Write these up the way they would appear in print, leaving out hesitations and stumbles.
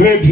ಅತ್ಯಂತ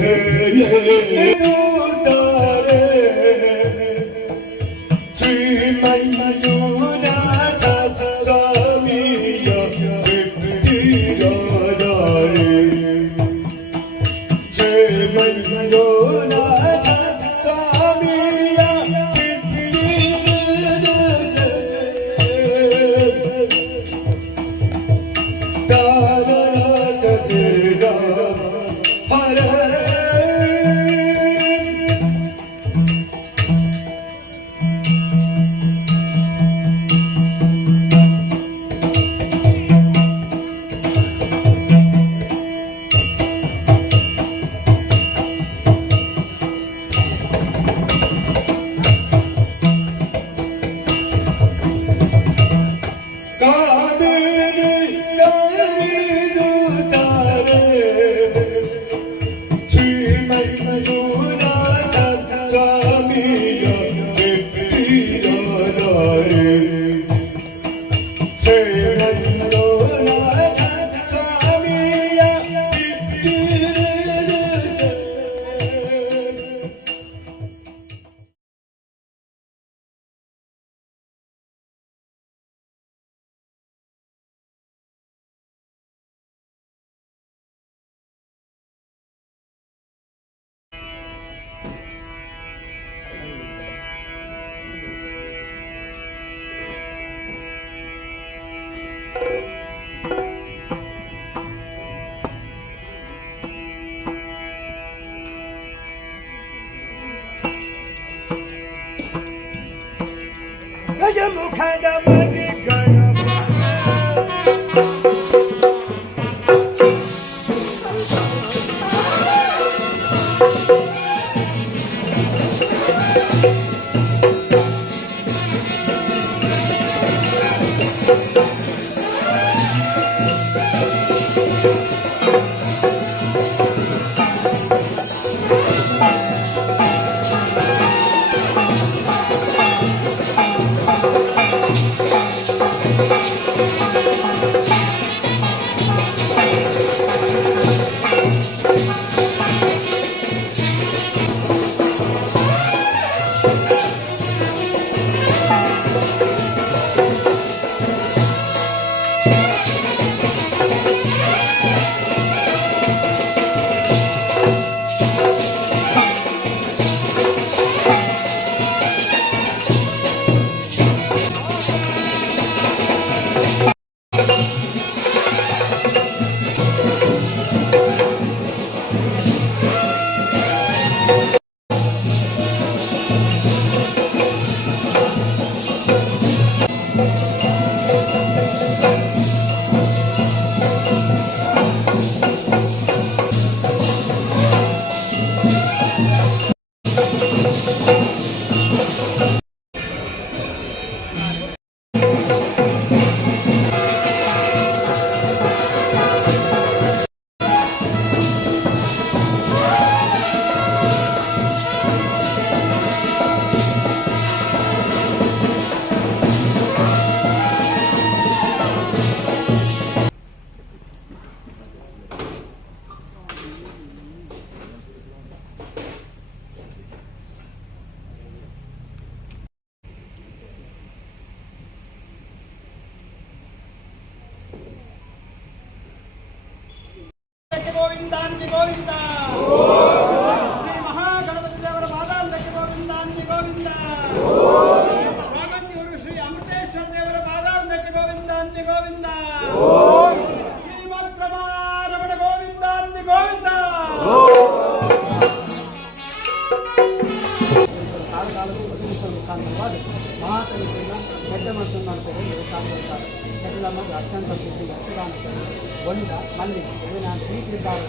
ಒಂದ ಮಲ್ಲಿ ನಾನು ಪ್ರೀತಿಯಿದ್ದಾಗ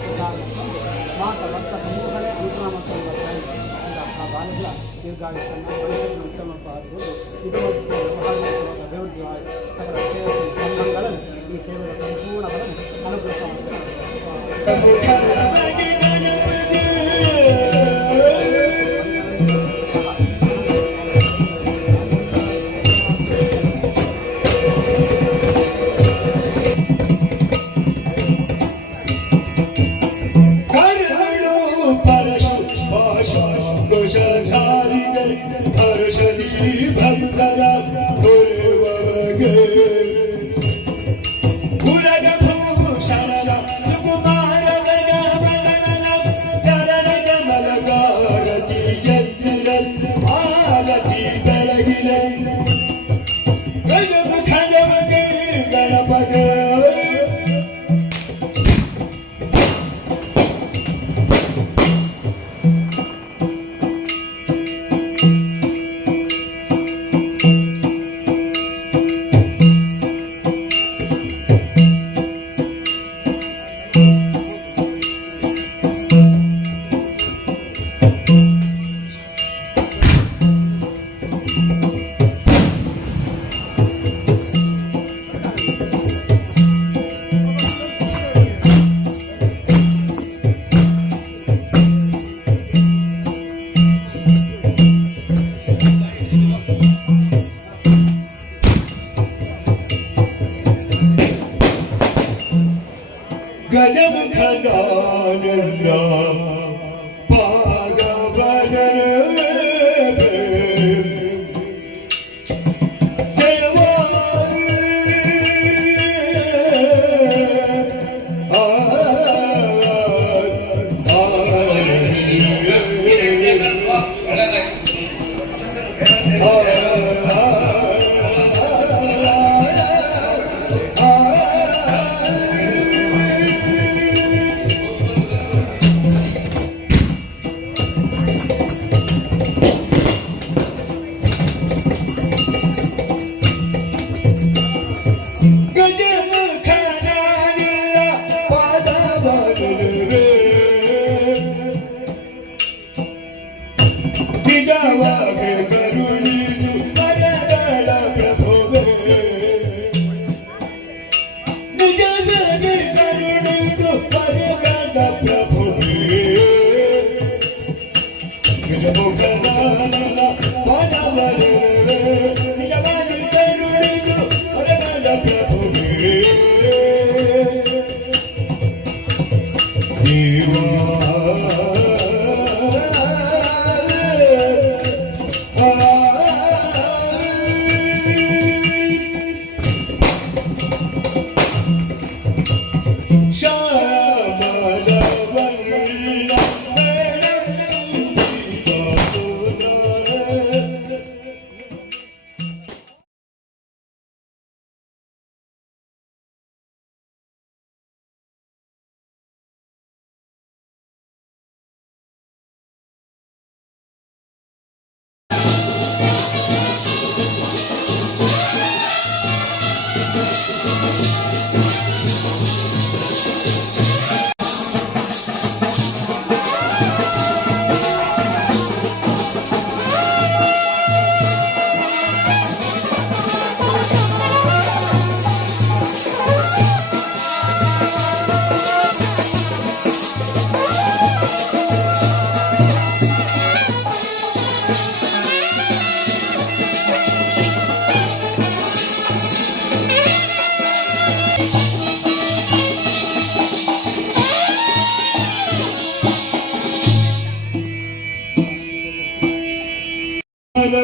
ಮಾತ ಭಕ್ತ ಸಮೂಹಗಳೇ ಅನುಕ್ರಮಕ್ಕೆ ಆ ಬಾಲಿಗಳ ದೀರ್ಘಾಯುಷನ್ನು ಉತ್ತಮವಾದದ್ದು ಇದು ದೇವರಿಗೆ ಸಕಲ ಸೇವೆ ಸಂಬಂಧಗಳನ್ನು ಈ ಸೇವೆಯ ಸಂಪೂರ್ಣ ಅನುಗ್ರಹ ಕರುಣೋ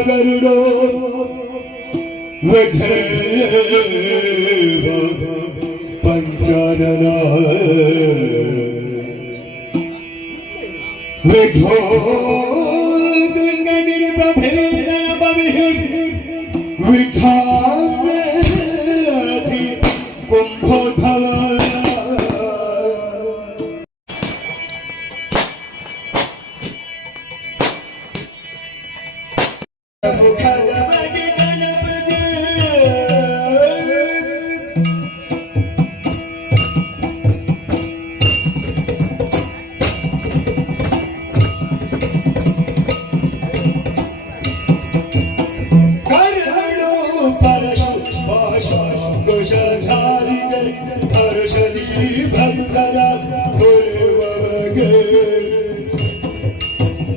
ಗರುಡೋ ಪಂಚಾನನ ವಿಘೋ ದುರ್ಗಗಿರಿ ಪ್ರಭೇದ ವಿಘಾಧಿ ಕುಂಭೋಧವ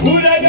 Pura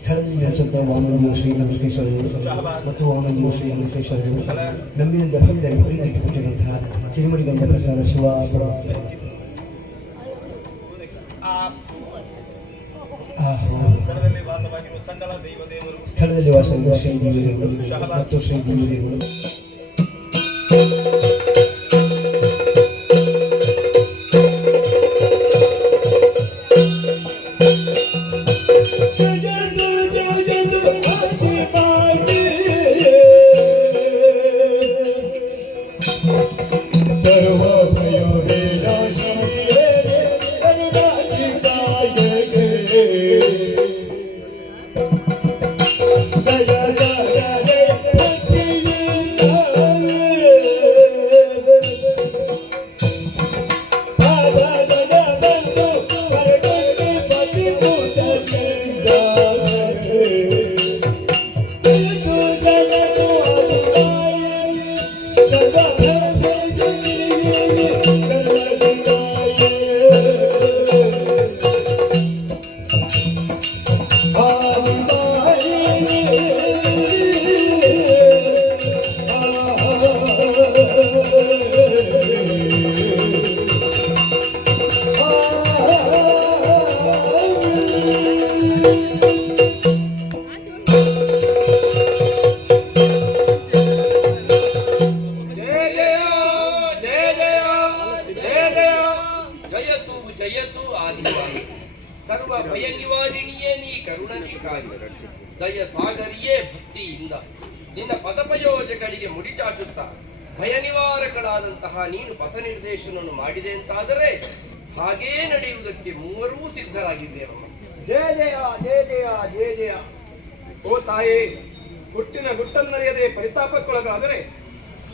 ಸ್ಥಳದಲ್ಲಿ ನೆಲೆಸಿದ್ದ ವಾಮನೀಯ ಶ್ರೀ ಅಮೃತೇಶ್ವರರು ಮತ್ತು ವಾಮನೀಯ ಶ್ರೀ ಅಮೃತೇಶ್ವರರು ನಮ್ಮಿನಿಂದ ಭಕ್ತರಿಗೆ ಪ್ರೀತಿಟ್ಟುಕೊಟ್ಟಿರುವಂತಹ ಸಿರಿಮಣಿಗಂಧ ಪ್ರಸಾದ ಶಿವಾಪುರ ಸ್ಥಳದಲ್ಲಿ ವಾಸವಿರುವ ಶ್ರೀ ದೇವಿಗಳು ಮತ್ತು ಶ್ರೀ ದೇವಿಗಳು ಜಯತು ಆದಿವಾನಿ ಸರ್ವ ಭಯನಿವಾರಿಣಿಯೇ ನೀ ಕರುಣನಿ ಕಾಯಿ ದಯ ಸಾಗರಿಯೇ ಭಕ್ತಿಯಿಂದ ನಿನ್ನ ಪದಪಯೋಜಗಳಿಗೆ ಮುಡಿಚಾಚುತ್ತಾ ಭಯ ನಿವಾರಕಳಾದಂತಹ ನೀನು ಪಥ ನಿರ್ದೇಶನವನ್ನು ಮಾಡಿದೆ ಅಂತಾದರೆ ಹಾಗೇ ನಡೆಯುವುದಕ್ಕೆ ಮೂವರೂ ಸಿದ್ಧರಾಗಿದ್ದೇವಮ್ಮ. ಜಯ ಜಯ ಜಯ ಜಯ ಜಯ ಜಯ. ಓ ತಾಯಿ, ಹುಟ್ಟಿನ ಗುಟ್ಟನ್ನರಿಯದೆ ಪರಿತಾಪಕ್ಕೊಳಗಾದರೆ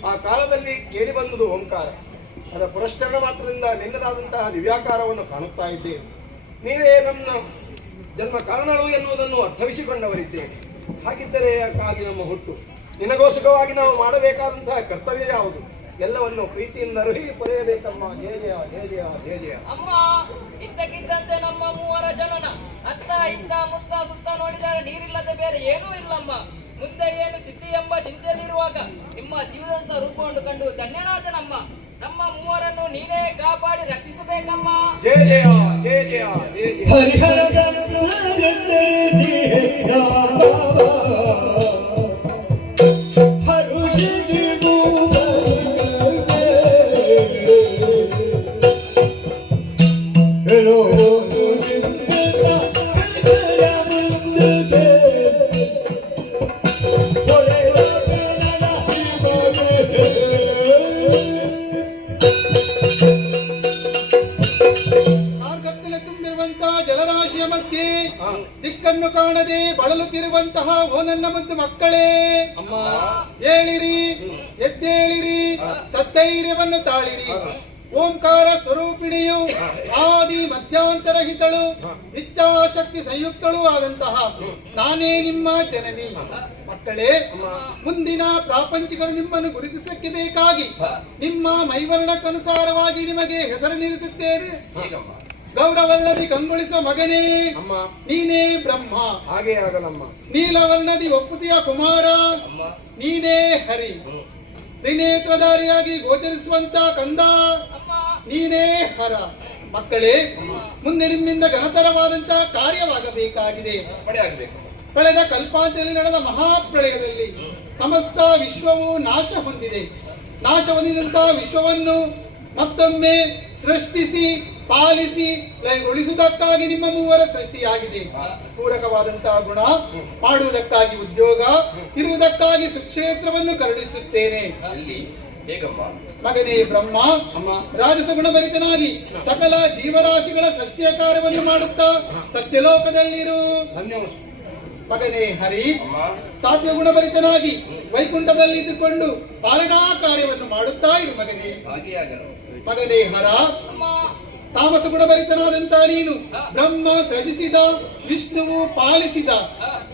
ಆ ಕಾಲದಲ್ಲಿ ಕೇಳಿ ಬಂದುದು ಓಂಕಾರ. ಅದರ ಪುರಸ್ಕರಣ ಮಾತ್ರದಿಂದ ನಿನ್ನದಾದಂತಹ ದಿವ್ಯಾಕಾರವನ್ನು ಕಾಣುತ್ತಾ ಇದ್ದೇವೆ. ನೀವೇ ನಮ್ಮ ಜನ್ಮ ಕಾರಣಗಳು ಎನ್ನುವುದನ್ನು ಅರ್ಥವಿಸಿಕೊಂಡವರಿದ್ದೇವೆ. ಹಾಗಿದ್ದರೆ ಯಾಕಾಗಿ ನಮ್ಮ ಹುಟ್ಟು ನಿನಗೋಸ್ಕರವಾಗಿ ನಾವು ಮಾಡಬೇಕಾದಂತಹ ಕರ್ತವ್ಯ ಯಾವುದು? ಎಲ್ಲವನ್ನು ಪ್ರೀತಿಯಿಂದ ಅರ್ಹಿ ಪಡೆಯಬೇಕಮ್ಮ. ಜಯ ಜಯ ಜಯ ಜಯ ಜಯ ಜಯ. ಅಮ್ಮ, ಇದ್ದಕ್ಕಿದ್ದಂತೆ ನಮ್ಮ ಮೂವರ ಜನನ ಅತ್ತ ಇತ್ತ ಮುತ್ತ ಸುತ್ತ ನೋಡಿದರೆ ನೀರಿಲ್ಲದೆ ಬೇರೆ ಏನೂ ಇಲ್ಲಮ್ಮ. ಮುಂದೆ ಏನು ಸ್ಥಿತಿ ಎಂಬ ಚಿಂತೆಯಲ್ಲಿರುವಾಗ ನಿಮ್ಮ ಜೀವನದ ರೂಪವನ್ನು ಕಂಡು ಧನ್ಯನಾದನಮ್ಮ. ನಮ್ಮ ಮೂವರನ್ನು ನೀನೇ ಕಾಪಾಡಿ ರಕ್ಷಿಸಬೇಕಮ್ಮ. ಜಯ ಜಯ ಜಯ ಜಯ ಜಯ ಜಯ. ಹರಿಹರದ ಮಾರ್ಗದಲ್ಲಿ ತುಂಬಿರುವಂತಹ ಜಲರಾಶಿಯ ಮಧ್ಯೆ ದಿಕ್ಕನ್ನು ಕಾಣದೆ ಬಳಲುತ್ತಿರುವಂತಹ ಓ ನನ್ನ ಮುದ್ದು ಮಕ್ಕಳೇ, ಏಳಿರಿ, ಎದ್ದೇಳಿರಿ, ಸತ್ತೈರ್ಯವನ್ನು ತಾಳಿರಿ. ಓಂಕಾರ ಸ್ವರೂಪಿಣಿಯು ಆದಿ ಮಧ್ಯಾಂತರಹಿತಳು ಇಚ್ಛಾಶಕ್ತಿ ಸಂಯುಕ್ತಳು ಆದಂತಹ ನಾನೇ ನಿಮ್ಮ ಜನನಿ. ಮಕ್ಕಳೇ, ಮುಂದಿನ ಪ್ರಾಪಂಚಿಕರು ನಿಮ್ಮನ್ನು ಗುರುತಿಸಕ್ಕೆ ಬೇಕಾಗಿ ನಿಮ್ಮ ಮೈವರ್ಣಕ್ಕನುಸಾರವಾಗಿ ನಿಮಗೆ ಹೆಸರನ್ನಿರಿಸುತ್ತೇನೆ. ಗೌರವರ್ಣದಿ ಕಂಗೊಳಿಸುವ ಮಗನೇ, ನೀನೇ ಬ್ರಹ್ಮ. ಹಾಗೆ ಆಗಲಮ್ಮ. ನೀಲವರ್ಣದಿ ಒಪ್ಪುತಿಯ ಕುಮಾರ, ನೀನೇ ಹರಿ. ತ್ರಿನೇತ್ರಧಾರಿಯಾಗಿ ಗೋಚರಿಸುವಂತ ಕಂದ, ನೀನೇ ಹರ. ಮಕ್ಕಳೇ, ಮುಂದೆ ನಿಮ್ಮಿಂದ ಘನತರವಾದಂತಹ ಕಾರ್ಯವಾಗಬೇಕಾಗಿದೆ. ಕಳೆದ ಕಲ್ಪಾಂತದಲ್ಲಿ ನಡೆದ ಮಹಾಪ್ರಳಯದಲ್ಲಿ ಸಮಸ್ತ ವಿಶ್ವವು ನಾಶ ಹೊಂದಿದೆ. ನಾಶ ಹೊಂದಿದಂತಹ ವಿಶ್ವವನ್ನು ಮತ್ತೊಮ್ಮೆ ಸೃಷ್ಟಿಸಿ ಪಾಲಿಸಿ ಲಯಗೊಳಿಸುವುದಕ್ಕಾಗಿ ನಿಮ್ಮ ಮೂವರ ಸೃಷ್ಟಿಯಾಗಿದೆ. ಪೂರಕವಾದಂತಹ ಗುಣ ಮಾಡುವುದಕ್ಕಾಗಿ ಉದ್ಯೋಗ, ಇರುವುದಕ್ಕಾಗಿ ಸುಕ್ಷೇತ್ರವನ್ನು ಕರುಣಿಸುತ್ತೇನೆ. ಮಗನೇ ಬ್ರಹ್ಮ, ರಾಜಸ ಗುಣಭರಿತನಾಗಿ ಸಕಲ ಜೀವರಾಶಿಗಳ ಸೃಷ್ಟಿಯ ಕಾರ್ಯವನ್ನು ಮಾಡುತ್ತಾ ಸತ್ಯಲೋಕದಲ್ಲಿರು. ಮಗನೇ ಹರಿ, ಸಾತ್ವಿಕ ಗುಣಭರಿತನಾಗಿ ವೈಕುಂಠದಲ್ಲಿ ಇದ್ದುಕೊಂಡು ಪಾಲನಾ ಕಾರ್ಯವನ್ನು ಮಾಡುತ್ತಾ ಇರು ಮಗನೇ. ಮಗನೇ ಹರ, ತಾಮಸ ಗುಣಭರಿತನಾದಂತ ನೀನು ಬ್ರಹ್ಮ ಸೃಜಿಸಿದ, ವಿಷ್ಣುವು ಪಾಲಿಸಿದ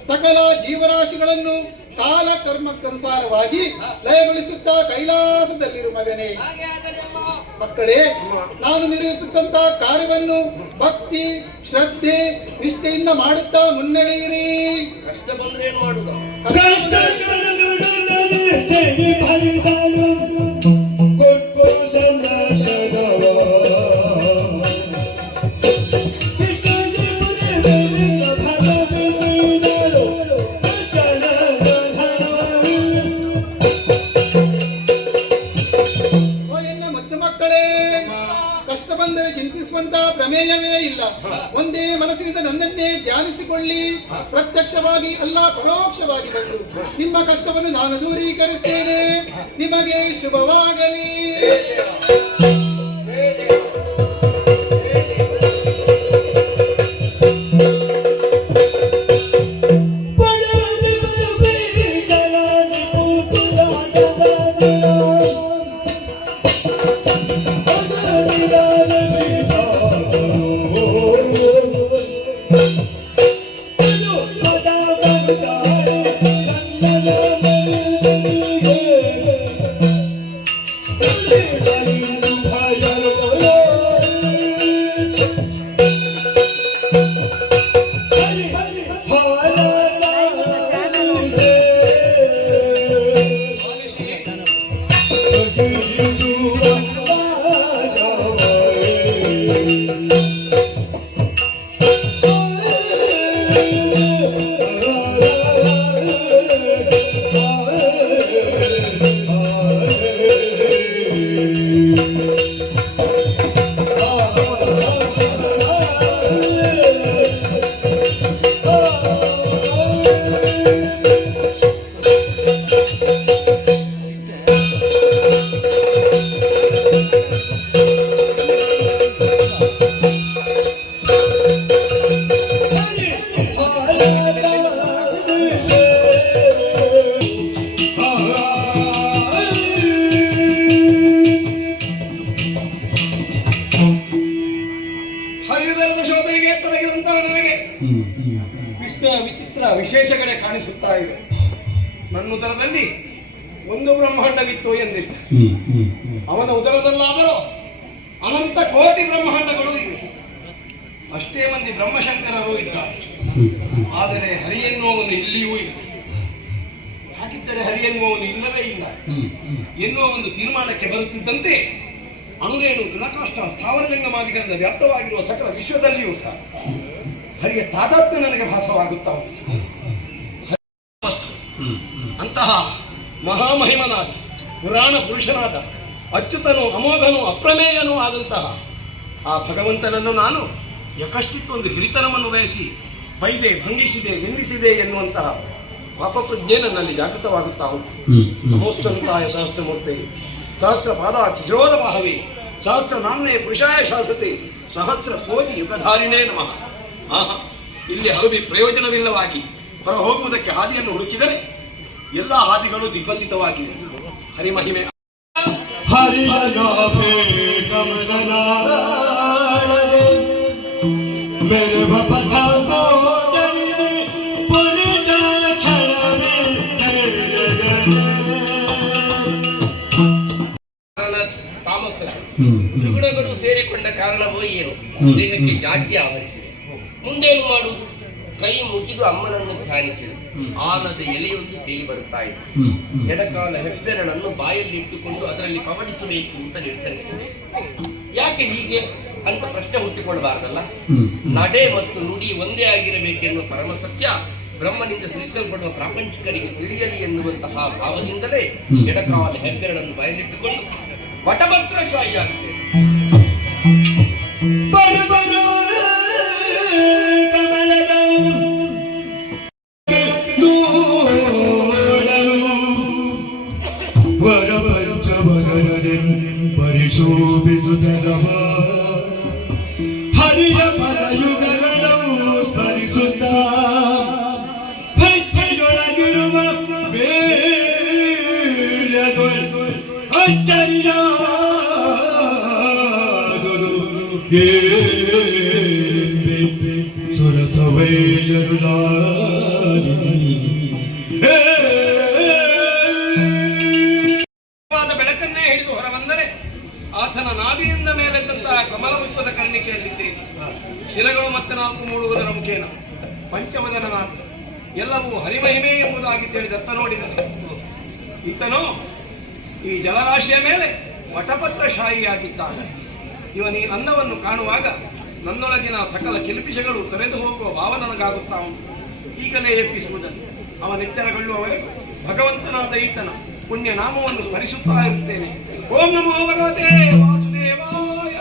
ಸಕಲ ಜೀವರಾಶಿಗಳನ್ನು ಕಾಲ ಕರ್ಮಕ್ಕನುಸಾರವಾಗಿ ಲಯಗೊಳಿಸುತ್ತಾ ಕೈಲಾಸದಲ್ಲಿರು ಮಗನೇ. ಮಕ್ಕಳೇ, ನಾನು ನಿರೂಪಿಸಿದಂತಹ ಕಾರ್ಯವನ್ನು ಭಕ್ತಿ, ಶ್ರದ್ಧೆ, ನಿಷ್ಠೆಯಿಂದ ಮಾಡುತ್ತಾ ಮುನ್ನಡೆಯಿರಿ. ಕಷ್ಟ ಬಂದ್ರೇನು ಮಾಡುದು? ಬಂದರೆ ಚಿಂತಿಸುವಂತಹ ಪ್ರಮೇಯವೇ ಇಲ್ಲ. ಒಂದೇ ಮನಸ್ಸಿನಿಂದ ನನ್ನನ್ನೇ ಧ್ಯಾನಿಸಿಕೊಳ್ಳಿ. ಪ್ರತ್ಯಕ್ಷವಾಗಿ ಅಲ್ಲ ಪರೋಕ್ಷವಾಗಿ ಬಂದು ನಿಮ್ಮ ಕಷ್ಟವನ್ನು ನಾನು ದೂರೀಕರಿಸ್ತೇನೆ. ನಿಮಗೆ ಶುಭವಾಗಲಿ. Hare ನೋಡುತ್ತಾ ನನಗೆ ವಿಚಿತ್ರ ವಿಶೇಷಗಳೇ ಕಾಣಿಸುತ್ತಾ ಇವೆ. ನನ್ನ ಉದರದಲ್ಲಿ ಒಂದು ಬ್ರಹ್ಮಾಂಡವಿತ್ತು ಎಂದಿದ್ದ, ಅವನ ಉದರದಲ್ಲಾದರೂ ಅನಂತ ಕೋಟಿ ಬ್ರಹ್ಮಾಂಡಗಳು ಇವೆ. ಅಷ್ಟೇ ಮಂದಿ ಬ್ರಹ್ಮಶಂಕರರು ಇದ್ದಾರೆ. ಆದರೆ ಹರಿ ಎನ್ನುವವನು ಇಲ್ಲಿಯೂ ಇಲ್ಲ. ಹಾಗಿದ್ದರೆ ಹರಿ ಎನ್ನುವವನು ಇಲ್ಲವೇ ಇಲ್ಲ ಎನ್ನುವ ಒಂದು ತೀರ್ಮಾನಕ್ಕೆ ಬರುತ್ತಿದ್ದಂತೆ ಅಣುರೇಣು ತೃಣಕಾಷ್ಟ ಸ್ಥಾವರಲಿಂಗಮಾದಿಗಳಿಂದ ವ್ಯಾಪ್ತವಾಗಿರುವ ಸಕಲ ವಿಶ್ವದಲ್ಲಿಯೂ ಸಹ ಹರಿಯ ತಾದಾತ್ಮ್ಯ ನನಗೆ ಭಾಸವಾಗುತ್ತಾ ಉಂಟು. ಅಂತಹ ಮಹಾಮಹಿಮನಾದ ಪುರಾಣ ಪುರುಷನಾದ ಅಚ್ಯುತನು ಅಮೋಘನು ಅಪ್ರಮೇಯನೂ ಆದಂತಹ ಆ ಭಗವಂತನನ್ನು ನಾನು ಯಕಶ್ಚಿತ್ ಒಂದು ಹಿರಿತನವನ್ನು ಬಯಸಿ ಬೈದೆ, ಭಂಗಿಸಿದೆ, ನಿಂದಿಸಿದೆ ಎನ್ನುವಂತಹ ಪಾಪಪ್ರಜ್ಞೆ ನನ್ನಲ್ಲಿ ಜಾಗೃತವಾಗುತ್ತಾ ಉಂಟು. ನಮೋಸ್ತಂತಾಯ ಸಹಸ್ರಮೂರ್ತಿ ಸಹಸ್ರ ಪಾದ ಚಿಜೋದ ಬಾಹವಿ ಸಹಸ್ರ ನಾಮ್ನೇ ಪುರುಷಾಯ ಶಾಸತೆ ಸಹಸ್ರ ಕೋಟಿ ಯುಗಧಾರಿಣೇ ನಮಃ. ಆಹಾ, ಇಲ್ಲಿ ಹರವಿ ಪ್ರಯೋಜನವಿಲ್ಲವಾಗಿ ಹೊರ ಹೋಗುವುದಕ್ಕೆ ಹಾದಿಯನ್ನು ಹುಡುಕಿದರೆ ಎಲ್ಲ ಹಾದಿಗಳು ದಿಗ್ಬಂಧಿತವಾಗಿವೆ. ಹರಿಮಹಿಮೆ ಹರಿಯ ನಾಭೆ ಕಮಲನಾಳರೆ ಮೇರೆ ಬಪಧಾಗೋ ಜನಿದೆ ಪುರಿತ ಛಲವೇ ತಾಮಸ ತ್ರಿಗುಣಗಳು ಸೇರಿಕೊಂಡ ಕಾರಣವೋ ಏನು ದೇಹಕ್ಕೆ ಜಾಡ್ಯ ಆವರಿಸಿದೆ. ಮುಂದೇನು ಮಾಡುವುದು? ಕೈ ಮುಗಿದು ಅಮ್ಮನನ್ನು ಧ್ಯಾನಿಸಿದೆ. ಆಲದ ಎಲೆಯೊಂದು ತೇಲಿ ಬರುತ್ತಾ ಇತ್ತು. ಎಡಕಾಲ ಹೆಬ್ಬೆರಳನ್ನು ಬಾಯಲ್ಲಿ ಇಟ್ಟುಕೊಂಡು ಅದರಲ್ಲಿ ಪವಡಿಸಬೇಕು ಅಂತ ನಿರ್ಧರಿಸಿದೆ. ಯಾಕೆ ಹೀಗೆ ಅಂತ ಪ್ರಶ್ನೆ ಹುಟ್ಟಿಕೊಳ್ಳಬಾರದಲ್ಲ. ನಡೆ ಮತ್ತು ನುಡಿ ಒಂದೇ ಆಗಿರಬೇಕೆನ್ನುವ ಪರಮ ಸತ್ಯ ಬ್ರಹ್ಮನಿಂದ ಸೃಷ್ಟಿಸಲ್ಪಡುವ ಪ್ರಾಪಂಚಿಕರಿಗೆ ತಿಳಿಯಲಿ ಎನ್ನುವಂತಹ ಭಾವದಿಂದಲೇ ಎಡಕಾಲ ಹೆಬ್ಬೆರಳನ್ನು ಬಾಯಲ್ಲಿಟ್ಟುಕೊಂಡು ವಟಭದ್ರಶಾಹಿಯಾಗಿದೆ. ಪರಿಶೋಭಿಸುತ್ತರವ ಹರಿಯ ಪದಯುಗಗಳು ಸ್ಮರಿಸುತ್ತ ಭಕ್ತಿಯೊಳಗಿರುವ ಬೇಲಗಳು ಅಚ್ಚರಿಯಾದರು ಸುರತ ಬೆಳಕನ್ನೇ ಹಿಡಿದು ಹೊರಬಂದರೆ ಆತನ ನಾಭಿಯಿಂದ ಮೇಲೆದ್ದಂತಹ ಕಮಲಪುಷ್ಪದ ಕರ್ಣಿಕೆಯಲ್ಲಿದ್ದೇನೆ. ಶಿರಗಳು ಮತ್ತೆ ನಾಲ್ಕು ಮೂಡುವುದರ ಮುಖೇನ ಪಂಚವದನನಾಥ ಎಲ್ಲವೂ ಹರಿಮಹಿಮೆ ಎಂಬುದಾಗಿ ತಿಳಿದತ್ತ ನೋಡಿದನು. ಈತನು ಈ ಜಲರಾಶಿಯ ಮೇಲೆ ವಟಪತ್ರಶಾಹಿಯಾಗಿದ್ದಾನೆ. ಇವನ ಈ ಅನ್ನವನ್ನು ಕಾಣುವಾಗ ನನ್ನೊಳಗಿನ ಸಕಲ ಕಿಲ್ಪಿಷಗಳು ತೊರೆದು ಹೋಗುವ ಭಾವ ನನಗಾಗುತ್ತಾ ಉಂಟು. ಈಗಲೇ ಎಪ್ಪಿಸುವುದನ್ನು ಅವನೆಚ್ಚರಗೊಳ್ಳುವವರೆಗೂ ಭಗವಂತನಾದ ಈತನ ಪುಣ್ಯ ನಾಮವನ್ನು ಸ್ಮರಿಸುತ್ತಾ ಇರುತ್ತೇನೆ. ಓಂ ನಮೋ ಭಗವತೆ ವಾಸುದೇವಾಯ.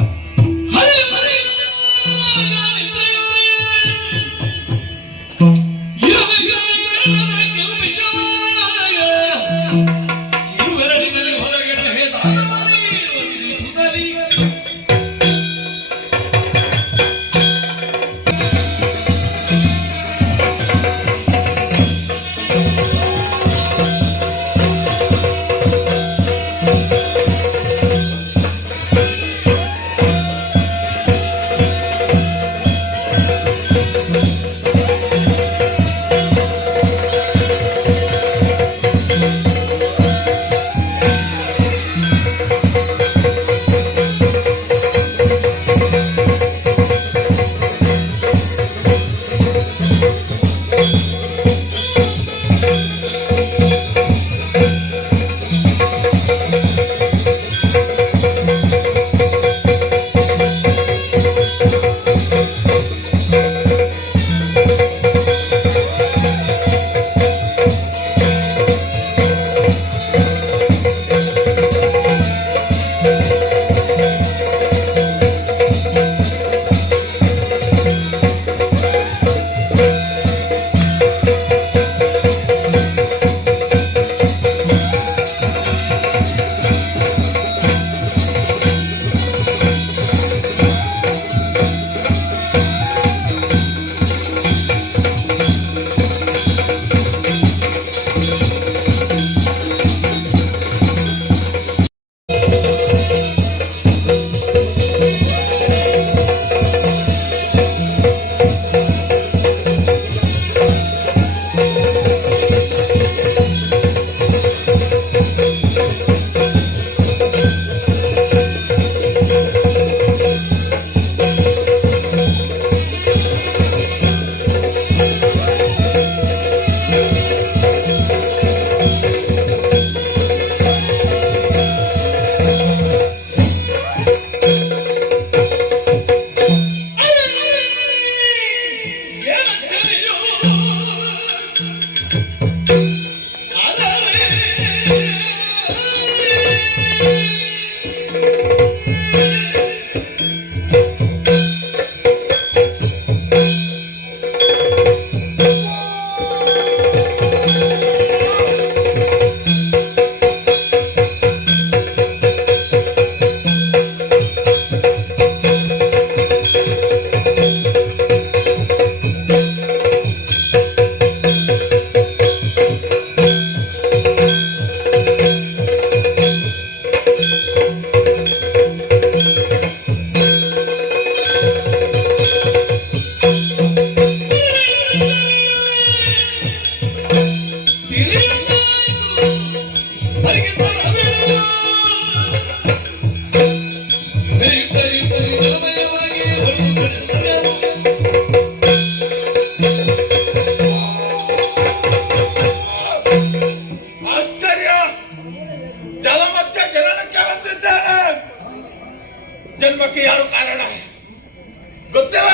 ಗೊತ್ತಿಲ್ಲ,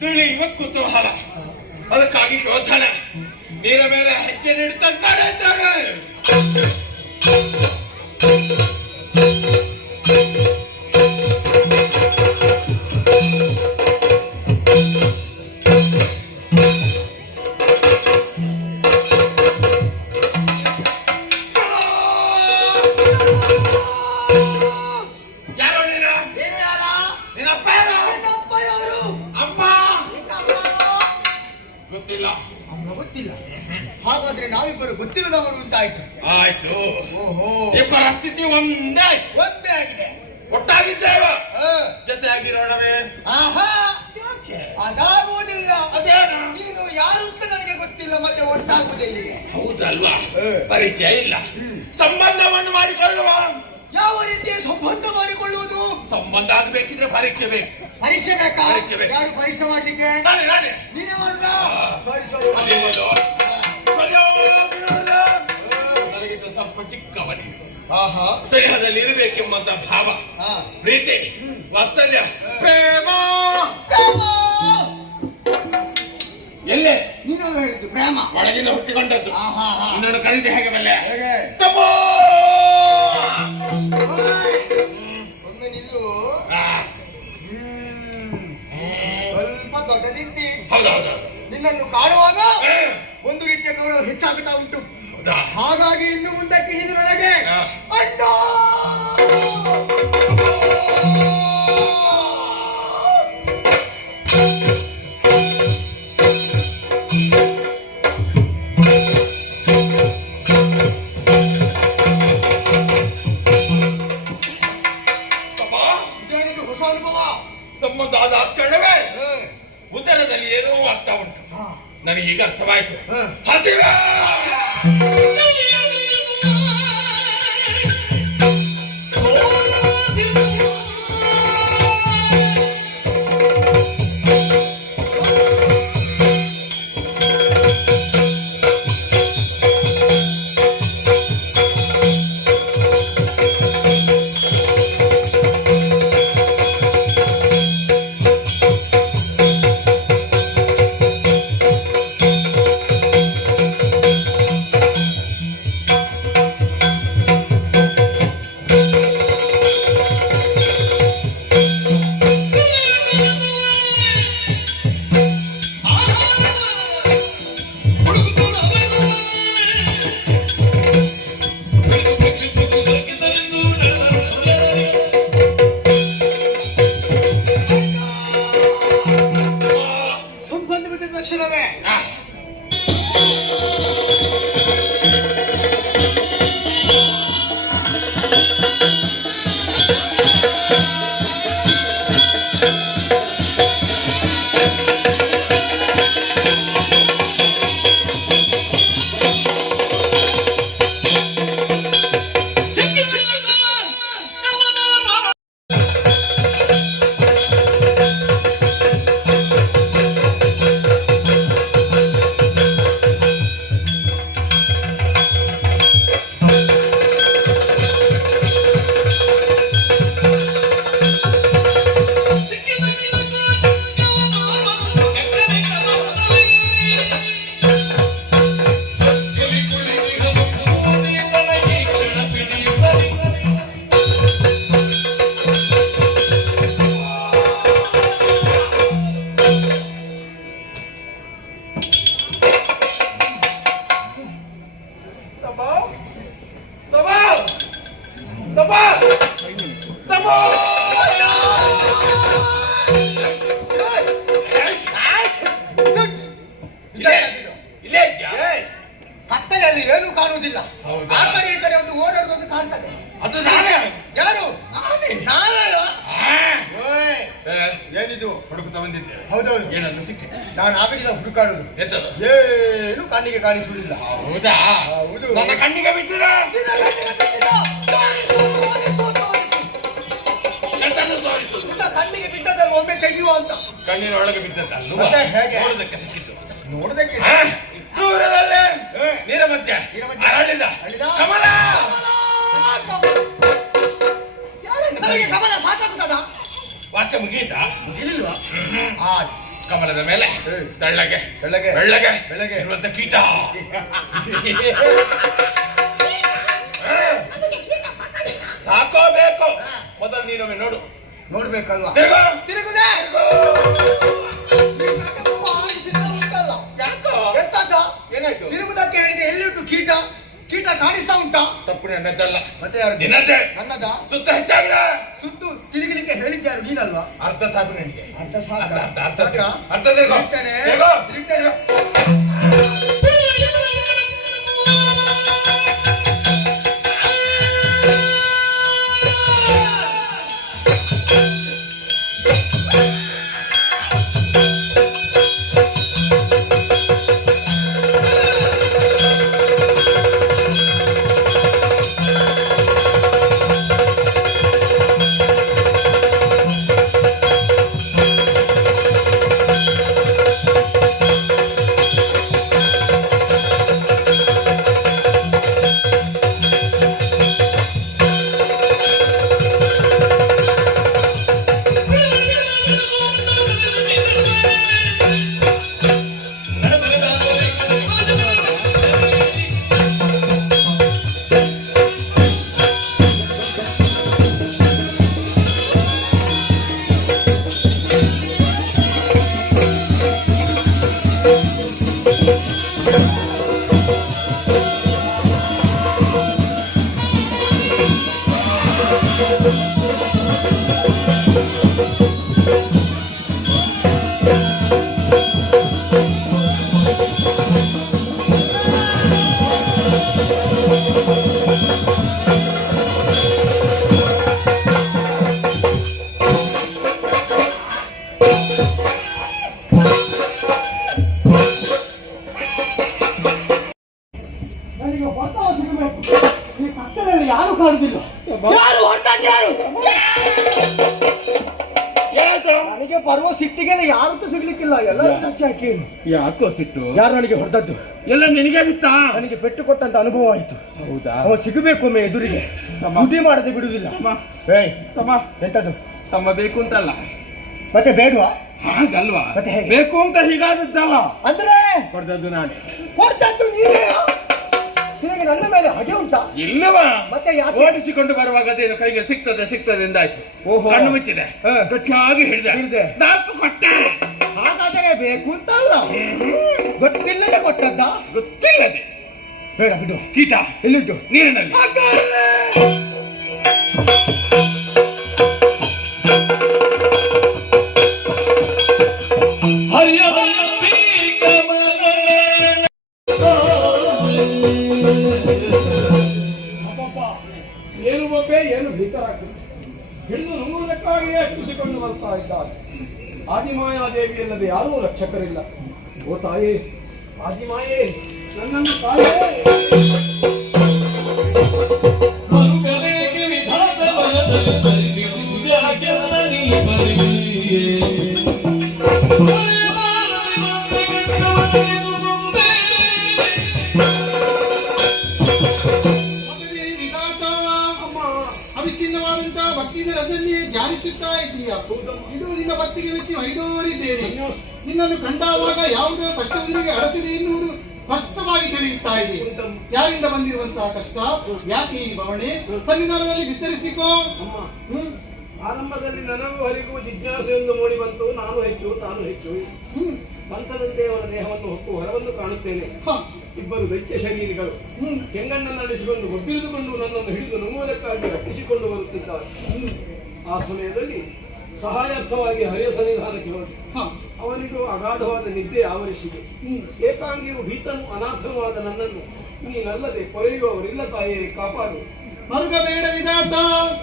ತಿಳಿಯುವ ಕುತೂಹಲ, ಅದಕ್ಕಾಗಿ ಶೋಧನ. ನೀರ ಮೇಲೆ ಹೆಜ್ಜೆ ನೀಡುತ್ತಾ ನಡೆಸ್ತಾರೆ. ಗೊತ್ತಿಲ್ಲ. ಹಾಗಾದ್ರೆ ನಾವಿಬ್ಬರು ಗೊತ್ತಿಲ್ಲದವರು ಅಂತಾಯ್ತು. ಆಯ್ತು. ಓಹೋ, ಇಬ್ಬರ ಸ್ಥಿತಿ ಒಂದೇ ಆಗಿದೆ. ಒಟ್ಟಾಗಿದ್ದೇವೆ, ಜೊತೆಯಾಗಿರೋಣವೇ? ಆಹಾ, ಅದಾಗುವುದಿಲ್ಲ. ಅದೇನು? ನೀನು ಯಾರು ಅಂತ ನನಗೆ ಗೊತ್ತಿಲ್ಲ, ಮತ್ತೆ ಒಟ್ಟಾಗುವುದಿಲ್ಲಿಗೆ. ಹೌದಲ್ವಾ? ಪರಿಚಯ ಇಲ್ಲ, ಸಂಬಂಧವನ್ನು ಮಾಡಿಕೊಳ್ಳುವ. ಯಾವ ರೀತಿಯ ಸಂಬಂಧ ಮಾಡಿಕೊಳ್ಳುವುದು? ಸಂಬಂಧ ಆಗಬೇಕಿದ್ರೆ ಪರೀಕ್ಷೆ ಬೇಕು. ಪರೀಕ್ಷೆ ಬೇಕಾ? ಪರೀಕ್ಷೆ ಬೇಕು. ಯಾರು ಪರೀಕ್ಷೆ ಮಾಡ್ಲಿಕ್ಕೆ? ನಾನೇ. ನೀನೇ ಮಾಡುದಾ? ಸರಿ. ನನಗಿಂತ ಸ್ವಲ್ಪ ಚಿಕ್ಕವನಿ, ಆಹಾ, ಸರಿಯಾದಲ್ಲಿ ಇರಬೇಕೆಂಬಂತ ಭಾವ, ಪ್ರೀತಿ, ವಾತ್ಸಲ್ಯ, ಪ್ರೇಮ. ಎಲ್ಲೇ ನೀನು ಹೇಳಿದ್ದು ಪ್ರೇಮ ಒಳಗಿಂದ ಹುಟ್ಟಿಕೊಂಡದ್ದು. ಆಹಾ, ಇನ್ನೊಂದು ಕರೀತಿ ಹೇಗೆ ಬಲ್ಲೆ? ಹೇಗೆ? ತಪ್ಪೋ. ಒಮ್ಮೆ ನಿಲ್ಲು. ಆ, ಸ್ವಲ್ಪ ದೊಡ್ಡದಿದ್ದಿ. ಹೌದೌದು. ನಿನ್ನನ್ನು ಕಾಣುವಾಗ ಒಂದು ರೀತಿಯ ಗೌರವ ಹೆಚ್ಚಾಗುತ್ತಾ ಉಂಟು. ಹೌದಾ? ಹಾಗಾಗಿ ಇನ್ನು ಮುಂದಕ್ಕೆ ನೀನು ನನಗೆ ಅಣ್ಣ. ಇದೇನಿದು ಹೊಸ ಅನುಭವ? ಸಂಬಂಧ ಆದ ಕ್ಷಣವೇ ಉದರದಲ್ಲಿ ಏನೋ ಆಗ್ತಾ ಉಂಟು. ನನಗೀಗ ಅರ್ಥವಾಯ್ತು. ಹಸಿವೆ. ಸಂಬಂಧ ಬಿಟ್ಟ ತಕ್ಷಣವೇ ಕತ್ತಲಲ್ಲಿ ಏನೂ ಕಾಣುವುದಿಲ್ಲ. ಹೌದಾ? ಆ ಕಡೆ ಈ ಕಡೆ ಒಂದು ಓಡಾಡುವುದು ಕಾಣ್ತದೆ. ಅದು ನಾನೇ. ಯಾರು? ನಾನಲ್ಲ. ಓಯ್, ಏ, ಏನಿದು? ಹುಡುಕುತ್ತಾ ಬಂದಿದ್ದೆ. ಹೌದೌದು, ಏನನ್ನು ಸಿಕ್ಕಿ? ನಾನು ಆಗಲಿಲ್ಲ ಹುಡುಕಾಡುದು. ಎಂತದು? ಏನು ಕಣ್ಣಿಗೆ ಕಾಣಿಸುವುದಿಲ್ಲ. ಹೌದಾ? ಹೌದು. ನನ್ನ ಕಣ್ಣಿಗೆ ಬಿದ್ದಿರ? ಎಂತನ್ನು ತೋರಿಸುದು? ಕಣ್ಣಿಗೆ ಬಿದ್ದದಲ್ಲಿ ಒಮ್ಮೆ ತೆಗೆಯುವ ಅಂತ. ಕಣ್ಣಿನ ಒಳಗೆ ಬಿದ್ದದ್ದಲ್ವಾ? ಮತ್ತೆ ಹೇಗೆ? ನೋಡುವುದಕ್ಕೆ ಸಿಕ್ಕಿದ್ದು. ನೋಡದಕ್ಕೆ ದೂರದಲ್ಲೇ ನೀರ ಮಧ್ಯ ಅರಳಿದ ಕಮಲ. ನನಗೆ ಕಮಲ ಸಾಕಾಗುತ್ತದ? ವಾಕ್ಯ ಮುಗಿಯಿತಾ? ಇಲ್ಲಿಲ್ವಾ? ಆ ಕಮಲದ ಮೇಲೆ ತೆಳ್ಳಗೆ ಬೆಳಗ್ಗೆ ಬೆಳ್ಳಗೆ ಬೆಳಗ್ಗೆ ಇರುವಂತ ಕೀಟ. ಸಾಕೋ ಬೇಕು? ಮೊದಲು ನೀನೊಮ್ಮೆ ನೋಡು. ನೋಡ್ಬೇಕಲ್ವಾ? ತಿರುಗು. ತಿರುಗುದೇ ಯಾಕೋ? ಎಂತದ? ಏನಾಯ್ತು? ತಿರುಗುದಕ್ಕೆ ಹೇಳಿದೆ. ಎಲ್ಲಿಟ್ಟು ಕೀಟ? ಕೀಟ ಕಾಣಿಸ್ತಾ ಉಂಟಾ? ತಪ್ಪು ನನ್ನದಲ್ಲ. ಮತ್ತೆ ಯಾರು? ನಿನ್ನದ್ದೇ. ನನ್ನದ? ಸುತ್ತ ಹೆಚ್ಚಾಗಿದೆ. ಸುತ್ತು ತಿರುಗಲಿಕ್ಕೆ ಹೇಳಿದ್ಯಾರು? ನೀನಲ್ವಾ? ಅರ್ಧ ಸಾಕು ನನಗೆ. ಅರ್ಧ ಸಾಕ? ಅರ್ಧ ತಿರುಗು. ತಿರುಗ್ತೇನೆ. ತಿರುಗು. ತಿರುಗ್ತೇನೆ. ನನಗೆ ಹೊರತಾವ ಸಿಗಬೇಕು. ಈ ಕತ್ತಲಲ್ಲಿ ಯಾರು ಕಾಣುದಿಲ್ಲ. ಯಾರು ಹೊರತಾಗಿ ಯಾರು? ನನಗೆ ಬರುವ ಸಿಟ್ಟಿಗೆ ಯಾರತ್ತೂ ಸಿಗ್ಲಿಕ್ಕಿಲ್ಲ. ಎಲ್ಲರೂ ಹಾಕಿ ಯಾಕೋ ಸಿಟ್ಟು? ಯಾರು ನನಗೆ ಹೊಡೆದದ್ದು? ಎಲ್ಲ ನಿನಗೆ ಬಿತ್ತಾ? ನನಗೆ ಪೆಟ್ಟು ಕೊಟ್ಟಂತ ಅನುಭವ ಆಯ್ತು. ಹೌದಾ? ಅವ ಸಿಗಬೇಕು ಒಮ್ಮೆ ಎದುರಿಗೆ. ಬುದ್ಧಿ ಮಾಡದೆ ಬಿಡುವುದಿಲ್ಲ. ಏಯ್ ತಮ್ಮ ಎಂತದ್ದು? ತಮ್ಮ ಬೇಕು ಅಂತಲ್ಲ. ಮತ್ತೆ ಬೇಡವಾ? ಹಾಗಲ್ವಾ? ಮತ್ತೆ ಹೇಗೆ? ಬೇಕು ಅಂತ ಹೀಗಾದದ್ದಲ್ಲ. ಅಂದ್ರೆ ಹೊಡೆದದ್ದು ನಾನೇ. ಹೊಡೆದದ್ದು ನೀನೇ? ನಿನಗೆ ನನ್ನ ಮೇಲೆ ಹಗೆ ಉಂಟಾ? ಇಲ್ಲವಾ? ಮತ್ತೆ ಯಾಕೆ? ಓಡಿಸಿಕೊಂಡು ಬರುವಾಗ ಅದೇನು ಕೈಗೆ ಸಿಗ್ತದೆ ಎಂದಾಯ್ತು. ಓಹೋ. ಕಣ್ಣು ಮುಚ್ಚಿದೆ. ಹಾ. ಗಟ್ಟಿಯಾಗಿ ಹಿಡಿದೆ. ಹಿಡ್ದೆ. 4 ಕೊಟ್ಟೆ. ಹಾಗಾದರೆ ಬೇಕು ಅಂತ ಅಲ್ಲ, ಗೊತ್ತಿಲ್ಲದೆ ಕೊಟ್ಟದ್ದ? ಗೊತ್ತಿಲ್ಲದೆ. ಬೇಡ ಬಿಡು. ಕೀಟ ಎಲ್ಲಿಟ್ಟು? ನೀರಿನಲ್ಲಿ. ಏನು ಬೊಬ್ಬೆ, ಏನು ಭೀಕರಾಗ್ತದೆ. ಹಿಡಿದು ನುಂಗುವುದಕ್ಕಾಗಿಯೇ ಅರ್ಪಿಸಿಕೊಂಡು ಬರ್ತಾ ಇದ್ದಾರೆ. ಆದಿಮಾಯಾದೇವಿಯಲ್ಲದೆ ಯಾರೂ ರಕ್ಷಕರಿಲ್ಲ. ಓ ತಾಯೇ, ಆದಿಮಾಯೇ, ನನ್ನನ್ನು ತಾಯೇ. ಅವಿಚ್ಛಿನ್ನವಾದಂತಹ ಭಕ್ತಿಯ ರಸನ್ನೇ ಧ್ಯಾನಿಸುತ್ತಾ ಇದ್ದೀಯ. ಇದು ನಿನ್ನ ಭಕ್ತಿಗೆ ಮೆಚ್ಚಿ ಒಯ್ದೋರಿದ್ದೇನೆ. ನಿನ್ನನ್ನು ಕಂಡಾವಾಗ ಯಾವುದೋ ಕಷ್ಟವೊಂದಿಗೆ ಅಡಸಿದೆ ಎನ್ನುವುದು ಸ್ಪಷ್ಟವಾಗಿ ತಿಳಿಯುತ್ತಾ ಇದೆ. ಯಾರಿಂದ ಬಂದಿರುವಂತಹ ಕಷ್ಟ, ಯಾಕೆ ಈ ಭಾವನೆ? ಸನ್ನಿಧಾನದಲ್ಲಿ ವಿಸ್ತರಿಸಿಕೋ. ಆರಂಭದಲ್ಲಿ ನನಗೂ ಹರಿಗೂ ಜಿಜ್ಞಾಸೆಯೊಂದು ಮೂಡಿ ಬಂತು. ನಾನು ಹೆಚ್ಚು, ತಾನು ಹೆಚ್ಚು. ಮಂತ್ರದಂತೆ ಅವರ ದೇಹವನ್ನು ಹೊಕ್ಕು ಹೊರವನ್ನು ಕಾಣುತ್ತೇನೆ. ಇಬ್ಬರು ದೈತ್ಯ ಶರೀರಿಗಳು ಕೆಂಗಣ್ಣನ್ನು ನಡೆಸಿಕೊಂಡು ಗೊತ್ತಿರಿದುಕೊಂಡು ನನ್ನನ್ನು ಹಿಡಿದು ನುಂಗುವುದಕ್ಕಾಗಿ ರಕ್ಷಿಸಿಕೊಂಡು ಬರುತ್ತಿದ್ದಾರೆ. ಆ ಸಮಯದಲ್ಲಿ ಸಹಾಯಾರ್ಥವಾಗಿ ಹರಿಯ ಸನ್ನಿಧಾನಕ್ಕೆ ಹೋಗಿ ಅವನಿಗೂ ಅಗಾಧವಾದ ನಿದ್ದೆ ಆವರಿಸಿದೆ. ಏಕಾಂಗಿಯು ಭೀತನು ಅನಾಥವಾದ ನನ್ನನ್ನು ನೀನಲ್ಲದೆ ಕೊರೆಯುವವರಿಲ್ಲ ತಾಯೇ, ಕಾಪಾಡು. ಮರುಗಬೇಡ ವಿಧಾತ.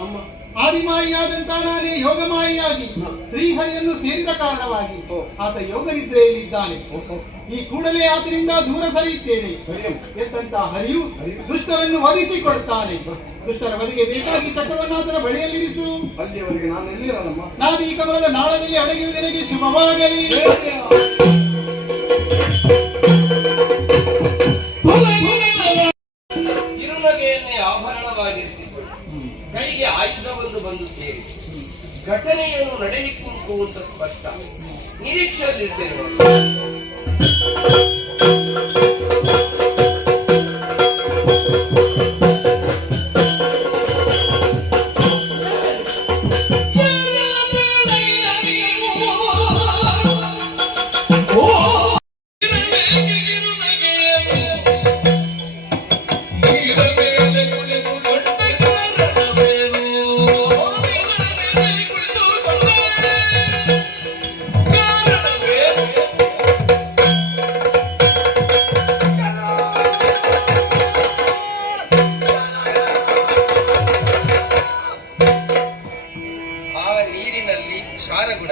ಅಮ್ಮ, ಆದಿಮಾಯಿಯಾದಂತ ನಾನೇ ಯೋಗಮಾಯಿಯಾಗಿ ಶ್ರೀಹರಿಯನ್ನು ಸೇರಿದ ಕಾರಣವಾಗಿ ಆತ ಯೋಗ ನಿದ್ರೆಯಲ್ಲಿದ್ದಾನೆ. ಈ ಕೂಡಲೇ ಆತನಿಂದ ದೂರ ಸರಿಯುತ್ತೇನೆ. ಎಂತ ಹರಿಯು ದುಷ್ಟರನ್ನು ವಧಿಸಿಕೊಡುತ್ತಾನೆ. ದುಷ್ಟರ ಬದಿಗೆ ಬೇಕಾಗಿ ಚಕ್ರವನ್ನಾತನ ಬಳಿಯಲ್ಲಿರಿಸು. ಅಲ್ಲಿಯವರೆಗೆ ನಾನು ಎಲ್ಲಿರಲ್ಲಮ್ಮ. ನಾನು ಈ ಕಮಲದ ನಾಳದಲ್ಲಿ ಅಡಗಿರುವುದನಿಗೆ ಶುಭವಾಗಲಿ. ಕಿರುನಗೆಯನ್ನೇ ಆಭರಣವಾಗಿರ್ತಿತ್ತು. ಕೈಗೆ ಆಯುಧವೊಂದು ಬಂದು ಸೇರಿ ಘಟನೆಯನ್ನು ನಡೆಯುವ ತಪ್ಪು ಅಂತ ಸ್ಪಷ್ಟ. ನಿರೀಕ್ಷೆಯಲ್ಲಿರ್ತೇನೆ. ಕ್ಷಾರಗುಣ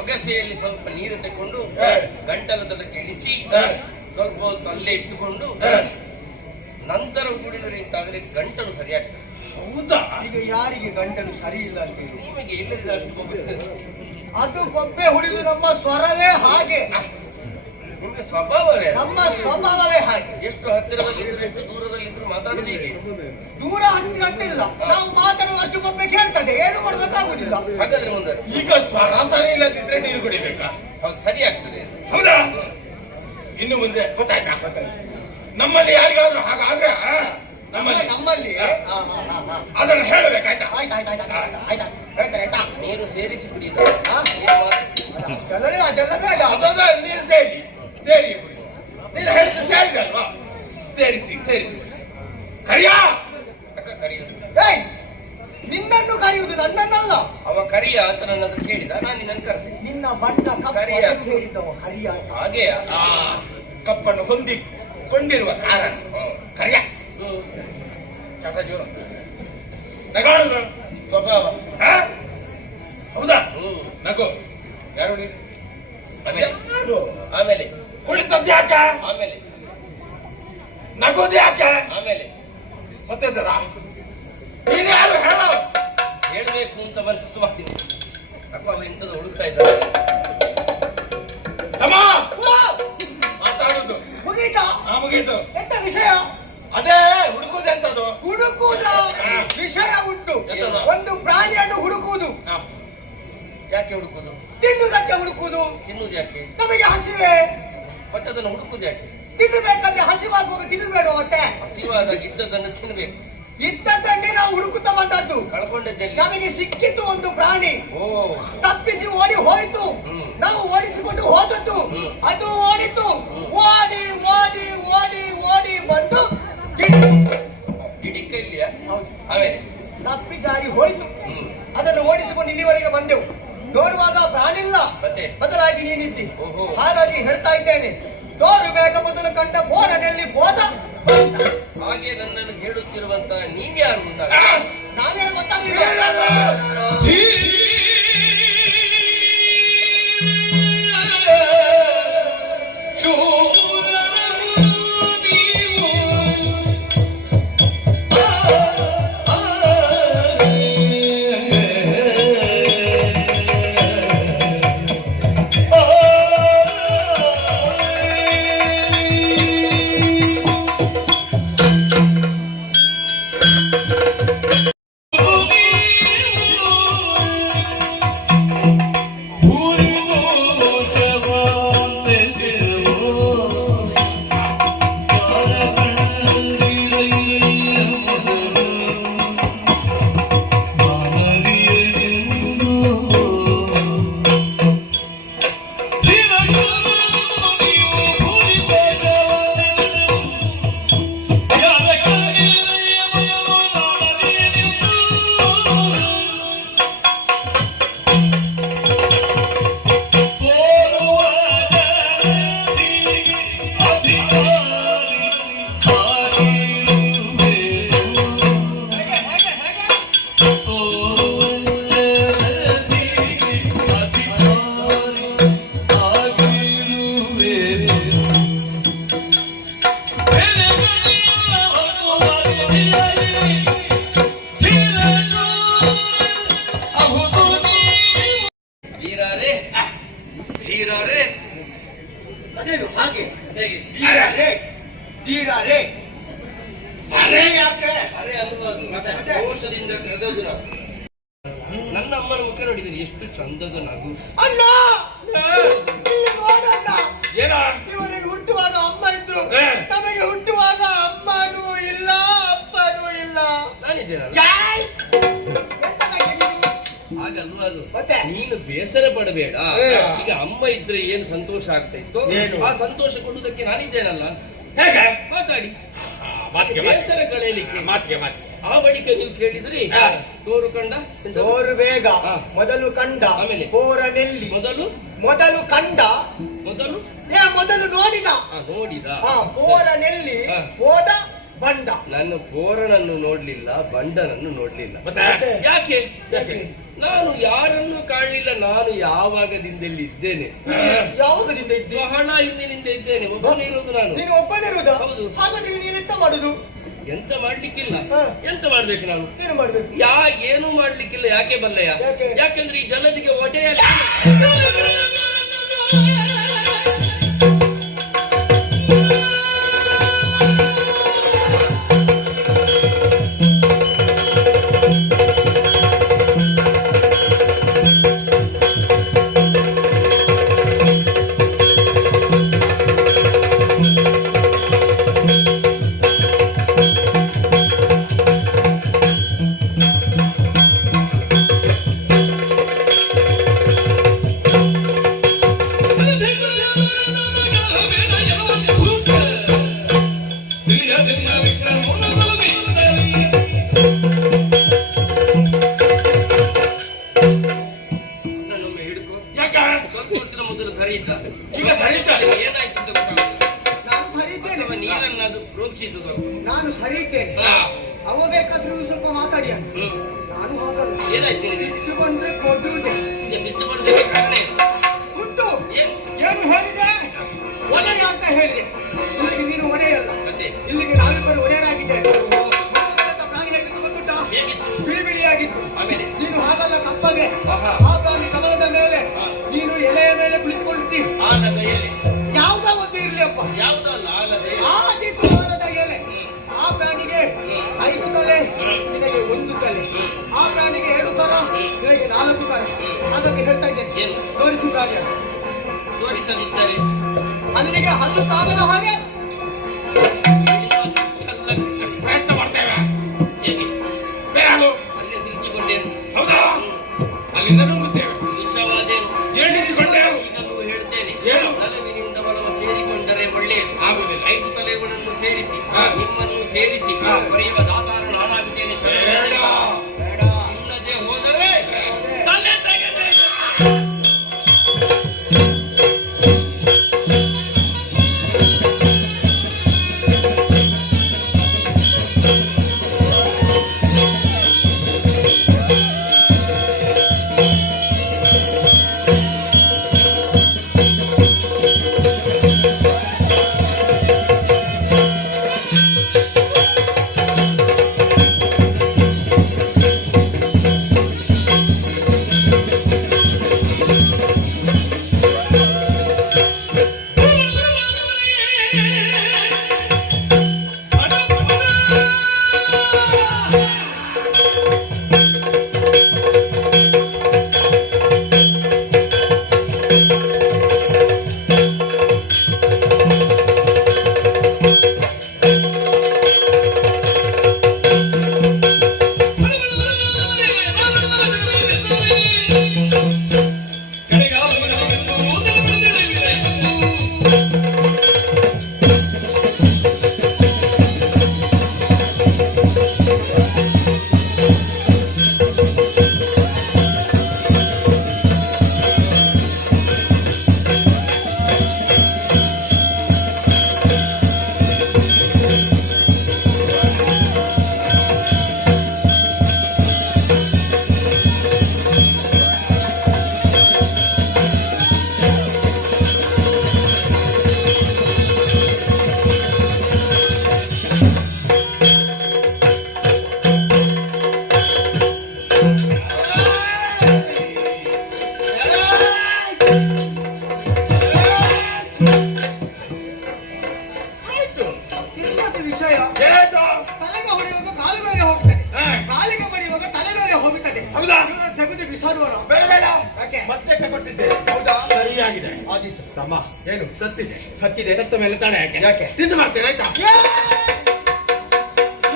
ಒಗಸೆಯಲ್ಲಿ ಸ್ವಲ್ಪ ನೀರು ತಕೊಂಡು ಗಂಟಲದಕ್ಕೆ ಇಳಿಸಿ ಸ್ವಲ್ಪ ಹೊತ್ತು ಅಲ್ಲೇ ಇಟ್ಟುಕೊಂಡು ನಂತರ ಕುಡಿದರಿಂತಾದ್ರೆ ಗಂಟಲು ಸರಿಯಾಗ್ತದೆ. ಹೌದಾ? ಈಗ ಯಾರಿಗೆ ಗಂಟಲು ಸರಿ ಇಲ್ಲ ಅಂತ ಹೇಳಿ ನಿಮಗೆ ಇಲ್ಲದಿದ್ದ ಅಷ್ಟು ಗೊಬ್ಬರ ಅದು ಗೊಬ್ಬೆ ಹುಡಿದು ನಮ್ಮ ಸ್ವರವೇ ಹಾಗೆ, ನಿಮಗೆ ಸ್ವಭಾವವೇ ನಮ್ಮ ಸ್ವಭಾವವೇ ಹಾಗೆ. ಎಷ್ಟು ಹತ್ತಿರದಲ್ಲಿದ್ರು ಎಷ್ಟು ದೂರದಲ್ಲಿದ್ರು ಮಾತಾಡೋದು ಹೀಗೆ. ದೂರ ಹತ್ತಿರ ಅಂತಿಲ್ಲ, ನಾವು ಮಾತಾಡುವಷ್ಟು ಗೊಬ್ಬೆ ಕೇಳ್ತದೆ, ಏನು ಮಾಡೋದಕ್ಕಾಗುದಿಲ್ಲ. ಹಾಗಾದ್ರೆ ಮುಂದೆ ಈಗ ಸ್ವರ ಸರಿ ಇಲ್ಲದಿದ್ರೆ ನೀರು ಕುಡಿಬೇಕಾ? ಹೌದು, ಸರಿ ಆಗ್ತದೆ. ಹೌದಾ? ಇನ್ನು ಮುಂದೆ ಗೊತ್ತಾಯ್ತಾ? ನಮ್ಮಲ್ಲಿ ಯಾರಿಗಾದ್ರೂ ಹಾಗಾದ್ರೆ ನಮ್ಮಲ್ಲಿ ಅದನ್ನು ಹೇಳಬೇಕಾಯ್ತಾ? ಹೇಳ್ತಾರೆ ಆಯ್ತಾ? ನೀರು ಸೇರಿಸಿ ಕುಡಿಯುದು. ಅದೆಲ್ಲ ಬೇಡ. ಅದೊಂದ ನೀರು ಸೇರಿ ಕುಡಿ. ನೀನು ಹೇಳಿದ್ದು ಸೇರಿದಲ್ವಾ? ಸೇರಿಸಿ ಕರಿಯ ಅಕ್ಕ ಕರೆಯುದು. ಏಯ್, ನಿನ್ನನ್ನು ಕರೆಯುವುದು ನನ್ನನ್ನಲ್ಲ. ಅವ ಕರಿಯ ಅಂತ ನನ್ನ ಹತ್ರ ಕೇಳಿದ, ನಾನು ನಿನ್ನನ್ನು ಕರೆದೆ. ನಿನ್ನ ಬಣ್ಣ ಕರಿಯ. ಕಪ್ಪು ಹೇಳಿದ್ದವ ಕರಿಯ ಅಂತ. ಹಾಗೆಯಾ? ಕಪ್ಪನ್ನು ಹೊಂದಿಕೊಂಡಿರುವ ಕಾರಣ ಕರಿಯ. ಚಟ ಜೋರು ನಗಾಡು ಸ್ವಭಾವ. ಹೌದಾ? ನಗು. ಯಾರು ನೀನು? ಆಮೇಲೆ ಕುಳಿತದ್ದು ಯಾಕೆ? ಆಮೇಲೆ ನಗೋದು ಯಾಕೆ? ಆಮೇಲೆ ಮತ್ತೆ ನೀನು ಯಾರು ಹೇಳೋ? ಹೇಳ್ಬೇಕು ಅಂತ ಮನಸ್ಸು ಮಾಡ್ತೀನಿ. ಅಪ್ಪ ಅವ ಇಂಥದ್ದು ಹುಡುಕ್ತಾ ಇದ್ದಾರೆ. ತಮ್ಮ ಮಾತಾಡುದು ಮುಗೀತಾ? ಮುಗೀತು. ಎಂತ ವಿಷಯ? ಅದೇ ಹುಡುಕುದು ಎಂತದು? ಹುಡುಕುವುದು ವಿಷಯ ಉಂಟು. ಎಂತದು? ಒಂದು ಪ್ರಾಣಿಯನ್ನು ಹುಡುಕುವುದು. ಯಾಕೆ ಹುಡುಕುದು? ತಿನ್ನುವುದಕ್ಕೆ ಹುಡುಕುವುದು. ತಿನ್ನುವುದು ಯಾಕೆ? ನಮಗೆ ಹಸಿವೆ, ಮತ್ತೆ ಅದನ್ನು ಹುಡುಕುದು ಯಾಕೆ? ತಿನ್ನಬೇಕಾದ್ರೆ ಹಸಿವಾಗುವಾಗ ತಿನ್ನಬೇಡ. ಮತ್ತೆ ಹಸಿವಾದಾಗ ಇದ್ದದನ್ನು ತಿನ್ಬೇಕು. ಇದ್ದದ್ದನ್ನೇ ನಾವು ಹುಡುಕುತ್ತಾ ಬಂದದ್ದು. ಕಳ್ಕೊಂಡದ್ದಲ್ಲಿ ನಮಗೆ ಸಿಕ್ಕಿತ್ತು ಒಂದು ಪ್ರಾಣಿ, ಓ ತಪ್ಪಿಸಿ ಓಡಿ ಹೋಯಿತು. ನಾವು ಓಡಿಸಿಕೊಂಡು ಹೋದದ್ದು, ಅದು ಓಡಿತು. ಓಡಿ ಓಡಿ ಓಡಿ ಓಡಿ ಬಂದು ಇಡೀ ಕೈಲಿಯ. ಹೌದು, ಆಮೇಲೆ ತಪ್ಪಿ ಜಾರಿ ಹೋಯ್ತು. ಅದನ್ನು ಓಡಿಸಿಕೊಂಡು ಇಲ್ಲಿವರೆಗೆ ಬಂದೆವು. ನೋಡುವಾಗ ಪ್ರಾಣಿ ಇಲ್ಲ, ಮತ್ತೆ ಬದಲಾಗಿ ನೀನಿದ್ದಿ. ಓಹೋ. ಹಾಗಾಗಿ ಹೇಳ್ತಾ ಇದ್ದೇನೆ, ತೋರು ಬೇಗ ಮೊದಲು ಕಂಡ ಬೋರನಲ್ಲಿ ಹೋದ. ಹಾಗೆ ನನ್ನನ್ನು ಹೇಳುತ್ತಿರುವಂತ ನೀನ್ಯಾರು ಮುಂದಾಗ ನಾನೇ ಗೊತ್ತಾಗಿಲ್ಲ. ಅದೇನು ಹಾಗೆ? ಹೇಗೆ? ತೀರಾರೆ ಅರೆ ಯಾಕೆ? ಅರೆ ಅಲ್ವಾ ಅದು? ದೋಷದಿಂದ ಕರೆದದ್ದು ನಾವು. ನನ್ನ ಅಮ್ಮನ ಮುಖ ನೋಡಿದ್ದೀನಿ. ಎಷ್ಟು ಚಂದದ ನಗು. ಅಣ್ಣ ಇಲ್ಲಿ ನೋಡಣ್ಣ, ಏನ ಇವರಿಗೆ ಹುಟ್ಟುವಾಗ ಅಮ್ಮ ಇದ್ರು, ಹೇ. ನಮಗೆ ಹುಟ್ಟುವಾಗ ಅಮ್ಮನೂ ಇಲ್ಲ ಅಪ್ಪನೂ ಇಲ್ಲ. ನಾನಿದ್ದೇನಲ್ಲ, ಯಾಸ್! ಎಂತಕ್ಕಾಗಿ ನೀವು? ಹಾಗಲ್ವ ಅದು. ಮತ್ತೆ? ನೀನು ಬೇಸರ ಪಡಬೇಡ. ಹೇ. ಈಗ ಅಮ್ಮ ಇದ್ರೆ ಏನು ಸಂತೋಷ ಆಗ್ತಾ ಇತ್ತು, ಏನು? ಆ ಸಂತೋಷ ಕೊಡುವುದಕ್ಕೆ ನಾನಿದ್ದೇನಲ್ಲ. ಹೇಗೆ ಮಾತಾಡಿ, ಮಾತಿಗೆ ಬೇಸರ ಕಳೆಯಲಿಕ್ಕೆ. ಮಾತಿಗೆ ಮಾತಿಗೆ ಆ ಬಳಿಕ ನೀವು ಕೇಳಿದ್ರಿ ಹಾ. ತೋರು ಕಂಡ ಎಂತ? ತೋರು ಬೇಗ ಹಾ. ಮೊದಲು ಕಂಡ ಆಮೇಲೆ? ಕೋರನೆಲ್ಲಿ ಮೊದಲು ಮೊದಲು ಕಂಡ ಮೊದಲು ಮೊದಲು ನೋಡಿದ ನೋಡಿದ. ಕೋರನೆಲ್ಲಿ ಹಾ. ಹೋದ ಬಂಡ. ನನ್ನ ಬೋರನನ್ನು ನೋಡ್ಲಿಲ್ಲ, ಬಂಡನನ್ನು ನೋಡ್ಲಿಲ್ಲ. ಮತ್ತೆ ಯಾಕೆ? ಯಾಕೆ? ನಾನು ಯಾರನ್ನು ಕಾಣಲಿಲ್ಲ. ನಾನು ಯಾವಾಗದಿಂದಲೇ ಇದ್ದೇನೆ, ಯಾವಾಗದಿಂದ ಇದ್ದೆ? ಬಹಳ ಹಿಂದಿನಿಂದ ಇದ್ದೇನೆ. ಒಬ್ಬನೇ ಇರೋದು ನಾನು. ನೀನು ಒಬ್ಬನಿರುವುದ? ಹೌದು. ಹಾಗಾದ್ರೆ ನೀನು ಎಂತ ಮಾಡುದು? ಎಂತ ಮಾಡ್ಲಿಕ್ಕಿಲ್ಲ. ಹಾ. ಎಂತ ಮಾಡ್ಬೇಕು ನಾನು? ಏನು ಮಾಡ್ಬೇಕು? ಏನೂ ಮಾಡ್ಲಿಕ್ಕಿಲ್ಲ. ಯಾಕೆ ಬಲ್ಲೆಯ? ಯಾಕೆ? ಯಾಕೆಂದ್ರೆ ಈ ಜಲದಿಗೆ ಒಡೆಯ ನನ್ನೊಮ್ಮೆ ಹಿಡ್ಕೊ. ಯಾಕ ಸ್ವಲ್ಪ ಹೊತ್ತಿನ ಮೊದಲು ಸರಿ ಇದ್ದ, ಈಗ ಸರಿ ಇದ್ದಾರೆ. ಏನಾಯ್ತು ಅಂತ ಗೊತ್ತಾಗುದಿಲ್ಲ. ನಾನು ಸರಿ ಇದ್ದೇನೆ. ಅಥವಾ ನೀನನ್ನದು ಪ್ರೋಕ್ಷಿಸುದು. ನಾನು ಸರಿ ಇದ್ದೇನೆ. ಹಾ. ಅವ ಬೇಕಾದ್ರೂ ಸ್ವಲ್ಪ ಮಾತಾಡಿ ಅಂತ. ಹ್ಮ್. ನಾನು ಹೋಗಲ್ಲ. ಏನಾಯ್ತು ನಿನಗೆ? ಇಟ್ಟು ಬಂದ್ರೆ ಕೊಡುವುದೇ ಈಗ ಬಿದ್ದು ಬರೋದಕ್ಕೆ ಕಾರಣ ಏನು? ಉಂಟು. ಏನು? ಏನು ಹೇಳಿದೆ? ಒಡೆಯ ಅಂತ ಹೇಳಿದೆ. ಇಲ್ಲಿಗೆ ನೀನು ಒಡೆಯಲ್ಲ, ಮತ್ತೆ ಇಲ್ಲಿಗೆ ನಾವಿಬ್ಬರು ಒಡೆಯರಾಗಿದ್ದೇವೆ. ಮನಸ್ಸಿನಂತ ಪ್ರಾಣಿ ಹೇಗಿತ್ತು ಗೊತ್ತುಂಟಾ? ಹೇಗಿತ್ತು? ಬಿಳಿ ಬಿಳಿಯಾಗಿತ್ತು. ಆಮೇಲೆ ನೀನು ಹಾಗಲ್ಲ, ಕಪ್ಪಗೆ. ಆಹಾ. ಆ ಪ್ರಾಣಿ ಕಮಲದ ಮೇಲೆ, ನೀನು ಎಲೆಯ ಮೇಲೆ ಕುಳಿತುಕೊಳ್ಳುತ್ತಿ. ಆಲದ ಎಲೆ. ಯಾವುದೋ ಒಂದು ಇರ್ಲಿ ಅಪ್ಪ, ಯಾವುದಲ್ಲ ಆಲದ ಎಲೆ. ಆ ಚಿಕ್ಕವಾದ ಎಲೆ. ಆ ಪ್ರಾಣಿಗೆ 5 ತಲೆ, ನಿನಗೆ 1 ತಲೆ. ಆ ಪ್ರಾಣಿಗೆ 2 ತಲ, ನಿನಗೆ 4 ತಲೆ. ಅದಕ್ಕೆ ಹೇಳ್ತಾ ಇದ್ದೇನೆ, ಏನು? ತೋರಿಸು ಪ್ರಾಣಿಯ. ತೋರಿಸದಿದ್ದರೆ ಅಲ್ಲಿಗೆ ಹಲ್ಲು ಸಾಗದ ಹಾಗೆ ಪ್ರಯತ್ನ ಮಾಡ್ತೇವೆ. ಹೇಗೆ? ಬೇರು ಅಲ್ಲೇ ಸಿಲುಕಿಕೊಂಡೇನು? ಹೌದಾ ಅಲ್ಲಿಂದ ನುಗ್ಗುತ್ತೇವೆ. ವಿಷವಾದೇನು? ಜೇಡಿಸಿಕೊಂಡೆವು. ಈಗ ನೀವು ಹೇಳ್ತೇನೆ, ಏನು? ನಲವಿನಿಂದ ಬಲವ ಸೇರಿಕೊಂಡರೆ ಒಳ್ಳೆಯದು. ಆಗುವುದಿಲ್ಲ. 5 ತಲೆಗಳನ್ನು ಸೇರಿಸಿ, ಹಾ. ನಿಮ್ಮನ್ನು ಸೇರಿಸಿ ಹಾ. ಬರೆಯುವ ದಾತಾರ ನಾನಾಗುತ್ತೇನೆ. ಬೇಡ. ಇಲ್ಲದೆ ಹೋದರೆ ತಲೆ ತೆಗೆದೆ. ಸರಿಯಾಗಿದೆ. ಆದಿತ್ತು. ತಮ್ಮ ಏನು ಸತ್ತಿದೆ? ಸತ್ತಿದೆ. ಸತ್ತ ಮೇಲೆ ತಾನೆ ಯಾಕೆ ಯಾಕೆ? ತಿಂದು ಮಾಡ್ತೇನೆ ಆಯ್ತಾ?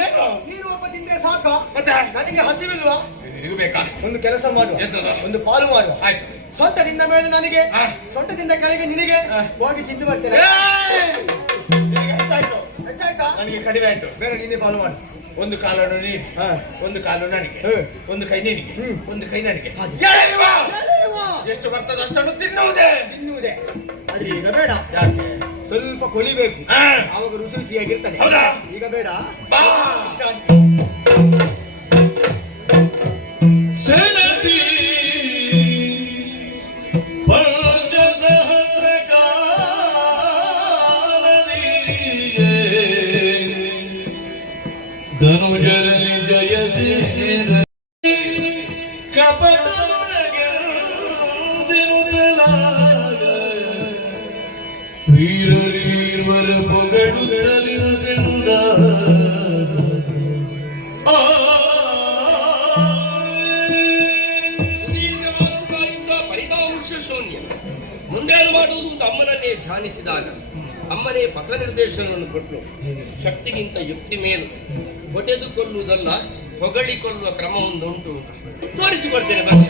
ಏನು ನೀನು ಒಬ್ಬ ತಿಂದ್ರೆ ಸಾಕ? ಮತ್ತೆ ನನಗೆ ಹಸಿವಿಲ್ವಾ? ನಿನಗೂ ಬೇಕಾ? ಒಂದು ಕೆಲಸ ಮಾಡುವ, ಎಂತದು? ಒಂದು ಪಾಲು ಮಾಡುವ. ಆಯ್ತು. ಸೊಂಟದಿಂದ ಮೇಲೆ ನನಗೆ, ಹಾ. ಸೊಂಟದಿಂದ ಕೆಳಗೆ ನಿನಗೆ ಹೋಗಿ ತಿಂದು ಬರ್ತೇನೆ. ನಿನಗೆ ಹೆಚ್ಚಾಯ್ತು. ಹೆಚ್ಚಾಯ್ತಾ? ನನಗೆ ಕಡಿಮೆ ಆಯ್ತು. ಬೇರೆ ನೀನೇ ಪಾಲು ಮಾಡು. ಒಂದು ಕಾಲನ್ನು ನೀನು, ಹಾ. ಒಂದು ಕಾಲು ನನಗೆ, ಹ್ಮ್. ಒಂದು ಕೈ ನಿನಗೆ, ಒಂದು ಕೈ ನನಗೆ. ಹಾಗೆ. ಎಳೆಯುವ. ಎಳೆಯುವ. ಎಷ್ಟು ಬರ್ತದೆ ಅಷ್ಟನ್ನು ತಿನ್ನುವುದೇ. ತಿನ್ನುವುದೇ. ಆದ್ರೆ ಈಗ ಬೇಡ, ಯಾಕೆ? ಸ್ವಲ್ಪ ಕೊಲಿಬೇಕು, ಹಾ. ಆವಾಗ ರುಚಿ ರುಚಿಯಾಗಿರ್ತದೆ. ಹೌದಾ? ಈಗ ಬೇಡ. ಬಾ. ವಿಶ್ರಾಂತಿ. ಸೆಣತಿ ಧನುಜರಲಿ ಜಯಸೇನ ಕಪಟದೊಳಗೆ ವೀರರೀರ್ವರ ಪೊಗಡುತ್ತಲಿರುವುದೆಂದ ಸುದೀರ್ಘವಾದಂತಹ ಫಲಿತಾಂಶ ಶೂನ್ಯ. ಮುಂದೇನು ಮಾಡುವುದು ಅಂತ ಅಮ್ಮನನ್ನೇ ಧ್ಯಾನಿಸಿದಾಗ ಅಮ್ಮನೇ ಪಥ ನಿರ್ದೇಶನವನ್ನು ಕೊಟ್ಟು ಶಕ್ತಿಗಿಂತ ಯುಕ್ತಿ ಮೇಲು, ಹೊಡೆದುಕೊಳ್ಳುವುದಲ್ಲ ಹೊಗಳಿಕೊಳ್ಳುವ ಕ್ರಮ ಒಂದುಂಟು ಅಂತ ತೋರಿಸಿಕೊಡ್ತೇನೆ ಬನ್ನಿ.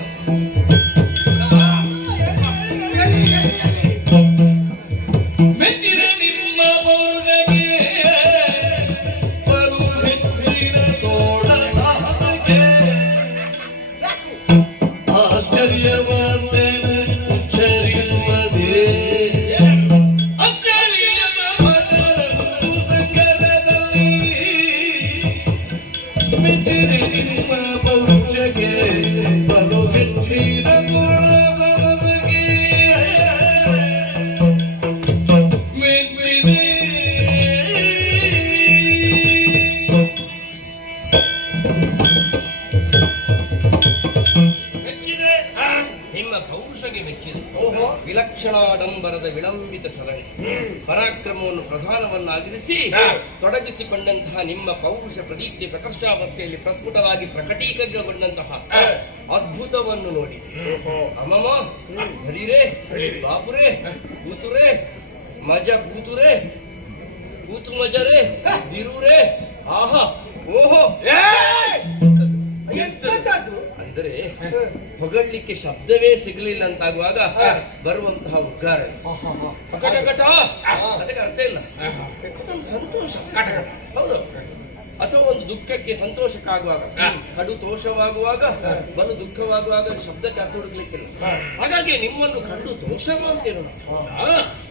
ಮೆಚ್ಚಿದ ನಿಮ್ಮ ಪೌರ್ಣಗೆ ಬಲು ಹೆಚ್ಚಿನ ತೋಳ ಸಾಧಗೆ ಆಶ್ಚರ್ಯವಂತೆನ ಉಚ್ಚರಿಸುವುದೇ ಅಚ್ಚರಿಯದ ಭಟರಂದು ಸಂಕರದಲ್ಲಿ ಮೆಚ್ಚಿದ ನಿಮ್ಮ ಪೌರ್ಣಗೆ ಬಲು ಹೆಚ್ಚಿನ ತೋಳ ಸಾಧಗೆ ಮೆಚ್ಚಿದೆ, ನಿಮ್ಮ ಪೌರುಷಗೆ ಮೆಚ್ಚಿದೆ. ವಿಲಕ್ಷಣಾಡಂಬರದ ವಿಳಂಬಿತ ಚಲನೆ, ಪರಾಕ್ರಮವನ್ನು ಪ್ರಧಾನವನ್ನಾಗಿರಿಸಿ ತೊಡಗಿಸಿಕೊಂಡಂತಹ ನಿಮ್ಮ ಪೌರುಷ ಪ್ರದೀಪ್ತಿ ಪ್ರಕರ್ಷಾವಸ್ಥೆಯಲ್ಲಿ ಪ್ರಸ್ಫುಟವಾಗಿ ಪ್ರಕಟೀಕರಣಗೊಂಡಂತಹ ಅದ್ಭುತವನ್ನು ನೋಡಿ ಅಮ್ಮಮ್ಮ ಹರಿರೇ ಬಾಪುರೇ ಕೂತುರೇ ಮಜ ಕೂತುರೇ ಕೂತು ಮಜರೇ ದಿರುರೇ ಆಹಾ ಓಹೋ ಎಂತದ್ದು? ಅಂದರೆ ಹೊಗಳಲಿಕ್ಕೆ ಶಬ್ದವೇ ಸಿಗಲಿಲ್ಲ ಅಂತಾಗುವಾಗ ಬರುವಂತಹ ಉದ್ಗಾರ ಕಟಕಟ, ಅದಕ್ಕೆ ಅರ್ಥ ಇಲ್ಲ. ಅದೊಂದು ಸಂತೋಷ ಕಟಕಟ, ಹೌದು. ಅಥವಾ ಒಂದು ದುಃಖಕ್ಕೆ ಸಂತೋಷಕ್ಕಾಗುವಾಗ, ಕಡು ತೋಷವಾಗುವಾಗ, ಬಲು ದುಃಖವಾಗುವಾಗ ಶಬ್ದಕ್ಕೆ ಅರ್ಥ ಹುಡುಕ್ಲಿಕ್ಕಿಲ್ಲ. ಹಾಗಾಗಿ ನಿಮ್ಮನ್ನು ಕಂಡು ದೋಷವ ಅಂತೇನು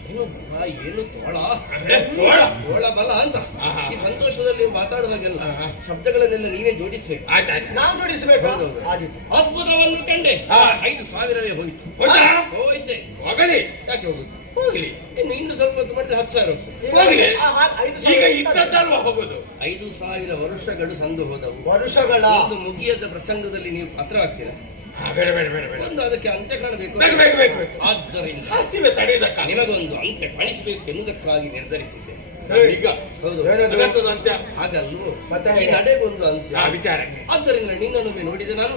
ಏನು ಏನು ತೋಳ ಬಲ ಅಂತ ಈ ಸಂತೋಷದಲ್ಲಿ ನೀವು ಮಾತಾಡುವಾಗೆಲ್ಲ ಶಬ್ದಗಳನ್ನೆಲ್ಲ ನೀವೇ ಜೋಡಿಸ್ಬೇಕು. ನಾವು ಜೋಡಿಸಬೇಕು. ಹೌದು. ಆದಿತ್ತು. ಅದ್ಭುತವನ್ನು ಕಂಡೆ 5,000 ಹೋಯ್ತು. ಹೋಯ್ತೆ ಹೋಗಲಿ. ಯಾಕೆ ಹೋಗುದು? ಹೋಗ್ಲಿ. ಇನ್ನು ಸ್ವಲ್ಪ ಹೊತ್ತು ಮಾಡಿದ್ರೆ 10,000 ಹೋಗ್ತದೆ. ಹೋಗ್ಲಿ. ಐದು ಈಗ ಸಾವಿರ ಇದ್ದದ್ದಲ್ವಾ ಹೋಗುದು? 5,000 ವರ್ಷಗಳು ಸಂದು ಹೋದವು. ವರ್ಷಗಳ ಒಂದು ಮುಗಿಯದ ಪ್ರಸಂಗದಲ್ಲಿ ನೀವು ಪತ್ರ ಹಾಕ್ತೀರಾ, ಬೇಡ ಬೇಡ ಬೇಡ ಬೇಡ. ಒಂದು ಅದಕ್ಕೆ ಅಂತ್ಯ ಕಾಣಬೇಕು. ಬೇಕು ಬೇಕು ಬೇಕು ಬೇಕು. ಆದ್ದರಿಂದ ಹಸಿವೆ ತಡೆಯುವುದಕ್ಕ ನಿಮಗೊಂದು ಅಂತ್ಯ ಕಾಣಿಸಬೇಕು ಎನ್ನುವುದಕ್ಕಾಗಿ ನಿರ್ಧರಿಸಿದ್ದೆ. ಈಗ ಹೌದು, ಅದಕ್ಕಂತದ್ದು ಅಂತ್ಯ. ಹಾಗಲ್ವೋ ಮತ್ತೆ ಈ ನಡೆಗೊಂದು ಅಂತ್ಯ. ಆ ವಿಚಾರಕ್ಕೆ ಆದ್ದರಿಂದ ನಿನ್ನೊಮ್ಮೆ ನೋಡಿದೆ ನಾನು.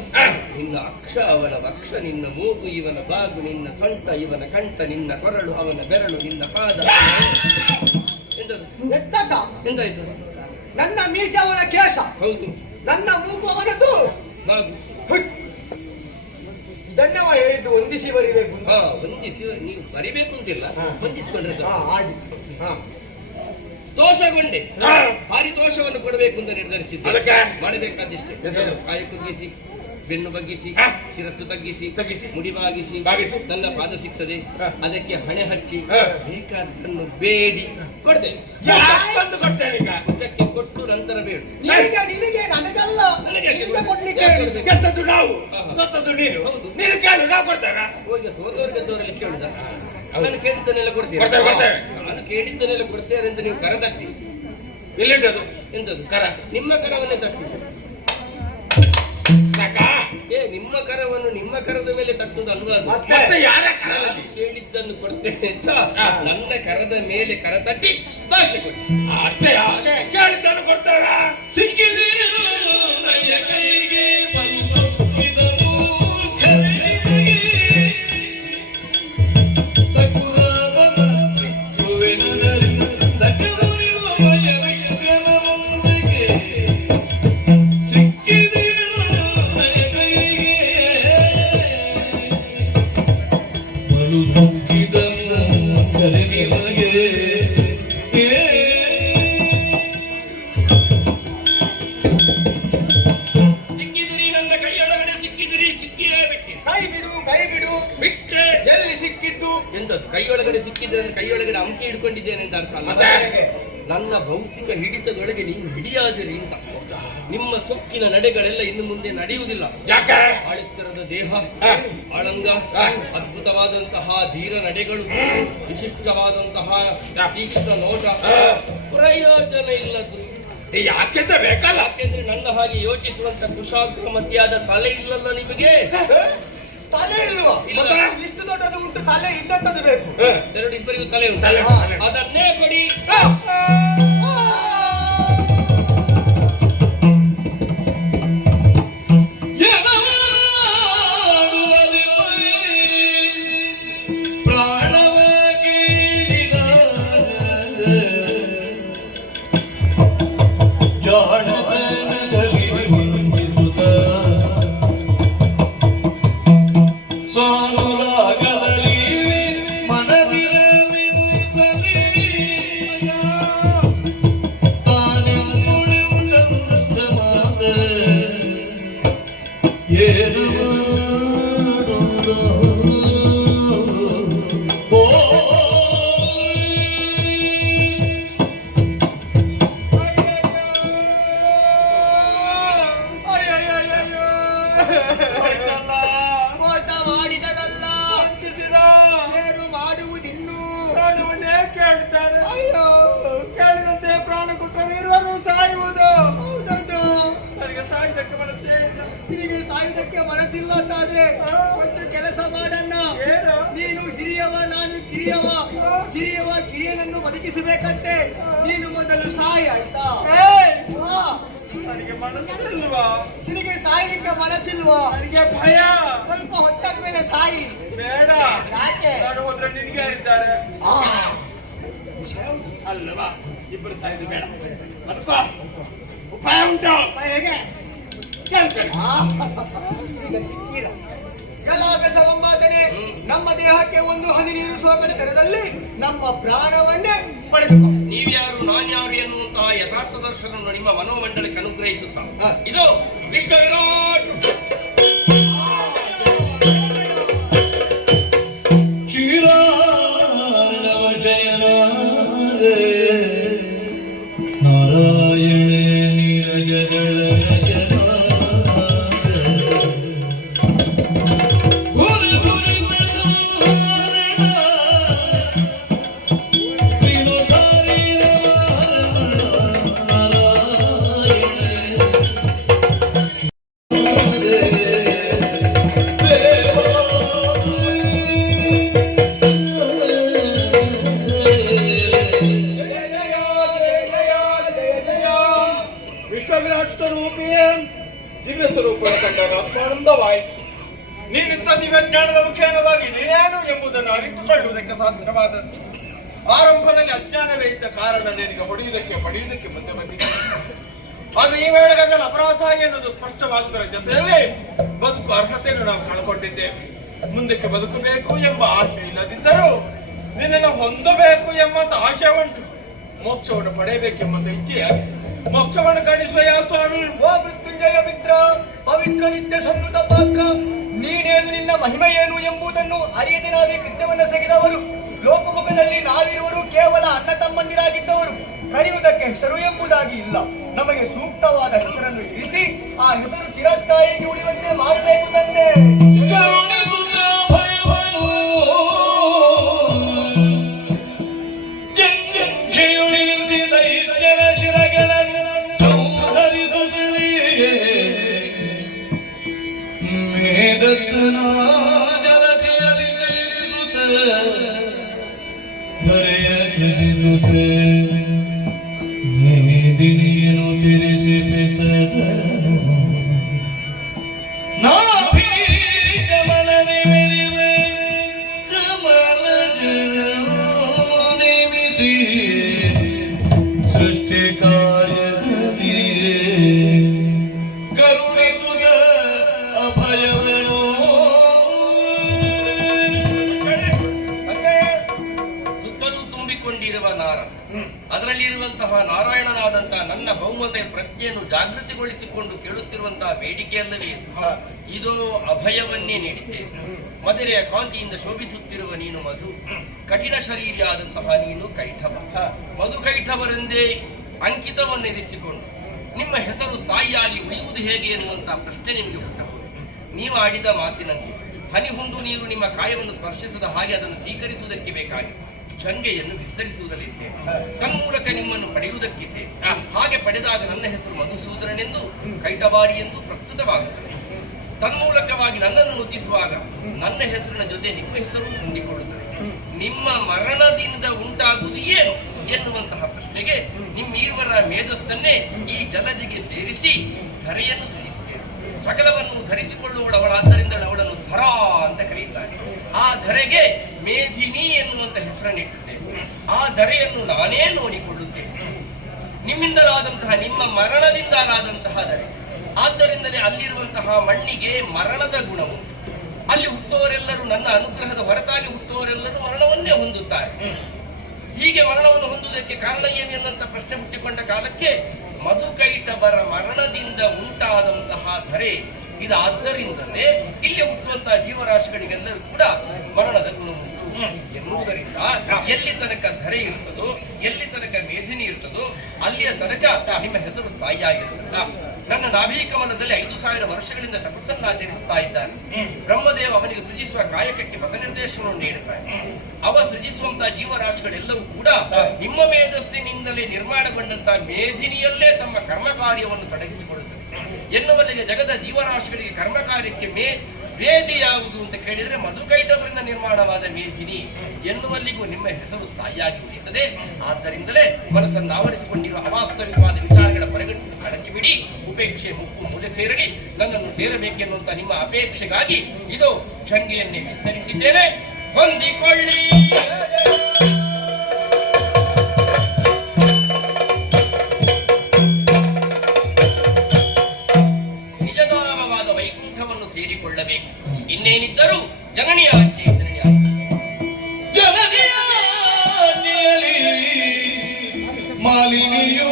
ನಿನ್ನ ಅಕ್ಷ ಅವನ ವಕ್ಷ, ನಿನ್ನ ಮೂಗು ಇವನ ಬಾಗು, ನಿನ್ನ ಸೊಂಟ ಇವನ ಕಂಠ, ನಿನ್ನ ಕೊರಳು ಅವನ ಬೆರಳು, ನಿನ್ನ ಪಾದ. ಎಂತದು? ಎತ್ತಕ್ಕ? ಎಂತಾಯ್ತು? ನನ್ನ ಮೀಸೆ ಅವನ ಕೇಶ, ಹೌದು, ನನ್ನ ಮೂಗು ಅವನದು. ಬಾಗು. ಇದನ್ನವ ಹೇಳಿದ್ದು ಹೊಂದಿಸಿ ಬರಿಬೇಕು ಅಂತ. ವಂದಿಸಿ ನೀವು ಬರಿಬೇಕು ಅಂತಿಲ್ಲ, ವಂದಿಸಿಕೊಂಡ್ರೆ ಆದಿತ್ತು. ದೋಷಗೊಂಡೆ, ಭಾರಿ ದೋಷವನ್ನು ಕೊಡಬೇಕು ಅಂತ ನಿರ್ಧರಿಸಿದ್ದೆ. ಅದಕ್ಕೆ? ಮಾಡಬೇಕಾದಿಷ್ಟೇ. ಕಾಯ ಕುಗ್ಗಿಸಿ, ಬೆನ್ನು ಬಗ್ಗಿಸಿ, ಶಿರಸ್ಸು ತಗ್ಗಿಸಿ, ಮುಡಿ ಬಾಗಿಸಿ, ನನ್ನ ಪಾದ ಸಿಗ್ತದೆ. ಅದಕ್ಕೆ ಹಣೆ ಹಚ್ಚಿ ಬೇಕಾದನ್ನು ಬೇಡಿ ಕೊಡ್ತೇನೆ. ಬಂದು ಕೊಡ್ತೇನೆ ಈಗ. ಮುಖಕ್ಕೆ ಕೊಟ್ಟು ನಂತರ ಬೇಡು. ನಿನಗೆ ನನಗಲ್ಲ, ನನಗೆ ನಿನಗೆ ಕೊಡ್ಲಿಕ್ಕೆ ಯಾಕೆ ಹೇಳಿದ್ದು. ಕೊಡ್ಬೇಕು? ಗೆದ್ದದ್ದು ನಾವು, ಸತ್ತದ್ದು ನೀನು. ಹೌದು. ನೀನು ಕೇಳು, ನಾವು ಕೊಡ್ತೇವೆ. ಹೋಗಿ ಸೋದವರು ಗೆದ್ದವರಲ್ಲಿ ಕೇಳುದ? ನಾನು ಕೇಳಿದ್ದನ್ನೆಲ್ಲ ಕೊಡ್ತೇವೆ, ಕೊಡ್ತೇನೆ. ಕೊಡ್ತೇವೆ. ನಾನು ಕೇಳಿದ್ದನ್ನೆಲ್ಲ ಕೊಡ್ತೇನೆ ಅಂತ ನೀವು ಕರ ತಟ್ಟಿ. ಎಲ್ಲಿಟ್ಟದು ಎಂತದು ಕರ? ನಿಮ್ಮ ಕರವನ್ನೇ ತಟ್ಟಿ. ಸಾಕಾ? ನಿಮ್ಮ ಕರವನ್ನು ನಿಮ್ಮ ಕರದ ಮೇಲೆ ತಟ್ಟುವುದಲ್ವಾ ಅದು? ಮತ್ತೆ ಯಾರ ನಾನು ಕರದಲ್ಲಿ? ಕೇಳಿದ್ದನ್ನು ಕೊಡ್ತೇನೆ ಅಂತ ನನ್ನ ಕರದ ಮೇಲೆ ಕರ ತಟ್ಟಿ ಭಾಷೆ ಕೊಡಿ. ಅಷ್ಟೇ ಕೇಳಿದ್ದನ್ನು ಕೊಡ್ತೇವೆ. ಸಿಕ್ಕಿದಿರು ನಯ ಕೈಗೆ ಬಲು ಸೊಕ್ಕಿದ ಮೂರ್ಖನಿಗೆ ಬಲು ಸುಕ್ಕಿದನು ಕರೆ ನಿಮಗೆ ಸಿಕ್ಕಿದಿರಿ, ನನ್ನ ಕೈಯೊಳಗಡೆ ಸಿಕ್ಕಿದಿರಿ, ಸಿಕ್ಕಿಲೇ ಬಿಟ್ಟಿ. ಕೈ ಬಿಡು, ಕೈ ಬಿಡು. ಬಿಟ್ಟೆ. ಎಲ್ಲಿ ಸಿಕ್ಕಿದ್ದು? ಎಂತದ್ದು ಕೈಯೊಳಗಡೆ ಸಿಕ್ಕಿದ್ರೆ ಕೈಯೊಳಗಡೆ ಅಂಕಿ ಹಿಡ್ಕೊಂಡಿದ್ದೇನೆ ಅಂತ ಅರ್ಥ ಅಲ್ಲ. ನನ್ನ ಭೌತಿಕ ಹಿಡಿತದೊಳಗೆ ನೀವು ಹಿಡಿಯಾದಿರಿ ಅಂತ. ನಿಮ್ಮ ಸೊಕ್ಕಿನ ನಡೆಗಳೆಲ್ಲ ಇನ್ನು ಮುಂದೆ ನಡೆಯುವುದಿಲ್ಲ. ಯಾಕೆ? ಆಳಿತ್ತರದ ದೇಹ, ಆಳಂಗ, ಅದ್ಭುತವಾದಂತಹ ಧೀರ ನಡೆಗಳು, ವಿಶಿಷ್ಟವಾದಂತಹ ತೀಕ್ಷ್ಣ ನೋಟ, ಪ್ರಯೋಜನ ಇಲ್ಲದ್ದು. ಯಾಕೆಂತ ಬೇಕಲ್ಲ? ಯಾಕೆಂದ್ರೆ ನನ್ನ ಹಾಗೆ ಯೋಚಿಸುವಂತ ಕುಶಾಗ್ರಮತಿಯಾದ ತಲೆ ಇಲ್ಲಲ್ಲ ನಿಮಗೆ. ತಲೆ ಇಲ್ವಾ? ಇಲ್ಲ. ಇಷ್ಟು ದೊಡ್ಡದು ಉಂಟು, ತಲೆ ಇನ್ನೊಂದು ಬೇಕು. ಇಬ್ಬರಿಗೂ ತಲೆ ಉಂಟು. ತಲೆ ಉಂಟು, ತಲೆ ಉಂಟು. ಅದನ್ನೇ ಕೊಡಿ. ಮೋಸ ಮಾಡಿದನಲ್ಲ, ಏನು ಮಾಡುವುದಿನ್ನು? ಕೇಳ್ತಾರೆ. ಅಯ್ಯೋ, ಕೇಳಿದಂತೆ ಪ್ರಾಣ ಕೊಟ್ಟರು ಇರುವರು ಸಾಯುವುದು. ಹೌದೌದು. ನನಗೆ ಸಾಯ್ದಕ್ಕೆ ಮನಸ್ಸೇ ಇಲ್ಲ. ನಿನಗೆ ಸಾಯುವುದಕ್ಕೆ ಮನಸ್ಸಿಲ್ಲ ಅಂತಾದ್ರೆ ಒಂದು ಕೆಲಸ ಮಾಡಣ್ಣ. ಏನು? ನೀನು ಹಿರಿಯವ, ನಾನು ಕಿರಿಯವ. ಕಿರಿಯನನ್ನು ಬದುಕಿಸಬೇಕಂತೆ. ನೀನು ಮೊದಲು ಸಾಯ, ಆಯ್ತಾ? ಏಯ್! ಹಾ. ನನಗೆ ಮನಸ್ಸಿಲ್ವಾ? ನಿನಗೆ ಸಾಯ್ಲಿಕ್ಕೆ ಮನಸ್ಸಿಲ್ವಾ? ನನಗೆ ಭಯ. ಸ್ವಲ್ಪ ಹೊತ್ತಾದ ಮೇಲೆ ಸಾಯಿ. ಬೇಡ. ಯಾಕೆ? ನಾನು ಹೋದ್ರೆ ನಿನಗೆ ಇದ್ದಾರೆ ಆ, ಅಲ್ಲವಾ? ಇಬ್ಬರು ಸಾಯ್ದು ಬೇಡ. ಬದುಕೋ. ಉಪಾಯ ಉಂಟು. ಹೇಗೆ? ಕೇಳ್ಕೊಳ್ಳಿ. ಜಲಾಗಸವೆಂಬಾದರೆ ನಮ್ಮ ದೇಹಕ್ಕೆ ಒಂದು ಹನಿ ನೀರು ಸೋಕದ ದರದಲ್ಲಿ ನಮ್ಮ ಪ್ರಾಣವನ್ನೇ ಪಡೆದುಕೊ. ನೀವ್ಯಾರು ನಾನ್ಯಾರು ಎನ್ನುವಂತಹ ಯಥಾರ್ಥ ದರ್ಶನ ನಿಮ್ಮ ಮನೋಮಂಡಲಕ್ಕೆ ಅನುಗ್ರಹಿಸುತ್ತಾ ಇದು ವಿಶ್ವ ವಿರಾಟ್ ದಿವ್ಯ ಸ್ವರೂಪದ ಕಂಡಾಗ ಆನಂದವಾಯಿತು. ನೀವಿದ್ದ ದಿವ್ಯ ಜ್ಞಾನದ ಮುಖೇನವಾಗಿ ನೀನೇನು ಎಂಬುದನ್ನು ಅರಿತುಕೊಳ್ಳುವುದಕ್ಕೆ ಸಾಧ್ಯವಾದದ್ದು. ಆರಂಭದಲ್ಲಿ ಅಜ್ಞಾನವೇ ಇದ್ದ ಕಾರಣ ನಿನಗೆ ಪಡೆಯುವುದಕ್ಕೆ ಮುಂದೆ ಬಂದಿದೆ. ಆದ್ರೆ ಈ ವೇಳೆಗಾಗಲು ಅಪರಾಧ ಎನ್ನುವುದು ಸ್ಪಷ್ಟವಾಗುವುದರ ಜೊತೆಯಲ್ಲಿ ಬದುಕು ಅರ್ಹತೆಯನ್ನು ನಾವು ಕಳ್ಕೊಂಡಿದ್ದೇವೆ. ಮುಂದಕ್ಕೆ ಬದುಕಬೇಕು ಎಂಬ ಆಶೆ ಇಲ್ಲದಿದ್ದರೂ ನಿನ್ನನ್ನು ಹೊಂದಬೇಕು ಎಂಬಂತ ಆಶೆ ಉಂಟು. ಮೋಕ್ಷವನ್ನು ಪಡೆಯಬೇಕೆಂಬಂತ ಇಚ್ಛೆಯಾಗಿದೆ. ಮೋಕ್ಷವನ್ನು ಕಾಣಿಸುವ ಯಾವ ಸ್ವಾಮಿ? ಓ ಮೃತ್ಯುಂಜಯ ಮಿತ್ರ, ಪವಿತ್ರ ನಿತ್ಯ ಸನ್ನುತ ಪಾತ್ರ, ನೀನೇನು, ನಿನ್ನ ಮಹಿಮೆ ಏನು ಎಂಬುದನ್ನು ಅರಿಯದೆ ನಾವೇ ಕೃತ್ಯವನ್ನು ಸೆಗೆದವರು. ಲೋಕಮುಖದಲ್ಲಿ ನಾವಿರುವರು ಕೇವಲ ಅಣ್ಣ ತಮ್ಮಂದಿರಾಗಿದ್ದವರು. ಕರೆಯುವುದಕ್ಕೆ ಹೆಸರು ಎಂಬುದಾಗಿ ಇಲ್ಲ. ನಮಗೆ ಸೂಕ್ತವಾದ ಹೆಸರನ್ನು ಇರಿಸಿ ಆ ಹೆಸರು ಚಿರಸ್ಥಾಯಿಗೆ ಉಳಿಯುವಂತೆ ಮಾಡಬೇಕು ತಂದೆ. ದಿನಿಯನು ತಿರಿಸಿ ಬೆಸದ ನಾಭಿ ಗಮನ ಅವತಾರ. ಅದರಲ್ಲಿ ಇರುವಂತಹ ನಾರಾಯಣನಾದಂತಹ ನನ್ನ ಬಹುಮತ ಪ್ರಜ್ಞೆಯನ್ನು ಜಾಗೃತಿಗೊಳಿಸಿಕೊಂಡು ಕೇಳುತ್ತಿರುವಂತಹ ಬೇಡಿಕೆಯಲ್ಲವೇ ಇದು ಅಭಯವನ್ನೇ ನೀಡಿದ್ದೆ. ಮದುರೆಯ ಕಾಂತಿಯಿಂದ ಶೋಭಿಸುತ್ತಿರುವ ನೀನು ಮಧು, ಕಠಿಣ ಶರೀರಿಯಾದಂತಹ ನೀನು ಕೈಠವ. ಮಧು ಕೈಠವರೆಂದೇ ಅಂಕಿತವನ್ನಿರಿಸಿಕೊಂಡು ನಿಮ್ಮ ಹೆಸರು ಸ್ಥಾಯಿಯಾಗಿ ಉಳಿಯುವುದು ಹೇಗೆ ಎನ್ನುವಂತಹ ಪ್ರಶ್ನೆ ನಿಮಗೆ ಹುಟ್ಟಬಹುದು. ನೀವು ಆಡಿದ ಮಾತಿನಂತೆ ಹನಿಹುಂಡು ನೀರು ನಿಮ್ಮ ಕಾಯವನ್ನು ಸ್ಪರ್ಶಿಸದ ಹಾಗೆ ಅದನ್ನು ಸ್ವೀಕರಿಸುವುದಕ್ಕೆ ಬೇಕಾಗಿ ಗಂಗೆಯನ್ನು ವಿಸ್ತರಿಸುವುದಲ್ಲಿದ್ದೆ. ತನ್ಮೂಲಕ ನಿಮ್ಮನ್ನು ಪಡೆಯುವುದಕ್ಕಿದ್ದೆ. ಹಾಗೆ ಪಡೆದಾಗ ನನ್ನ ಹೆಸರು ಮಧುಸೂದರನೆಂದು ಕೈಟಬಾರಿ ಎಂದು ಪ್ರಸ್ತುತವಾಗುತ್ತದೆ. ತನ್ಮೂಲಕವಾಗಿ ನನ್ನನ್ನು ನುತಿಸುವಾಗ ನನ್ನ ಹೆಸರಿನ ಜೊತೆ ನಿಮ್ಮ ಹೆಸರು ಹೊಂದಿಕೊಳ್ಳುತ್ತದೆ. ನಿಮ್ಮ ಮರಣದಿಂದ ಉಂಟಾಗುವುದು ಏನು ಎನ್ನುವಂತಹ ಪ್ರಶ್ನೆಗೆ ನಿಮ್ಮೀರ್ವರ ಮೇಧಸ್ಸನ್ನೇ ಈ ಜಲದಿಗೆ ಸೇರಿಸಿ ಧರೆಯನ್ನು ಸಲ್ಲಿಸುತ್ತೇನೆ. ಸಕಲವನ್ನು ಧರಿಸಿಕೊಳ್ಳುವವಳಾದ್ದರಿಂದ ಅವಳನ್ನು ಧರ ಅಂತ ಕರೆಯುತ್ತಾರೆ. ಆ ಧರೆಗೆ ಮೇಧಿನಿ ಎನ್ನುವಂತ ಹೆಸರನ್ನಿಟ್ಟುತ್ತೇನೆ. ಆ ಧರೆಯನ್ನು ನಾನೇ ನೋಡಿಕೊಳ್ಳುತ್ತೇನೆ. ನಿಮ್ಮಿಂದಲಾದಂತಹ ನಿಮ್ಮ ಮರಣದಿಂದಾದಂತಹ ಧರೆ. ಆದ್ದರಿಂದಲೇ ಅಲ್ಲಿರುವಂತಹ ಮಣ್ಣಿಗೆ ಮರಣದ ಗುಣವು. ಅಲ್ಲಿ ಹುಟ್ಟುವವರೆಲ್ಲರೂ ನನ್ನ ಅನುಗ್ರಹದ ಹೊರತಾಗಿ ಹುಟ್ಟುವವರೆಲ್ಲರೂ ಮರಣವನ್ನೇ ಹೊಂದುತ್ತಾರೆ. ಹೀಗೆ ಮರಣವನ್ನು ಹೊಂದುವುದಕ್ಕೆ ಕಾರಣ ಏನು ಎನ್ನುವಂತ ಪ್ರಶ್ನೆ ಹುಟ್ಟಿಕೊಂಡ ಕಾಲಕ್ಕೆ ಮಧುಕೈಟಬರ ಮರಣದಿಂದ ಉಂಟಾದಂತಹ ಧರೆ ಇದು. ಆದ್ದರಿಂದಲೇ ಇಲ್ಲಿ ಹುಟ್ಟುವಂತಹ ಜೀವರಾಶಿಗಳಿಗೆಲ್ಲರೂ ಕೂಡ ಮರಣದ ಗುಣ ಉಂಟು ಎನ್ನುವುದರಿಂದ ಎಲ್ಲಿ ತನಕ ಧರೆ ಇರ್ತದೋ, ಎಲ್ಲಿ ತನಕ ಮೇಧಿನಿ ಇರ್ತದೋ ಅಲ್ಲಿಯ ತನಕ ನಿಮ್ಮ ಹೆಸರು ಸ್ಥಾಯಿಯಾಗಿರುತ್ತದೆ. ನನ್ನ ನಾಭೀಕಮನದಲ್ಲಿ 5,000 ವರ್ಷಗಳಿಂದ ತಪಸ್ಸನ್ನಾಚರಿಸ್ತಾ ಇದ್ದಾನೆ. ಬ್ರಹ್ಮದೇವ ಅವನಿಗೆ ಸೃಜಿಸುವ ಕಾಯಕಕ್ಕೆ ಪಥ ನಿರ್ದೇಶನವನ್ನು ನೀಡುತ್ತಾನೆ. ಅವ ಸೃಜಿಸುವಂತಹ ಜೀವರಾಶಿಗಳೆಲ್ಲವೂ ಕೂಡ ನಿಮ್ಮ ಮೇಧಸ್ಸಿನಿಂದಲೇ ನಿರ್ಮಾಣಗೊಂಡಂತಹ ಮೇಧಿನಿಯಲ್ಲೇ ತಮ್ಮ ಕರ್ಮ ಕಾರ್ಯವನ್ನು ತೊಡಗಿಸಿಕೊಳ್ಳುತ್ತದೆ ಎನ್ನುವಲ್ಲಿಗೆ ಜಗದ ಜೀವರಾಶಿಗಳಿಗೆ ಕರ್ಮ ಕಾರ್ಯಕ್ಕೆ ವೇದಿ ಯಾವುದು ಅಂತ ಕೇಳಿದರೆ ಮಧುಕೈಟವರಿಂದ ನಿರ್ಮಾಣವಾದ ಮೇಧಿನಿ ಎನ್ನುವಲ್ಲಿಗೂ ನಿಮ್ಮ ಹೆಸರು ಸ್ಥಾಯಿಯಾಗಿ ಉಳಿಯುತ್ತದೆ. ಆದ್ದರಿಂದಲೇ ಮನಸ್ಸನ್ನು ಆವರಿಸಿಕೊಂಡಿರುವ ಅವಾಸ್ತವಿಕವಾದ ವಿಚಾರಗಳ ಪರಿಗಣನೆ ಅಡಚಿಬಿಡಿ. ಉಪೇಕ್ಷೆ ಮುಕ್ಕು ಮೂಲೆ ಸೇರಲಿ, ನನ್ನನ್ನು ಸೇರಬೇಕೆನ್ನುವಂತ ನಿಮ್ಮ ಅಪೇಕ್ಷೆಗಾಗಿ ಇದು ಶಂಗೆಯನ್ನೇ ವಿಸ್ತರಿಸಿದ್ದೇನೆ. ಹೊಂದಿಕೊಳ್ಳಿ. ನಿಜಧಾಮವಾದ ವೈಕುಂಠವನ್ನು ಸೇರಿಕೊಳ್ಳಬೇಕು. ಇನ್ನೇನಿದ್ದರೂ ಜಗಣಿಯ ಜನನಿಯಲ್ಲಿ ಮಾಲಿನಿಯೂ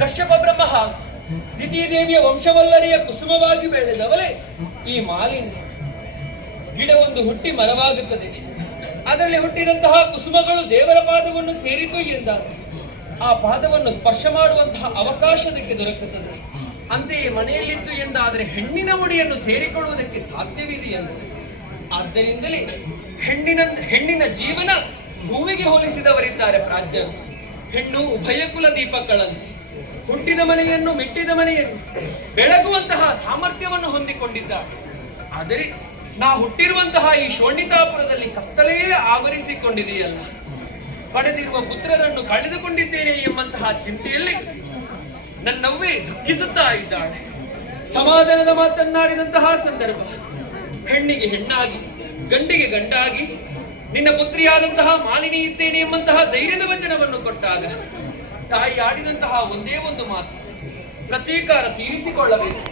ಕಶ್ಯಪ ಬ್ರಹ್ಮ ಹಾಗೂ ದ್ವಿತೀಯ ದೇವಿಯ ವಂಶವಲ್ಲರಿಯ ಕುಸುಮವಾಗಿ ಬೆಳೆದವಳೆ ಈ ಮಾಲಿನ್ಯ. ಗಿಡವೊಂದು ಹುಟ್ಟಿ ಮರವಾಗುತ್ತದೆ. ಅದರಲ್ಲಿ ಹುಟ್ಟಿದಂತಹ ಕುಸುಮಗಳು ದೇವರ ಪಾದವನ್ನು ಸೇರಿತು ಎಂದಾಗ ಆ ಪಾದವನ್ನು ಸ್ಪರ್ಶ ಮಾಡುವಂತಹ ಅವಕಾಶ ಅದಕ್ಕೆ ದೊರಕುತ್ತದೆ. ಅಂತೆಯೇ ಮನೆಯಲ್ಲಿತ್ತು ಎಂದಾದರೆ ಹೆಣ್ಣಿನ ಮುಡಿಯನ್ನು ಸೇರಿಕೊಳ್ಳುವುದಕ್ಕೆ ಸಾಧ್ಯವಿದೆ ಎಂದರೆ, ಆದ್ದರಿಂದಲೇ ಹೆಣ್ಣಿನ ಜೀವನ ಹೂವಿಗೆ ಹೋಲಿಸಿದವರಿದ್ದಾರೆ ಪ್ರಾಜ್ಞರು. ಹೆಣ್ಣು ಉಭಯ ಕುಲ ದೀಪಗಳಂತೆ ಹುಟ್ಟಿದ ಮನೆಯನ್ನು ಮೆಟ್ಟಿದ ಮನೆಯನ್ನು ಬೆಳಗುವಂತಹ ಸಾಮರ್ಥ್ಯವನ್ನು ಹೊಂದಿಕೊಂಡಿದ್ದಾಳೆ. ಆದರೆ ನಾ ಹುಟ್ಟಿರುವಂತಹ ಈ ಶೋಣಿತಾಪುರದಲ್ಲಿ ಕತ್ತಲೇ ಆವರಿಸಿಕೊಂಡಿದೆಯಲ್ಲ, ಪಡೆದಿರುವ ಪುತ್ರರನ್ನು ಕಳೆದುಕೊಂಡಿದ್ದೇನೆ ಎಂಬಂತಹ ಚಿಂತೆಯಲ್ಲಿ ನನ್ನವ್ವೇ ದುಃಖಿಸುತ್ತಾ ಇದ್ದಾಳೆ. ಸಮಾಧಾನದ ಮಾತನ್ನಾಡಿದಂತಹ ಸಂದರ್ಭ, ಹೆಣ್ಣಿಗೆ ಹೆಣ್ಣಾಗಿ ಗಂಡಿಗೆ ಗಂಡಾಗಿ ನಿನ್ನ ಪುತ್ರಿಯಾದಂತಹ ಮಾಲಿನಿ ಇದ್ದೇನೆ ಎಂಬಂತಹ ಧೈರ್ಯದ ವಚನವನ್ನು ಕೊಟ್ಟಾಗ ತಾಯಿ ಆಡಿದಂತಹ ಒಂದೇ ಒಂದು ಮಾತು, ಪ್ರತೀಕಾರ ತೀರಿಸಿಕೊಳ್ಳಬೇಕು.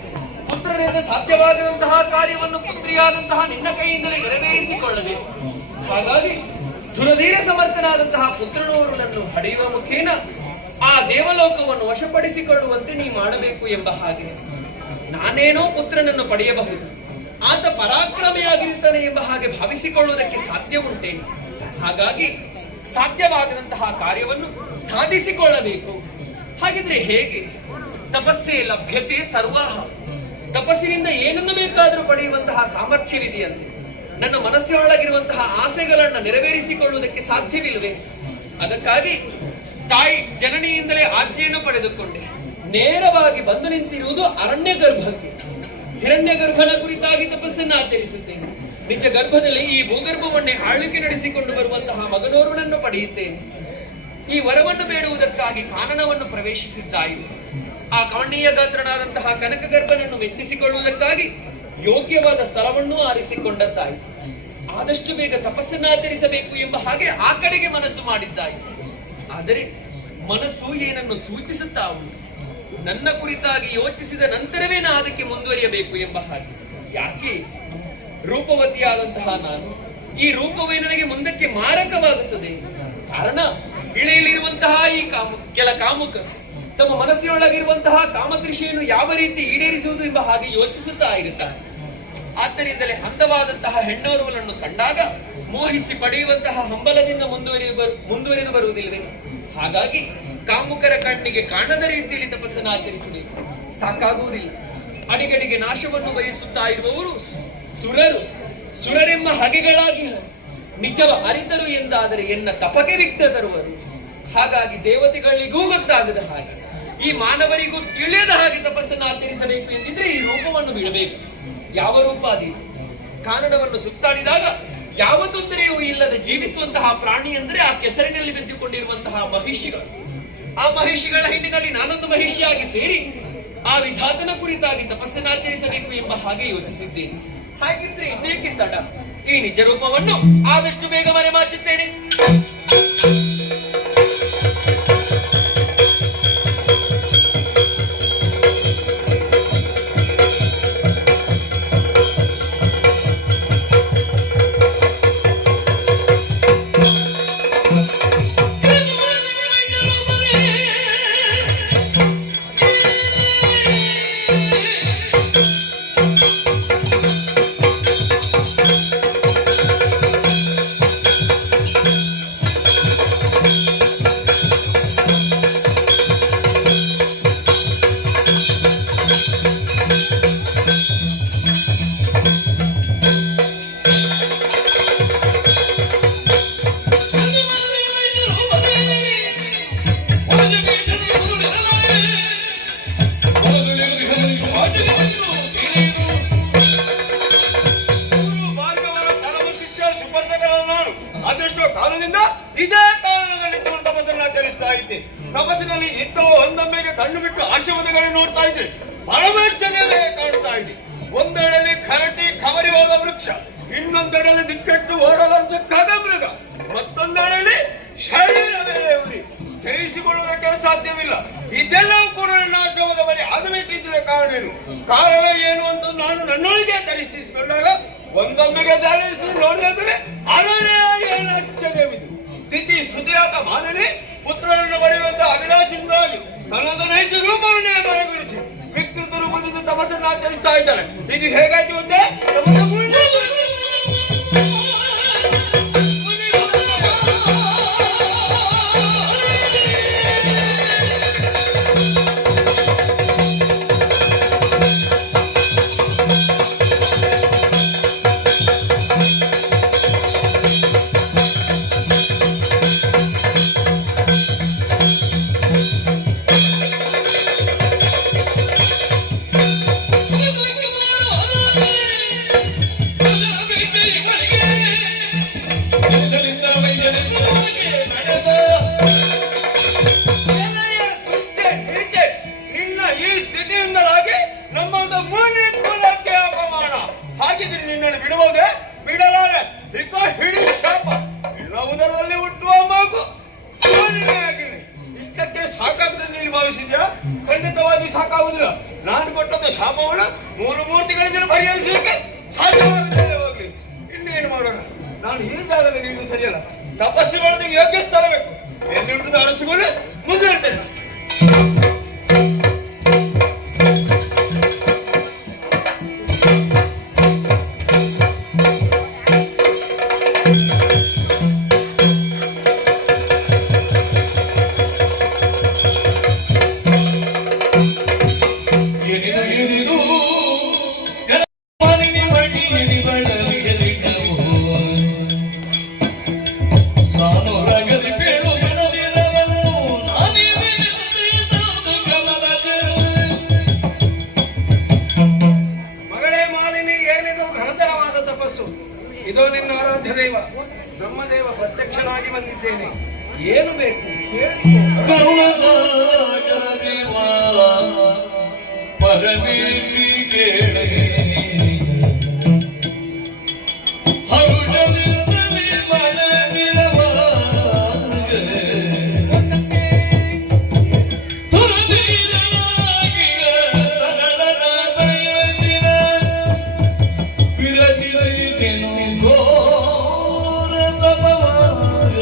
ಪುತ್ರರಿಂದ ಸಾಧ್ಯವಾಗದಂತಹ ಕಾರ್ಯವನ್ನು ಪುತ್ರಿಯಾದಂತಹ ನಿನ್ನ ಕೈಯಿಂದಲೇ ನೆರವೇರಿಸಿಕೊಳ್ಳಬೇಕು. ಹಾಗಾಗಿ ದುರಧೀರ ಸಮರ್ಥನಾದಂತಹ ಪುತ್ರನವರನ್ನು ಹಡೆಯುವ ಮುಖೇನ ಆ ದೇವಲೋಕವನ್ನು ವಶಪಡಿಸಿಕೊಳ್ಳುವಂತೆ ನೀ ಮಾಡಬೇಕು ಎಂಬ ಹಾಗೆ. ನಾನೇನೋ ಪುತ್ರನನ್ನು ಪಡೆಯಬಹುದು, ಆತ ಪರಾಕ್ರಮಿಯಾಗಿರುತ್ತಾನೆ ಎಂಬ ಹಾಗೆ ಭಾವಿಸಿಕೊಳ್ಳುವುದಕ್ಕೆ ಸಾಧ್ಯ ಉಂಟೆ. ಹಾಗಾಗಿ ಸಾಧ್ಯವಾಗದಂತಹ ಕಾರ್ಯವನ್ನು ಸಾಧಿಸಿಕೊಳ್ಳಬೇಕು. ಹಾಗಿದ್ರೆ ಹೇಗೆ? ತಪಸ್ಸೇ ಲಭ್ಯತೆ ಸರ್ವಹ. ತಪಸ್ಸಿನಿಂದ ಏನನ್ನು ಬೇಕಾದರೂ ಪಡೆಯುವಂತಹ ಸಾಮರ್ಥ್ಯವಿದೆಯಂತೆ. ನನ್ನ ಮನಸ್ಸಿನೊಳಗಿರುವಂತಹ ಆಸೆಗಳನ್ನು ನೆರವೇರಿಸಿಕೊಳ್ಳುವುದಕ್ಕೆ ಸಾಧ್ಯವಿಲ್ಲವೇ? ಅದಕ್ಕಾಗಿ ತಾಯಿ ಜನನಿಯಿಂದಲೇ ಆಜ್ಞೆಯನ್ನು ಪಡೆದುಕೊಂಡೆ ನೇರವಾಗಿ ಬಂದು ನಿಂತಿರುವುದು ಅರಣ್ಯ ಗರ್ಭಕ್ಕೆ. ಹಿರಣ್ಯ ಗರ್ಭನ ಕುರಿತಾಗಿ ತಪಸ್ಸನ್ನು ಆಚರಿಸುತ್ತೇನೆ. ನಿಜ ಗರ್ಭದಲ್ಲಿ ಈ ಭೂಗರ್ಭವನ್ನೇ ಆಳ್ವಿಕೆ ನಡೆಸಿಕೊಂಡು ಬರುವಂತಹ ಮಗನೋರ್ವನನ್ನು ಪಡೆಯುತ್ತೇನೆ. ಈ ವರವನ್ನು ಬೇಡುವುದಕ್ಕಾಗಿ ಕಾನನವನ್ನು ಪ್ರವೇಶಿಸಿದ್ದಾಯಿತು. ಆ ಕಾಂಡೀಯ ಗಾತ್ರನಾದಂತಹ ಕನಕ ಗರ್ಭನನ್ನು ಮೆಚ್ಚಿಸಿಕೊಳ್ಳುವುದಕ್ಕಾಗಿ ಯೋಗ್ಯವಾದ ಸ್ಥಳವನ್ನು ಆರಿಸಿಕೊಂಡದ್ದಾಯಿತು. ಆದಷ್ಟು ಬೇಗ ತಪಸ್ಸನ್ನು ಆಚರಿಸಬೇಕು ಎಂಬ ಹಾಗೆ ಆ ಕಡೆಗೆ ಮನಸ್ಸು ಮಾಡಿದ್ದಾಯಿತು. ಆದರೆ ಮನಸ್ಸು ಏನನ್ನು ಸೂಚಿಸುತ್ತಾ ಉಂಟು. ನನ್ನ ಕುರಿತಾಗಿ ಯೋಚಿಸಿದ ನಂತರವೇ ನಾ ಅದಕ್ಕೆ ಮುಂದುವರಿಯಬೇಕು ಎಂಬ ಹಾಗೆ. ಯಾಕೆ? ರೂಪವತಿಯಾದಂತಹ ನಾನು, ಈ ರೂಪವೇ ನನಗೆ ಮುಂದಕ್ಕೆ ಮಾರಕವಾಗುತ್ತದೆ. ಕಾರಣ, ಇಳೆಯಲ್ಲಿರುವಂತಹ ಈ ಕೆಲ ಕಾಮುಕರು ತಮ್ಮ ಮನಸ್ಸಿನೊಳಗಿರುವಂತಹ ಕಾಮದೃಷಿಯನ್ನು ಯಾವ ರೀತಿ ಈಡೇರಿಸುವುದು ಎಂಬ ಹಾಗೆ ಯೋಚಿಸುತ್ತಾ ಇರುತ್ತಾರೆ. ಆದ್ದರಿಂದಲೇ ಅಂದವಾದಂತಹ ಹೆಣ್ಣೋರ್ವಲನ್ನು ಕಂಡಾಗ ಮೋಹಿಸಿ ಪಡೆಯುವಂತಹ ಹಂಬಲದಿಂದ ಮುಂದುವರಿದು ಬರುವುದಿಲ್ಲವೇ? ಹಾಗಾಗಿ ಕಾಮುಕರ ಕಣ್ಣಿಗೆ ಕಾಣದ ರೀತಿಯಲ್ಲಿ ತಪಸ್ಸನ್ನು ಆಚರಿಸಬೇಕು. ಸಾಕಾಗುವುದಿಲ್ಲ. ಅಡಿಗಡಿಗೆ ನಾಶವನ್ನು ಬಯಸುತ್ತಾ ಇರುವವರು ಸುರರೆಂಬ ಹಗೆಗಳಾಗಿ ನಿಜವ ಅರಿತರು ಎಂದಾದರೆ ಎನ್ನ ತಪಗೆ ವಿಘ್ನ ತರುವರು. ಹಾಗಾಗಿ ದೇವತೆಗಳಿಗೂ ಗೊತ್ತಾಗದ ಹಾಗೆ, ಈ ಮಾನವರಿಗೂ ತಿಳಿಯದ ಹಾಗೆ ತಪಸ್ಸನ್ನು ಆಚರಿಸಬೇಕು ಎಂದಿದ್ರೆ ಈ ರೂಪವನ್ನು ಬಿಡಬೇಕು. ಯಾವ ರೂಪ ಅದಿದೆ? ಕಾನಡವನ್ನು ಸುತ್ತಾಡಿದಾಗ ಯಾವ ತೊಂದರೆಯೂ ಇಲ್ಲದೆ ಜೀವಿಸುವಂತಹ ಪ್ರಾಣಿ ಅಂದ್ರೆ ಆ ಕೆಸರಿನಲ್ಲಿ ಬಿದ್ದುಕೊಂಡಿರುವಂತಹ ಮಹಿಷಿಗಳು. ಆ ಮಹಿಷಿಗಳ ಹಿಂಡಿನಲ್ಲಿ ನಾನೊಂದು ಮಹಿಷಿಯಾಗಿ ಸೇರಿ ಆ ವಿಧಾತನ ಕುರಿತಾಗಿ ತಪಸ್ಸನ್ನು ಆಚರಿಸಬೇಕು ಎಂಬ ಹಾಗೆ ಯೋಚಿಸಿದ್ದೇನೆ. ಹಾಗಿದ್ರೆ ಇನ್ನೇಕೆ ತಡ? ಈ ನಿಜ ರೂಪವನ್ನು ಆದಷ್ಟು ಬೇಗ ಮರೆಮಾಚುತ್ತೇನೆ. ಅದೆಷ್ಟೋ ಕಾಲದಿಂದ ಇದೇ ಕಾರಣದಲ್ಲಿ ತಪಸ್ಸನ್ನು ಆಚರಿಸ್ತಾ ಇದ್ದೆ. ತಪಸ್ಸಿನಲ್ಲಿ ಇದ್ದೋ ಒಂದೊಮ್ಮೆಗೆ ಕಣ್ಣು ಬಿಟ್ಟು ಆಶ್ರಮದ ನೋಡ್ತಾ ಇದ್ರೆ ಪರಮಾಶ್ಚರ್ಯವೇ ಕಾಣ್ತಾ ಇದೆ. ಒಂದೆಡೆಯಲ್ಲಿ ಖರಟಿ ಖಮರಿವಾದ ವೃಕ್ಷ, ಇನ್ನೊಂದೆಡೆಯಲ್ಲಿ ದಿಕ್ಕೆಟ್ಟು ಓಡಲಂತ ಖಗಮೃಗ, ಮತ್ತೊಂದೆಡೆಯಲ್ಲಿ ಶರೀರವೇ ಉರಿ. ಜಯಿಸಿಕೊಳ್ಳುವುದಕ್ಕೆ ಸಾಧ್ಯವಿಲ್ಲ. ಇದೆಲ್ಲವೂ ಕೂಡ ನನ್ನ ಆಶ್ರಮದ ಬಳಿ ಆಗಬೇಕಿದ್ರೆ ಕಾರಣ ಏನು ಅಂತ ನಾನು ನನ್ನೊಳಗೆ ಪರಿಶೀಲಿಸಿಕೊಂಡಾಗ ಒಂದೊಮ್ಮೆಗೆ ಧಾರಿಸಿ ನೋಡಿದರೆ ಅದನ್ನೇ ಏನು ಆಶ್ಚರ್ಯವಿದು. ತಿಥಿ ಸುತಿಯಾದ ಮಾನನಿ ಪುತ್ರನನ್ನು ಪಡೆಯುವಂತಹ ಅಭಿಲಾಷಿಯಿಂದಾಗಿ ತನ್ನದ ನೈಜ ರೂಪವನ್ನೇ ಮರೆಗೊಳಿಸಿ ವಿಕೃತ ರೂಪದಿಂದ ತಪಸ್ಸನ್ನು ಆಚರಿಸ್ತಾ ಇದ್ದಾನೆ. ಇದು ಹೇಗಾಯ್ತು ಅಂದ್ರೆ ಅನುಭವಿಸಿದ್ಯಾ? ಖಂಡಿತವಾಗಿ ಸಾಕಾಗುವುದಿಲ್ಲ. ನಾನು ಕೊಟ್ಟಂತ ಶಾಪವನ್ನು 3 ಮೂರ್ತಿಗಳಿಂದ ಪರಿಹರಿಸಲಿಕ್ಕೆ ಸಾಧ್ಯವಾಗುತ್ತದೆ. ಹೋಗ್ಲಿ, ಇನ್ನೇನು ಮಾಡೋಣ? ನಾನು ಈ ಜಾಗದಲ್ಲಿ ನೀನು ಸರಿಯಲ್ಲ. ತಪಸ್ಸುಗಳನ್ನು ಯೋಗ್ಯ ಸ್ಥಳ ಬೇಕು. ಎಲ್ಲಿಂದ ಅರಸಿಕೊಂಡು ಮುಂದುವರಿತೇನೆ. ಏನಿದು ಮಾಲಿನಿ ಮಣ್ಣಿನಿ ಬಳಲಿಯಲಿಟ್ಟವು ನಾನು ರಗದಿ ಬೇಳು ಮನದಿರವನ್ನು ನಾನೇ ಮಗಳೇ ಮಾಲಿನಿ, ಏನಿದು ಘನತರವಾದ ತಪಸ್ಸು? ಇದು ನಿನ್ನ ಆರಾಧ್ಯ ದೈವ ಬ್ರಹ್ಮದೇವ ಪ್ರತ್ಯಕ್ಷನಾಗಿ ಬಂದಿದ್ದೇನೆ. ಏನು ಬೇಕು ಹೇಳಿ. ಕರುಣಸಾಗರ ದೇವ ಪರಮೇಶ್ವರಿ ಕೇಳಿ ಹರುಷದಿಂದಲೇ ಮನದಿರವಾಗ ತುರದೀರನಾಗಿಯ ತರಳನ ಬಯಸಿನ ವಿರಜಿದೈತೆನು ಘೋರ ತಪವಾಗ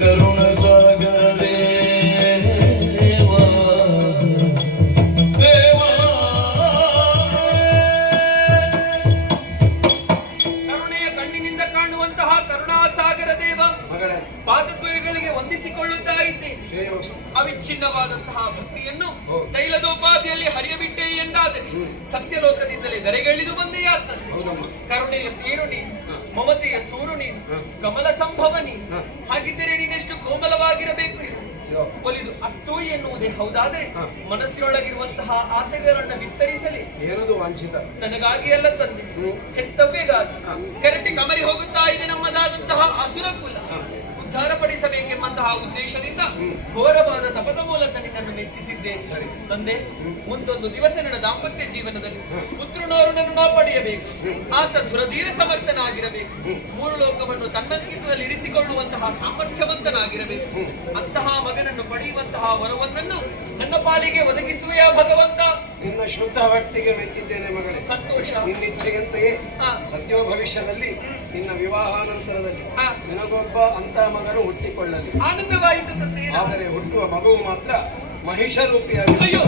ಕರುಣಸಾಗರ ದೇವ ದೇವ ಕರುಣೆಯ ಕಣ್ಣಿನಿಂದ ಕಾಣುವಂತಹ ಕರುಣಾಸಾಗರ ದೇವ ಮಗಳೇ, ಪಾದದ್ವಯಗಳಿಗೆ ವಂದಿಸಿಕೊಳ್ಳುತ್ತಾ ಇದ್ದೇನೆ. ಶ್ರೇಯೋಸ್ ಅವಿಚ್ಛಿನ್ನವಾದಂತಹ ಭಕ್ತಿಯನ್ನು ತೈಲದೋಪಾದಿಯಲ್ಲಿ ಹರಿಯಬಿಟ್ಟೆ ಎಂದಾದರೆ ಸತ್ಯಲೋಕದಿಂದಲೇ ಧರೆಗೆಳಿದು ಬಂದೆಯಾಗ್ತದೆ. ಕರುಣೆಯ ತೀರು ನೀನು, ಮಮತೆಯ ಸೂರು ನೀನು, ಕಮಲ ಸಂಭವ ನೀನು. ಹಾಗಿದ್ದರೆ ನೀನೆಷ್ಟು ಕೋಮಲವಾಗಿರಬೇಕು ಹೇಳು. ಒಲಿದು ಅಷ್ಟು ಎನ್ನುವುದೇ ಹೌದಾದರೆ ಮನಸ್ಸಿನೊಳಗಿರುವಂತಹ ಆಸೆಗಳನ್ನು ಬಿತ್ತರಿಸಲಿ. ಏನದು ವಾಂಛಿತ? ನನಗಾಗಿ ಎಲ್ಲ ತಂದೆ, ಹೆತ್ತವ್ಯಗಾಗಿ ಕೆರಟಿ ಕಮರಿ ಹೋಗುತ್ತಾ ಇದೆ ನಮ್ಮದಾದಂತಹ ಅಸುರ ಕುಲ. ಉದ್ಧಾರ ಪಡಿಸಬೇಕೆಂಬಂತಹ ಉದ್ದೇಶದಿಂದ ಘೋರವಾದ ತಪದ ಮೂಲಕ ನಿನ್ನನ್ನು ಮೆಚ್ಚಿಸಿದ್ದೇನೆ ತಂದೆ. ಮುಂದೊಂದು ದಿವಸ ನನ್ನ ದಾಂಪತ್ಯ ಜೀವನದಲ್ಲಿ ಪುತ್ರನವರನ್ನು ನಾ ಪಡೆಯಬೇಕು. ಆತ ಧುರಧೀರ ಸಮರ್ಥನಾಗಿರಬೇಕು. 3 ಲೋಕವನ್ನು ತನ್ನಂಕಿತದಲ್ಲಿ ಇರಿಸಿಕೊಳ್ಳುವಂತಹ ಸಾಮರ್ಥ್ಯವಂತನಾಗಿರಬೇಕು. ಅಂತಹ ಮಗನನ್ನು ಪಡೆಯುವಂತಹ ವರವನ್ನನ್ನು ನನ್ನ ಪಾಲಿಗೆ ಒದಗಿಸುವೆಯಾ ಭಗವಂತ? ನಿನ್ನ ಶುದ್ಧ ಭಕ್ತಿಗೆ ಮೆಚ್ಚಿದ್ದೇನೆ ಮಗಳೇ. ಸಂತೋಷ. ನಿನ್ನಿಚ್ಛೆಯಂತೆಯೇ ಹಾ. ಸತ್ಯೋ ಭವಿಷ್ಯದಲ್ಲಿ ನಿನ್ನ ವಿವಾಹಾನಂತರದಲ್ಲಿ ಹಾ. ನಿನಗೊಬ್ಬ ಅಂತ ಮಗನು ಹುಟ್ಟಿಕೊಳ್ಳಲಿ. ಆನಂದವಾಯಿತು ತಂದೆ. ಆದರೆ ಹುಟ್ಟುವ ಮಗುವು ಮಾತ್ರ ಮಹಿಷ ರೂಪಿಯಾಗಿ. ಅಯ್ಯೋ,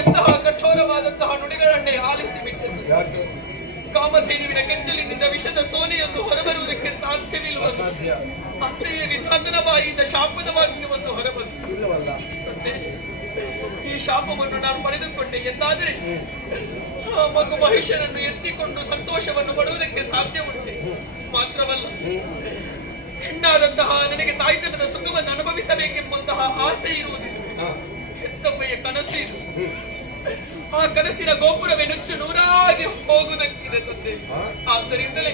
ಎಂತಹ ಕಠೋರವಾದಂತಹ ನುಡಿಗಳನ್ನೇ ಆಲಿಸಿ ಬಿಟ್ಟದ್ದು. ಯಾಕೆ? ಕಾಮಧೇನುವಿನ ಕೆಚ್ಚಲಿನಿಂದ ವಿಷದ ಸೋನೆಯೊಂದು ಹೊರಬರುವುದಕ್ಕೆ ಸಾಧ್ಯವಿಲ್ಲ. ಸಾಧ್ಯ ಅಂತೆಯೇ ವಿಧಾತನ ಬಾಯಿಯಿಂದ ಶಾಪದ ವಾಕ್ಯವನ್ನು ಹೊರಬಂತು. ಇಲ್ಲವಲ್ಲ? ತಂದೆ, ಈ ಶಾಪವನ್ನು ನಾನು ಪಡೆದುಕೊಂಡೆ ಎಂದಾದರೆ ಆ ಮಗು ಮಹಿಷನನ್ನು ಎತ್ತಿಕೊಂಡು ಸಂತೋಷವನ್ನು ಪಡುವುದಕ್ಕೆ ಸಾಧ್ಯ ಉಂಟೆ. ಮಾತ್ರವಲ್ಲ, ಹೆಣ್ಣಾದಂತಹ ನನಗೆ ತಾಯ್ತನದ ಸುಖವನ್ನು ಅನುಭವಿಸಬೇಕೆಂಬಂತಹ ಆಸೆ ಇರುವುದಿಲ್ಲ. ಹೆತ್ತಪ್ಪೆಯ ಕನಸು ಇದು. ಆ ಕನಸಿನ ಗೋಪುರವೇ ನುಚ್ಚು ನೂರಾಗಿ ಹೋಗುವುದಕ್ಕಿದೆ ತಂದೆ. ಆದ್ದರಿಂದಲೇ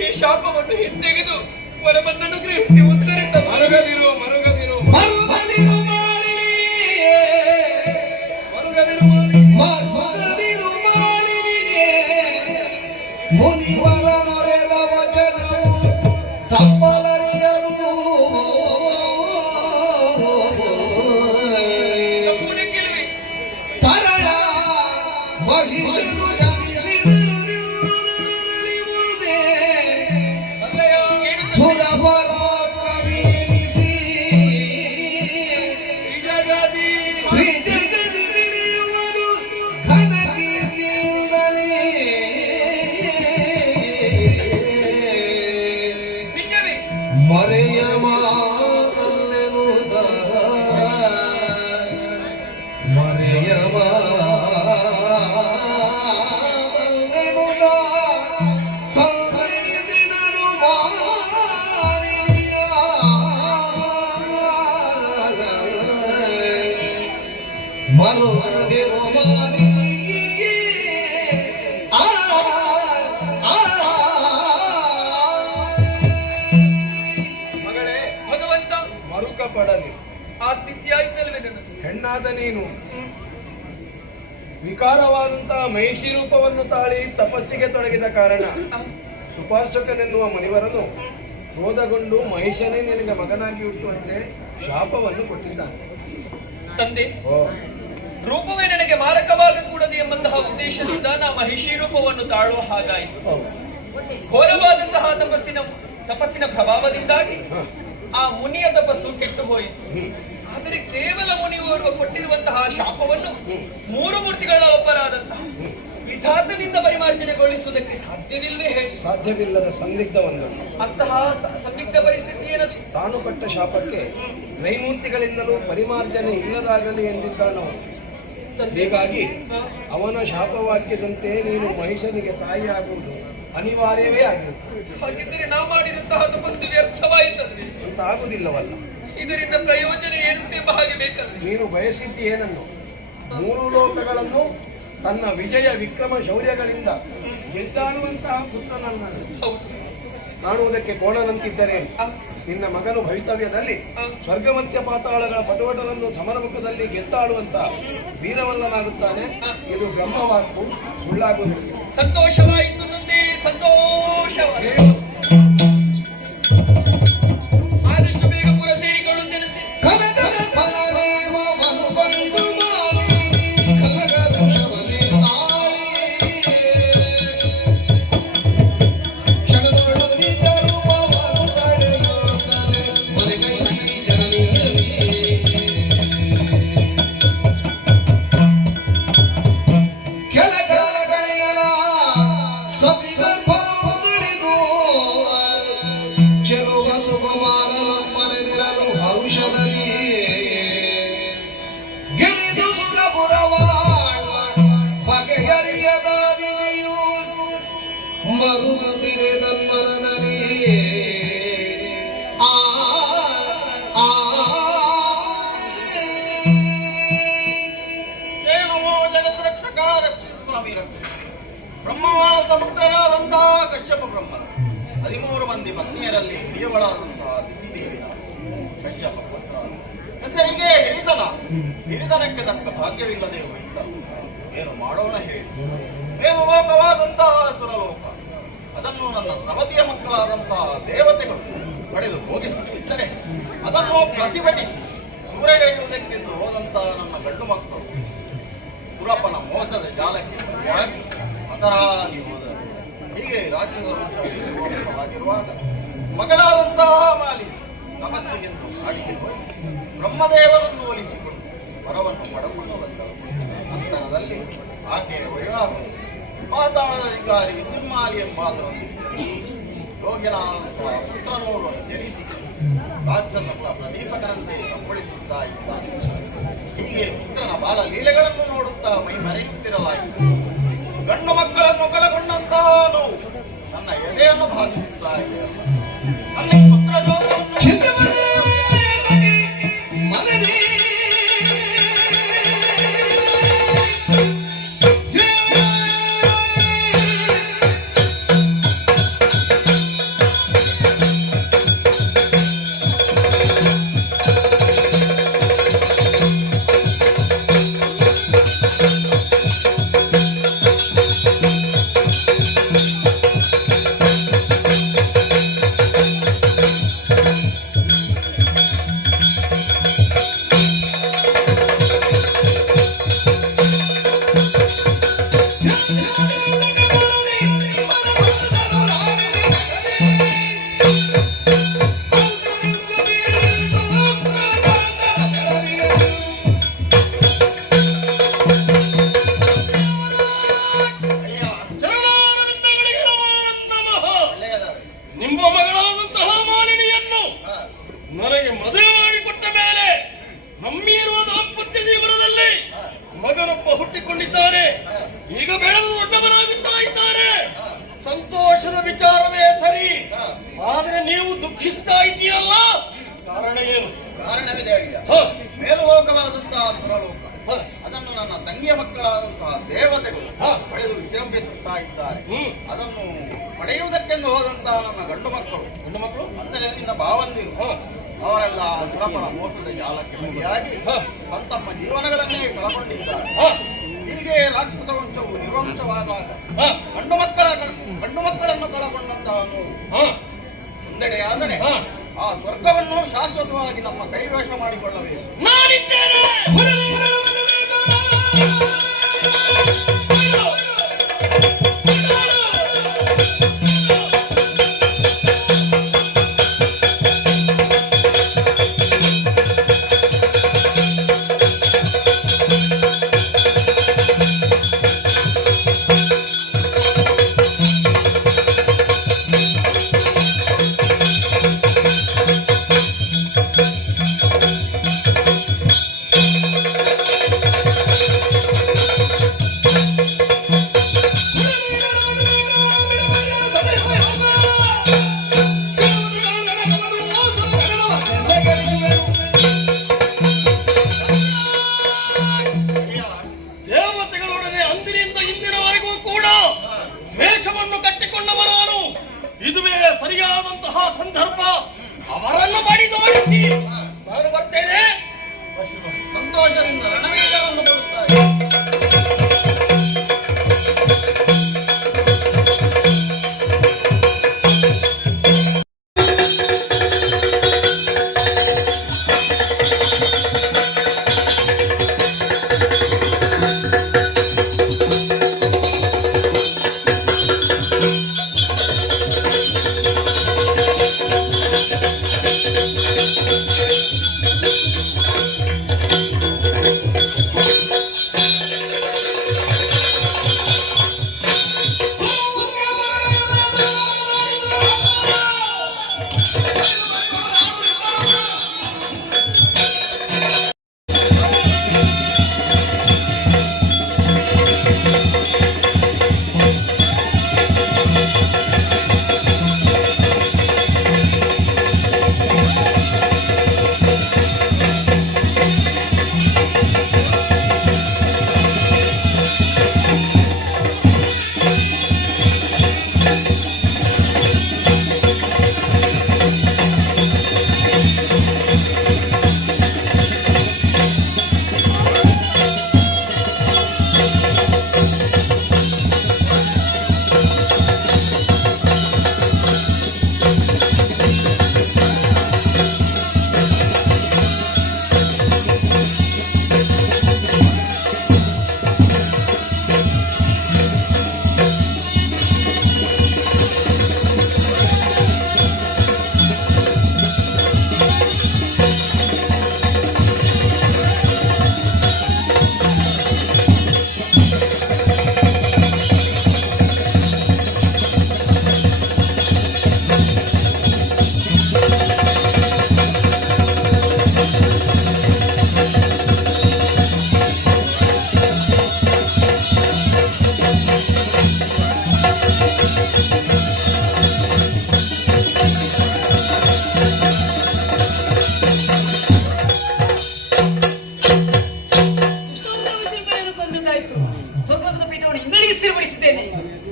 ಈ ಶಾಪವನ್ನು ಹಿಂತೆಗೆದು ವರವನ್ನನ್ನು ಗ್ರಹಿಸಿ ಉತ್ತರಿತ ಮರುಗದಿರು ಮರುಗದಿರು ಮರುಗದಿರು ಮಾಲಿನಿಯೇ ಮರುಗದಿರು ಮಾಡಿ ಮರುಗದಿರು ಮಾಲಿನಿಯೇ ಮುನಿವರ ನೊರೆದ ವಚನವು ತಪ್ಪಲರಿಯದು ಪೂರೈಕೆಲುವೆ. ತರಳ ಮಹಿಷರು ಜನಿಸಿದರುವುದೇ ಅಲ್ಲಯ್ಯ, ಏನು ತಂದೆ? ಪುರಪರಾಕ್ರಮಿಸಿ ಈ ಜಗದಿ ಜಗದಿ ಮೆರೆಯುವುದು ಘನ ಕೀರ್ತಿಯಿಂದಲೇ. ನಿಜವೇ? ಮರೆಯ ಮಾತಲ್ಲೆನುದ ಮರೆಯ ಮಾತಲ್ಲೆನುದ ಸಂಗೀತಿನನು ಮಾಲಿನಿಯ ಮರುಗದಿರು ಮಾಲಿನಿಯೇ ಆ ಮಗಳೇ, ಭಗವಂತ, ಮರುಕ ಪಡಲಿ. ಆ ಸ್ಥಿತಿಯಾಯಿತಲ್ವೇ ನನ್ನದು? ಹೆಣ್ಣಾದ ನೀನು ವಿಕಾರವಾದಂತಹ ಮಹಿಷಿ ರೂಪವನ್ನು ತಾಳಿ ತಪಸ್ಸಿಗೆ ತೊಡಗಿದ ಕಾರಣ ಸುಪಾರ್ಶಕನೆನ್ನುವ ಮುನಿವರನು ಕ್ರೋಧಗೊಂಡು ಮಹಿಷನೇ ನಿನಗೆ ಮಗನಾಗಿ ಹುಟ್ಟುವಂತೆ ಶಾಪವನ್ನು ಕೊಟ್ಟಿದ್ದಾನೆ. ತಂದೆ, ರೂಪವೇ ನನಗೆ ಮಾರಕವಾಗಕೂಡದು ಎಂಬಂತಹ ಉದ್ದೇಶದಿಂದ ನಾ ಮಹಿಷಿ ರೂಪವನ್ನು ತಾಳುವ ಹಾಗಾಯಿತು. ಘೋರವಾದಂತಹ ತಪಸ್ಸಿನ ಪ್ರಭಾವದಿಂದಾಗಿ ಆ ಮುನಿಯ ತಪಸ್ಸು ಕೆಟ್ಟು ಹೋಯಿತು. ಆದರೆ ಕೇವಲ ಮುನಿಯವರು ಕೊಟ್ಟಿರುವಂತಹ ಶಾಪವನ್ನು ಮೂರು ಮೂರ್ತಿಗಳ ಒಬ್ಬರಾದಂತಹ ವಿಧಾತನಿಂದ ಪರಿಮಾರ್ಜನೆಗೊಳಿಸುವುದಕ್ಕೆ ಸಾಧ್ಯವಿಲ್ವೇ ಹೇಳಿ? ಸಾಧ್ಯವಿಲ್ಲದ ಸಂದಿಗ್ಧವನ್ನು, ಅಂತಹ ಸಂದಿಗ್ಧ ಪರಿಸ್ಥಿತಿ ಏನದು? ತಾನು ಕೊಟ್ಟ ಶಾಪಕ್ಕೆ ತ್ರೈಮೂರ್ತಿಗಳಿಂದಲೂ ಪರಿಮಾರ್ಜನೆ ಇಲ್ಲದಾಗಲಿ ಎಂದಿದ್ದಾನು. ಹೀಗಾಗಿ ಅವನ ಶಾಪವಾಕ್ಯದಂತೆ ನೀನು ಮಹಿಷನಿಗೆ ತಾಯಿಯಾಗುವುದು ಅನಿವಾರ್ಯವೇ ಆಗಿರುತ್ತದೆ. ಹಾಗಿದ್ದರೆ ನಾ ಮಾಡಿದಂತಹ ತಪಸ್ಸು ವ್ಯರ್ಥವಾಯಿತಂದ್ರೆ ಅಂತ ಆಗುವುದಿಲ್ಲವಲ್ಲ. ಇದರಿಂದ ಪ್ರಯೋಜನ ಏನುಂಟೆಂಬ ಹಾಗೆ ಬೇಕಂದ್ರೆ ನೀನು ಬಯಸಿದ್ದು ಏನನ್ನು? ಮೂರು ಲೋಕಗಳನ್ನು ತನ್ನ ವಿಜಯ ವಿಕ್ರಮ ಶೌರ್ಯಗಳಿಂದ ಗೆದ್ದಾಡುವಂತಹ ಪುತ್ರನನ್ನು ಹೌದು. ಕಾಣುವುದಕ್ಕೆ ಕೋಣನಂತಿದ್ದರೆ ನಿನ್ನ ಮಗನು ಭವಿತವ್ಯದಲ್ಲಿ ಸ್ವರ್ಗಮತ್ಯ ಪಾತಾಳಗಳ ಪಟುವಟರನ್ನು ಸಮರಮುಖದಲ್ಲಿ ಗೆದ್ದಾಡುವಂತ ವೀರವಲ್ಲನಾಗುತ್ತಾನೆ. ಇದು ಬ್ರಹ್ಮವಾಕ್ಕು, ಸುಳ್ಳಾಗುವುದಿಲ್ಲ. ಸಂತೋಷವಾಯಿತು ತಂದೆ, ಸಂತೋಷವಾಯಿತು. ಆದಷ್ಟು ಬೇಗ ಪುರ ಸೇರಿಕೊಳ್ಳುತ್ತೇನಂತೆ. ಕನಕದ ಫಲವೇಮವನು ಬಂದು ಮಾಲಿನಿ ಕನಕದ ಶವನೆ ತಾಳಿ ಕ್ಷಣದೊಳು ನಿಜ ರೂಪವನ್ನು ತಡೆಯುತ್ತದೆ ಮನೆಗೈ ಜನನಿಯಲಿ ಕೆಲ ಕಾಲಗಳೆಯಲ ಸತಿಗರ್ಭವು ತಿಳಿದು ಚೆಲುವ ಸುಕುಮಾರನಮ್ಮನೆದಿರಲು ಹರುಷದಲ್ಲಿ ಗೆಲಿದು ಸುರಪುರವಾಳುವ ಬಗೆಯರಿಯದಾದಿನಿಯು ಮರುಗುತ್ತಿರೆ ತನ್ಮನದಲ್ಲಿ ಆ ಆ ಜಯ ನಮೋ ಜಗದ್ರಕ್ಷಕ ರಕ್ಷಿಸ್ವಾಮಿ ರಕ್ಷ ಬ್ರಹ್ಮವಾದ ಸಮುದ್ರನಾದಂತಹ ಕಶ್ಯಪ ಬ್ರಹ್ಮನ 13 ಮಂದಿ ಪತ್ನಿಯರಲ್ಲಿ ಹಿರಿಯವಳಾದಂತಹ ದಿತಿದೇವಿಯ ಕಶ್ಯಪ ಪುತ್ರ ಹೆಸರಿಗೆ ಹಿರಿತನಕ್ಕೆ ತಕ್ಕ ಭಾಗ್ಯವಿಲ್ಲದೆ ಹೋಯಿತ. ಏನು ಮಾಡೋಣ ಹೇಳಿ? ಏನು ಲೋಕವಾದಂತಹ ಸುರಲೋಕ, ಅದನ್ನು ನನ್ನ ಸವತಿಯ ಮಕ್ಕಳಾದಂತಹ ದೇವತೆಗಳು ಪಡೆದು ಹೋಗಿಸುತ್ತಿದ್ದರೆ ಅದನ್ನು ಪ್ರತಿಭಟಿಸಿ ಸೂರೆಗೈಯುವುದಕ್ಕೆಂದು ಹೋದಂತಹ ನನ್ನ ಗಂಡು ಮಕ್ಕಳು ಪುರಪ್ಪನ ಮೋಸದ ಜಾಲಕ್ಕೆ ಬಲಿಯಾಗಿ ಅದರಾಗಿ ಹೋದರು. ಹೀಗೆ ರಾಜ್ಯದ ವಂಶವಾಗಿರುವಾಗ ಮಗಳಾದಂತಹ ಮಾಲಿ ತಪಸ್ಸಿಗೆಂದು ಕಾಡಿಗೆ ಹೋಗಿ ಬ್ರಹ್ಮದೇವರನ್ನು ಹೋಲಿಸಿಕೊಂಡು ವರವನ್ನು ಪಡೆದುಕೊಂಡು ಬಂದರು. ನಂತರದಲ್ಲಿ ಆಕೆಯ ವಿವಾಹ ಪಾತಾಳದ ಅಧಿಕಾರಿ ವಿದ್ಯುನ್ಮಾಲಿ ಎಂಬಾದರೊಂದಿಗೆ ಯೋಗ್ಯನಾದಂತಹ ಪುತ್ರನೋರನ್ನು ಜನಿಸಿ ರಾಜ್ಯದ ಪ್ರದೀಪಕರಂತೆ ಸಂಬಳಿಸುತ್ತಾ ಇದ್ದಾನೆ. ಹೀಗೆ ಪುತ್ರನ ಬಾಲ ಲೀಲೆಗಳನ್ನು ನೋಡುತ್ತಾ ಮೈ ಮರೆಯುತ್ತಿರಲಾಯಿತು. ಗಂಡು ಮಕ್ಕಳನ್ನು ಕಳಗೊಂಡಂತಹ ನೋವು ನನ್ನ ಎದೆಯನ್ನು ಭಾಗಿಸುತ್ತಾ ಇದೆ. ನನ್ನ ಪುತ್ರ ಜೋಗವನ್ನು ಮನದೇ ನಿಮ್ಮ ಮಗಳಾದಂತಹ ಮಾಲಿನಿಯನ್ನು ನನಗೆ ಮದುವೆ ಮಾಡಿಕೊಟ್ಟ ಮೇಲೆ ನಮ್ಮಿರುವ ದಾಂಪತ್ಯ ಜೀವನದಲ್ಲಿ ಮಗನೊಬ್ಬ ಹುಟ್ಟಿಕೊಂಡಿದ್ದಾರೆ. ಈಗ ಬೆಳೆದು ದೊಡ್ಡವನಾಗುತ್ತಾ ಇದ್ದಾರೆ. ಸಂತೋಷದ ವಿಚಾರವೇ ಸರಿ, ಆದರೆ ನೀವು ದುಃಖಿಸ್ತಾ ಇದ್ದೀರಲ್ಲ, ಕಾರಣ ಏನು? ಕಾರಣವಿದೆ ಅಳಿಯ. ಮೇಲುಲೋಕವಾದಂತಹ ಸುರಲೋಕ ಅದನ್ನು ನನ್ನ ತಂಗಿಯ ಮಕ್ಕಳಾದಂತಹ ದೇವತೆಗಳು ಪಡೆದು ವಿಜೃಂಭಿಸುತ್ತಾ ಇದ್ದಾರೆ. ಅದನ್ನು ಪಡೆಯುವುದಕ್ಕೆಂದು ಹೋದಂತಹ ನನ್ನ ಗಂಡು ಮಕ್ಕಳು ಅಂದರೆ ನಿನ್ನ ಭಾವಂದಿರು ಅವರೆಲ್ಲ ಸುರಪನ ಮೋಸದ ಜಾಲಕ್ಕೆ ಬಲಿಯಾಗಿ ತಮ್ಮ ಜೀವನಗಳನ್ನೇ ಕಳಕೊಂಡಿದ್ದಾರೆ. ಹೀಗೆ ರಾಕ್ಷಸ ವಂಶವು ನಿರ್ವಂಶವಾದಾಗ ಗಂಡು ಮಕ್ಕಳನ್ನು ಕಳಕೊಂಡಂತಹ ಒಂದೆಡೆಯಾದರೆ ಆ ಸ್ವರ್ಗವನ್ನು ಶಾಶ್ವತವಾಗಿ ನಮ್ಮ ಕೈವಶ ಮಾಡಿಕೊಳ್ಳಬೇಕು. ನಾನಿದ್ದೇನೆ. ದೇವತೆಗಳೊಡನೆ ಅಂದಿನಿಂದ ಇಂದಿನವರೆಗೂ ಕೂಡ ದ್ವೇಷವನ್ನು ಕಟ್ಟಿಕೊಂಡವ ನಾನು. ಇದುವೇ ಸರಿಯಾದಂತಹ ಸಂದರ್ಭ. ಅವರನ್ನು ಬಡಿದೋಡಿಸಿ ನಾನು ಬರ್ತೇನೆ. ಸಂತೋಷದಿಂದ ರಣವೀರವನ್ನು ಕೊಡುತ್ತಾರೆ.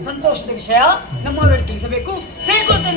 ಸಂತೋಷದ ವಿಷಯ ನಮ್ಮವರಲ್ಲಿ ತಿಳಿಸಬೇಕು. ಸೇರ್ಕೊಂಡ್ರೆ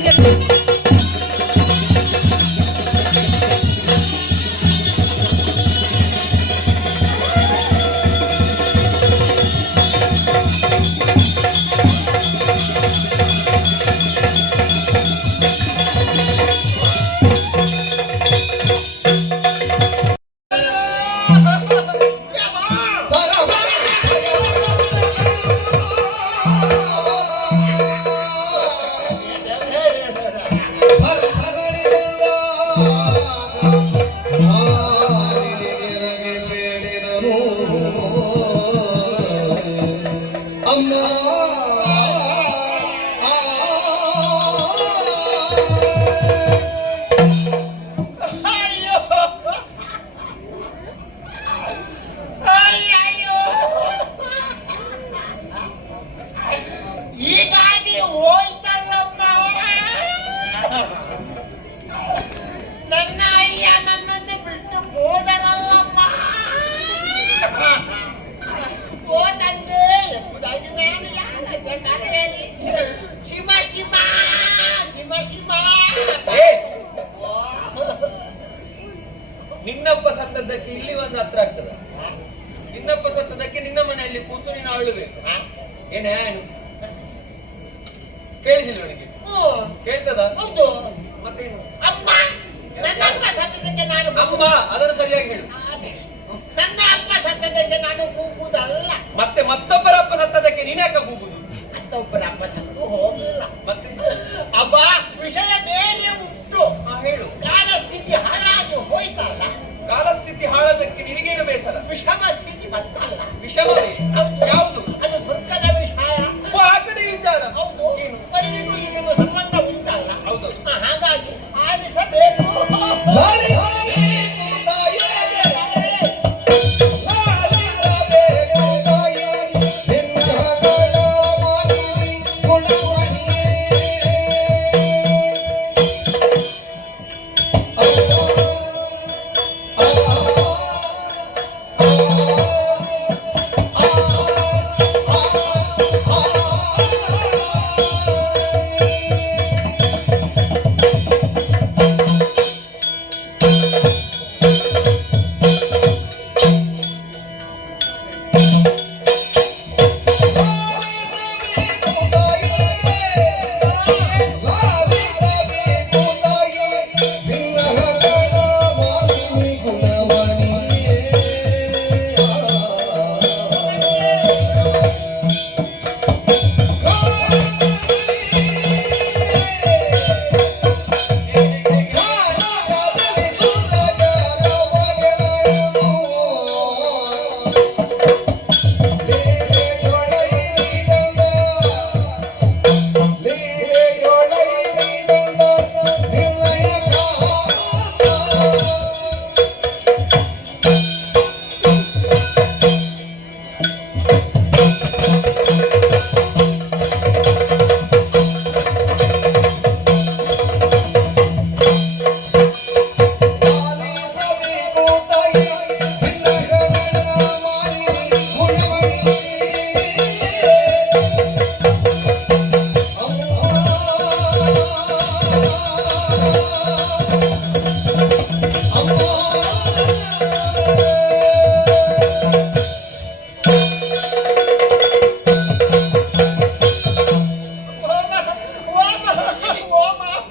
ಹೀಗಾಗಿ ಹೋಯ್ತಲ್ಲಮ್ಮ ನನ್ನ ಅಯ್ಯ ನನ್ನನ್ನು ಬಿಟ್ಟು ಹೋದರಲ್ಲಮ್ಮ. ಹೋದಂಗೆ ಎಂಬುದಾಗಿ ನಾನು ಯಾರಕ್ಕೆ ಕರೆಯಲಿ? ಶಿವ ಶಿವ ಶಿವ ಶಿವ. ನಿನ್ನಪ್ಪ ಸತ್ತದ್ದಕ್ಕೆ ಇಲ್ಲಿ ಒಂದು ಹತ್ರ ಆಗ್ತದ. ನಿನ್ನಪ್ಪ ಸತ್ತದಕ್ಕೆ ನಿನ್ನ ಮನೆಯಲ್ಲಿ ಕೂತು ನೀನು ಅಳ್ಬೇಕು. ಏನೇ ಕೇಳಿಸಿಲ್ಲ ನನಗೆ? ಕೇಳ್ತದ? ಹೌದು. ಮತ್ತೇನು? ಅಮ್ಮ ನನ್ನ ಅಮ್ಮ ಸತ್ತದಕ್ಕೆ ನಾನು ಅಮ್ಮ ಅದನ್ನು ಸರಿಯಾಗಿ ಹೇಳು. ನನ್ನ ಅಮ್ಮ ಸತ್ತದಕ್ಕೆ ನಾನು ಕೂಗುವುದಲ್ಲ. ಮತ್ತೆ ಮತ್ತೊಬ್ಬರ ಅಪ್ಪ ಸತ್ತದಕ್ಕೆ ನೀನ್ಯಾಕ ಕೂಗುದು? ಮತ್ತೊಬ್ಬರ ಅಪ್ಪ ಸತ್ತು ಹೋಗಲಿಲ್ಲ. ಮತ್ತೆ ಅಬ್ಬ ವಿಷಯ ಬೇರೆ ಉಂಟು. ಹೇಳು. ಕಾಲ ಸ್ಥಿತಿ ಹಾಳಾಗಿ ಹೋಯ್ತಲ್ಲ. ಕಾಲಸ್ಥಿತಿ ಹಾಳದಕ್ಕೆ ನಿನಗೇನು ಬೇಸರ? ವಿಷಮ ಸ್ಥಿತಿ ಬಂತಲ್ಲ. ವಿಷಮವೇ? ಯಾವುದು? ಅದು ಸ್ವರ್ಗದ ವಿಷಯ. ಹಾಕದೆ ವಿಚಾರ. ಹೌದು. ಪರಿಗೂ ಈಗಿಗೂ ಸಂಬಂಧ ಉಂಟಲ್ಲ. ಹೌದು. ಹಾಗಾಗಿ ಆಲಿಸಬೇಕು.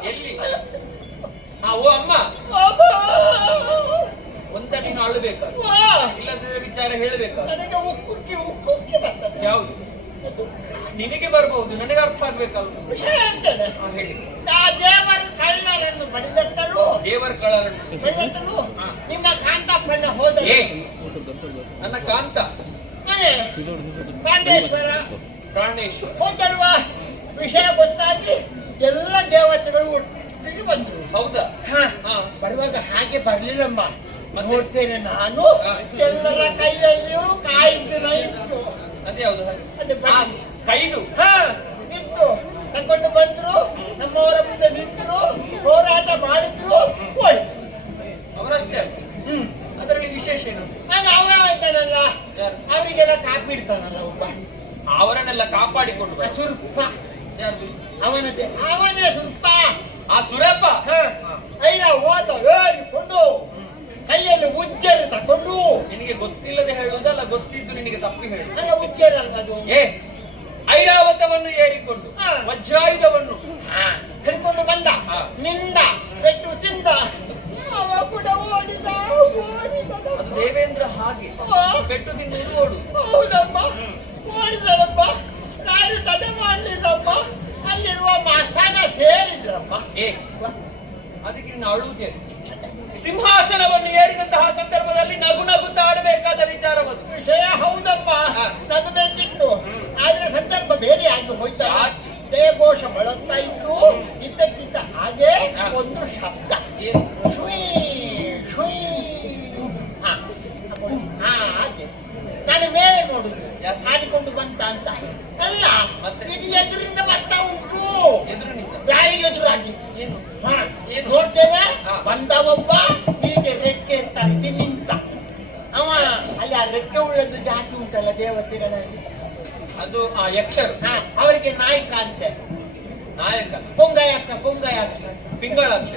ಎಲ್ಲಿ? ಓ ಅಮ್ಮ, ಒಂದ ನೀನು ಅಳಬೇಕಾ? ಇಲ್ಲದ ವಿಚಾರ ಹೇಳಬೇಕಾ? ನನಗೆ ಉಕ್ಕುಕ್ಕಿ ಬರ್ತದೆ. ಯಾವುದು? ನಿನಗೆ ಬರಬಹುದು, ನನಗೆ ಅರ್ಥ ಆಗ್ಬೇಕಲ್ಲ. ವಿಷಯ ಅಂತೇನೆ. ಹೇಳಿ. ಆ ದೇವರ ಕಳ್ಳರನ್ನು ಬಡಿದಟ್ಟಲು ದೇವರ ಕಳ್ಳರನ್ನು ಬಡಿದಟ್ಟಲು ನಿಮ್ಮ ಕಾಂತಪ್ಪಣ್ಣ ಹೋದ. ನನ್ನ ಕಾಂತ ಪಾಂಡೇಶ್ವರ ಪ್ರಾಣೇಶ್ವರ ಹೋದಲ್ವ. ವಿಷಯ ಗೊತ್ತಾಗಿ ಎಲ್ಲ ದೇವತೆಗಳು ಒಟ್ಟಿಗೆ ಬಂದರು. ಹೌದಾ? ಬರುವಾಗ ಹಾಗೆ ಬರ್ಲಿಲ್ಲಮ್ಮ. ನೋಡ್ತೇನೆ ನಾನು ಎಲ್ಲರ ಕೈಯಲ್ಲಿಯೂ ಕಾಯಿತು ಇತ್ತು. ಅದೇ ಯಾವುದು? ಅದು ಕೈದು ಇತ್ತು. ತಕೊಂಡು ಬಂದ್ರು, ನಮ್ಮವರ ಮುಂದೆ ನಿಂತರು, ಹೋರಾಟ ಮಾಡಿದ್ರು, ಹೋಯ್ತು. ಅವರಷ್ಟೇ ಅಲ್ಲ, ಅದರಲ್ಲಿ ವಿಶೇಷ ಏನು? ಆಗ ಅವ ಆಯ್ತಾನಲ್ಲ, ಅವರಿಗೆಲ್ಲ ಕಾಪಿಡ್ತಾನಲ್ಲ ಒಬ್ಬ. ಅವರನ್ನೆಲ್ಲ ಕಾಪಾಡಿಕೊಂಡು ಬಾ. ಸುರ್ಪ ಯಾರು? ಅವನೇ ಸುರ್ಪ. ಆ ಸುರಪ್ಪ ಐನ ಹೋದ ಹೇಳಿಕೊಂಡು ಕೈಯಲ್ಲಿ ಉಜ್ಜರು ತಕೊಂಡು. ನಿನಗೆ ಗೊತ್ತಿಲ್ಲದೆ ಹೇಳುವುದಲ್ಲ, ಗೊತ್ತಿದ್ದು ನಿನಗೆ ತಪ್ಪಿ ಹೇಳು. ಅಲ್ಲ ಉಜ್ಜರಲ್ಲ ಅದು. ಐರಾವತವನ್ನು ಏರಿಕೊಂಡು ವಜ್ರಾಯುಧವನ್ನು ಹಿಡ್ಕೊಂಡು ಬಂದ. ನಿಂದ ಪೆಟ್ಟು ತಿಂದ. ಅವ ಕೂಡ ಓಡಿದ. ಅದು ದೇವೇಂದ್ರ ಹಾಗೆ ಪೆಟ್ಟು ತಿನ್ನುವುದು ಓಡು. ಹೌದಮ್ಮ, ಓಡಿದಳಮ್ಮ. ನಾನು ತಡೆ ಮಾಡಲಿಲ್ಲಮ್ಮ. ಅಲ್ಲಿರುವ ಮಸಾನ ಸೇರಿದ್ರಮ್ಮ. ಅದಕ್ಕೆ ನೀನು ಅಳುವುದೇ. ಸಿಂಹಾಸನವನ್ನು ಏರಿದಂತಹ ಸಂದರ್ಭದಲ್ಲಿ ನಗು ನಗುತ್ತಾ ಆಡಬೇಕಾದ ವಿಚಾರವದು. ವಿಷಯ ಹೌದಮ್ಮ, ನಗಬೇಕಿತ್ತು. ಆದ್ರೆ ಸಂದರ್ಭ ಬೇರೆ ಆಗಿ ಹೋಯ್ತ. ದೇವಘೋಷ ಬಳಸ್ತಾ ಇದ್ದು ಇದ್ದಕ್ಕಿದ್ದ ಹಾಗೆ ಒಂದು ಶಬ್ದ. ಶುಯ್ ಶುಯ್. ಹಾಗೆ ನಾನು ಮೇಲೆ ನೋಡುದು ಆಡಿಕೊಂಡು ಬಂತ ಅಂತ ಅಲ್ಲ, ಇದು ಎದುರಿಂದ ಬರ್ತಾ ಉಂಟು. ದಾರಿ ಎದುರಾಗಿ ನೋಡ್ತೇನೆ. ಬಂದ ಒಬ್ಬ ಹೀಗೆ ರೆಕ್ಕೆ ತರಿಸಿ ನಿಂತ. ಅವ ಅಲ್ಲಿ ಆ ರೆಕ್ಕೆ ಉಳ್ಳದ್ದು ಜಾತಿ ಉಂಟಲ್ಲ ದೇವತೆಗಳಲ್ಲಿ, ಅದು ಆ ಯಕ್ಷರು. ಅವರಿಗೆ ನಾಯಕ ಅಂತೆ. ನಾಯಕ ಪೊಂಗಯಾಕ್ಷ ಪಿಂಗಳಾಕ್ಷ.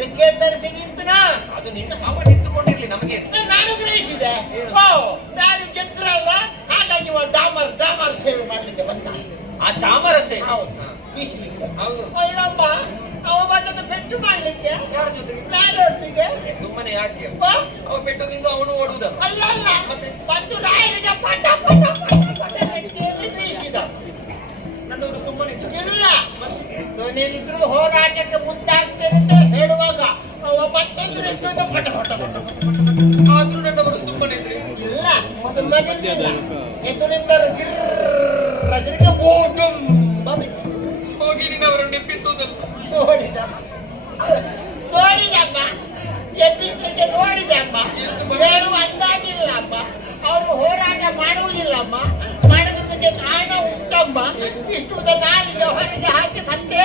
ರೆಕ್ಕೆ ತರಿಸಿ ನಿಂತನಾ. ಅದು ಅವ ನಿಂತುಕೊಂಡಿರ್ಲಿ, ನಮಗೆ ನಾನು ಗ್ರಹಿಸಿದೆ. ನಾನು ಗೆದ್ರಲ್ಲ, ಹಾಗಾಗಿ ಡಾಮರ್ ಸೇವೆ ಮಾಡ್ಲಿಕ್ಕೆ ಬಂದ. ಆ ಚಾಮರ ಸೇವೆ. ಹೌದು. ಅಲ್ಲಮ್ಮ ಅವ ಬಂದದ್ದು ಪೆಟ್ಟು ಮಾಡ್ಲಿಕ್ಕೆ ಯಾರ ಜೊತೆಗೆ? ಮೇಲೊಟ್ಟಿಗೆ. ಸುಮ್ಮನೆ ಯಾಕೆ ವಾ, ಅವ ಪೆಟ್ಟು ತಿಂದು ಅವನು ಓಡುವುದ? ಅಲ್ಲ ಅಲ್ಲ, ಮತ್ತೆ? ಬಂದು ರಾಯರಿಗೆ ಪಟ ಪಟ ಪಟ ಪಟ ನೆತ್ತಿಯಲ್ಲಿ ಬೀಸಿದ. ನನ್ನವರು ಸುಮ್ಮನೆ ಇದ್ದರು. ಇಲ್ಲ, ನಿಂತರೂ ಹೋರಾಟಕ್ಕೆ ಮುಂದಾಗ್ತೇನೆ ಅಂತ ಹೇಳುವಾಗ ಅವ ಮತ್ತೊಂದು ರೀತಿಯಿಂದ ಪಟ ಪಟ ಪಟ ಪಟ ಪಟ. ಆದ್ರೂ ನನ್ನವರು ಸುಮ್ಮನೆ ಇದ್ರೆ ಇಲ್ಲ, ಮೊದಲಿನಿಂದ ಎದುರಿಂದರು ಗಿರ್ರದ್ರಿಗೆ ಬೋಟುಂಬ ಬಿತ್ತು. ಹೋಗಿ ನೀನು ಅವರನ್ನು ಎಬ್ಬಿಸುವುದಲ್ಲ. ನೋಡಿದಮ್ಮ ಎಬ್ಬಿಸ್ರಿಗೆ ನೋಡಿದಮ್ಮ, ಹೇಳುವ ಅಂದಾಜಿಲ್ಲಮ್ಮ. ಅವರು ಹೋರಾಟ ಮಾಡುವುದಿಲ್ಲಮ್ಮ, ಮಾಡುವುದಕ್ಕೆ ಕಾರಣ ಉಂಟಮ್ಮ. ಇಷ್ಟು ನಾಲಿಗೆ ಹೊರಗೆ ಹಾಕಿ ಸತ್ತೇ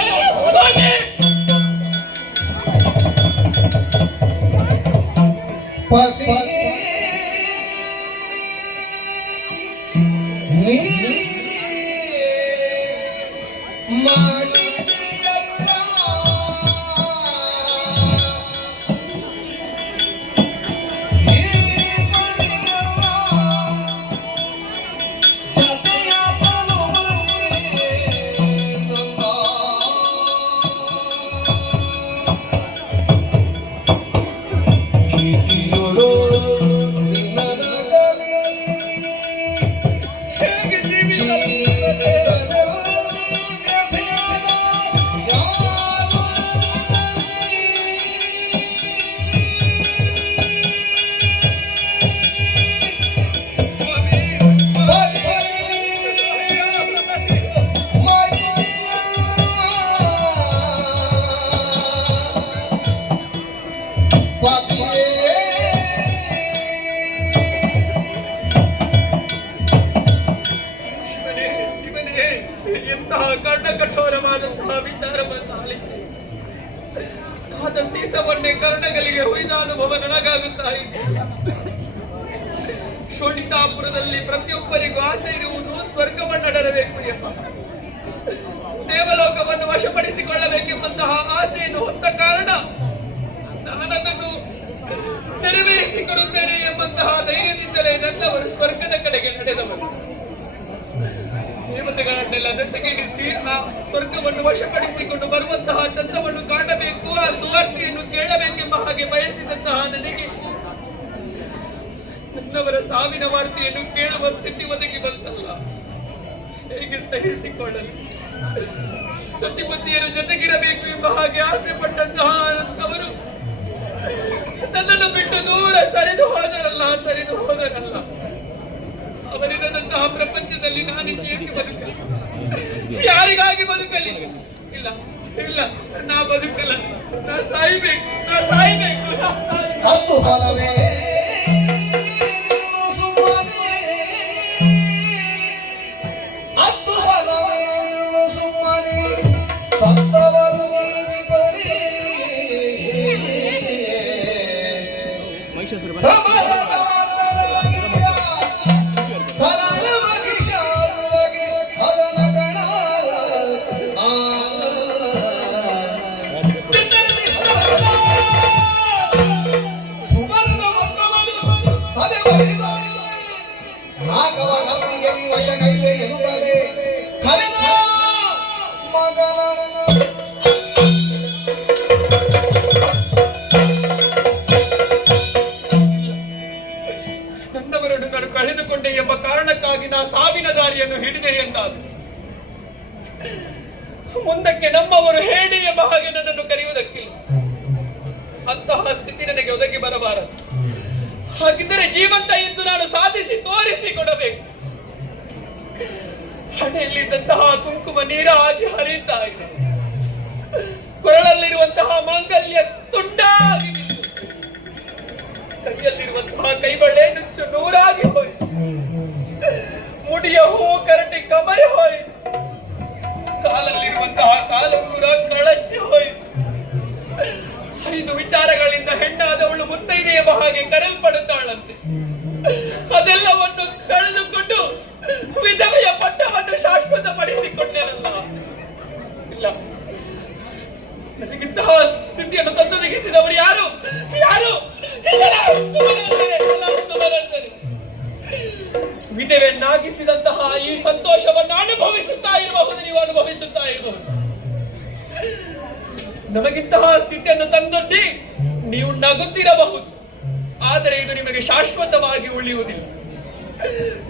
ಕಠೋರವಾದಂತಹ ವಿಚಾರವನ್ನು ಆಲಿಸಿ ಕಾದ ಸೀಸವನ್ನೇ ಕರ್ಣಗಳಿಗೆ ಹೊಯ್ದ ಅನುಭವ ನನಗಾಗುತ್ತಾ ಇದೆ. ಶೋಣಿತಾಪುರದಲ್ಲಿ ಪ್ರತಿಯೊಬ್ಬರಿಗೂ ಆಸೆ ಇರುವುದು ಸ್ವರ್ಗವನ್ನಡರಬೇಕು ಎಂಬ, ದೇವಲೋಕವನ್ನು ವಶಪಡಿಸಿಕೊಳ್ಳಬೇಕೆಂಬಂತಹ ಆಸೆಯನ್ನು ಹೊತ್ತ ಕಾರಣ ನಾನನ್ನು ನೆರವೇರಿಸಿಕೊಡುತ್ತೇನೆ ಎಂಬಂತಹ ಧೈರ್ಯದಿಂದಲೇ ನನ್ನವರು ಸ್ವರ್ಗದ ಕಡೆಗೆ ನಡೆದವರು. ದೇವತೆಗಳನ್ನೆಲ್ಲ ಬೆಸಗಿಡಿಸಿ ಆ ಸ್ವರ್ಗವನ್ನು ವಶಪಡಿಸಿಕೊಂಡು ಬರುವಂತಹ ಚಂದವನ್ನು ಕಾಣಬೇಕು, ಆ ಸುವಾರ್ತೆಯನ್ನು ಕೇಳಬೇಕೆಂಬ ಹಾಗೆ ಬಯಸಿದಂತಹ ನನಗೆ ನನ್ನವರ ಸಾವಿನ ವಾರ್ತೆಯನ್ನು ಕೇಳುವ ಸ್ಥಿತಿ ಒದಗಿ ಬಂತಲ್ಲ, ಹೇಗೆ ಸಹಿಸಿಕೊಳ್ಳಲು? ಸತಿಪತಿಯರು ಜೊತೆಗಿರಬೇಕು ಎಂಬ ಹಾಗೆ ಆಸೆ ಪಟ್ಟಂತಹ ಅವರು ನನ್ನನ್ನು ಬಿಟ್ಟು ದೂರ ಸರಿದು ಹೋದರಲ್ಲ. ಅವರಿರದಂತಹ ಪ್ರಪಂಚದಲ್ಲಿ ನಾನು ಏಕೆ ಬದುಕಲಿ? ಯಾರಿಗಾಗಿ ಬದುಕಲಿ? ಇಲ್ಲ ಇಲ್ಲ, ನಾ ಬದುಕಲ್ಲ, ನಾ ಸಾಯ್ಬೇಕು. ಅದು ಫಲವೇ ಸುಮ್ಮನೆ, ಅದು ಫಲವೇ ಸುಮ್ಮನೆ ಸತ್ತವರು ನೀವಿಬರಿ ಸಮರದ ಮಂದರಗಿಯ ಕರಣ ಮಗಿಷಾರುರಗೆ ಹದನ ಗಣ ಸುಮರದ ಮಂದಮಣಿ ಸದೆ ಬಳಿದ ನಾಗವ ಗಂಬಿಯಲ್ಲಿ ವಶಗೈಲೆ ಎನ್ನುತ್ತದೆ ಕರೆದ ಮಗನ ನನ್ನವರನ್ನು ನಾನು ಕಳೆದುಕೊಂಡೆ ಎಂಬ ಕಾರಣಕ್ಕಾಗಿ ನಾ ಸಾವಿನ ದಾರಿಯನ್ನು ಹಿಡಿದೆ ಎಂದಾದ ಮುಂದಕ್ಕೆ ನಮ್ಮವರು ಹೇಳಿ ಎಂಬ ಹಾಗೆ ನನ್ನನ್ನು ಕರೆಯುವುದಕ್ಕಿಲ್ಲ. ಅಂತಹ ಸ್ಥಿತಿ ನನಗೆ ಒದಗಿ ಬರಬಾರದು. ಹಾಗಿದ್ದರೆ ಜೀವಂತ ಎಂದು ನಾನು ಸಾಧಿಸಿ ತೋರಿಸಿಕೊಡಬೇಕು. ಹಣೆಯಲ್ಲಿದ್ದಂತಹ ಕುಂಕುಮ ನೀರಾಗಿ ಹರಿಯುತ್ತಾ ಇದೆ, ಕೊರಳಲ್ಲಿರುವಂತಹ ಮಾಂಗಲ್ಯ ತುಂಡಾಗಿ ಬಿತ್ತು, ಕೈಯಲ್ಲಿರುವಂತಹ ಕೈಬಳೆ ನುಚ್ಚು ನೂರಾಗಿ ಹೋಯಿತು, ಮುಡಿಯ ಹೂ ಕರಟಿ ಕಮರಿ ಹೋಯಿತು, ಕಾಲಲ್ಲಿರುವಂತಹ ಕಾಲುಂಗುರ ಕಳಚಿ ಹೋಯಿತು. 5 ವಿಚಾರಗಳಿಂದ ಹೆಣ್ಣಾದವಳು ಮುತ್ತೈದೆ ಎಂಬ ಹಾಗೆ ಕರೆಯಲ್ಪಡುತ್ತಾಳಂತೆ. ಅದೆಲ್ಲವನ್ನು ಕಳೆದುಕೊಂಡು ವಿಧವೆಯ ಪಟ್ಟವನ್ನು ಶಾಶ್ವತಪಡಿಸಿಕೊಂಡೇನಲ್ಲ. ಇಲ್ಲ, ನನಗಿಂತಹ ಸ್ಥಿತಿಯನ್ನು ತಂದೊದಗಿಸಿದವರು ಯಾರು? ವಿಧವೆಯನ್ನಾಗಿಸಿದಂತಹ ಈ ಸಂತೋಷವನ್ನು ಅನುಭವಿಸುತ್ತಾ ಇರಬಹುದು, ನೀವು ಅನುಭವಿಸುತ್ತಾ ಇರಬಹುದು. ನಮಗಿಂತಹ ಸ್ಥಿತಿಯನ್ನು ತಂದೊಡ್ಡಿ ನೀವು ನಗುತ್ತಿರಬಹುದು, ಆದರೆ ಇದು ನಿಮಗೆ ಶಾಶ್ವತವಾಗಿ ಉಳಿಯುವುದಿಲ್ಲ.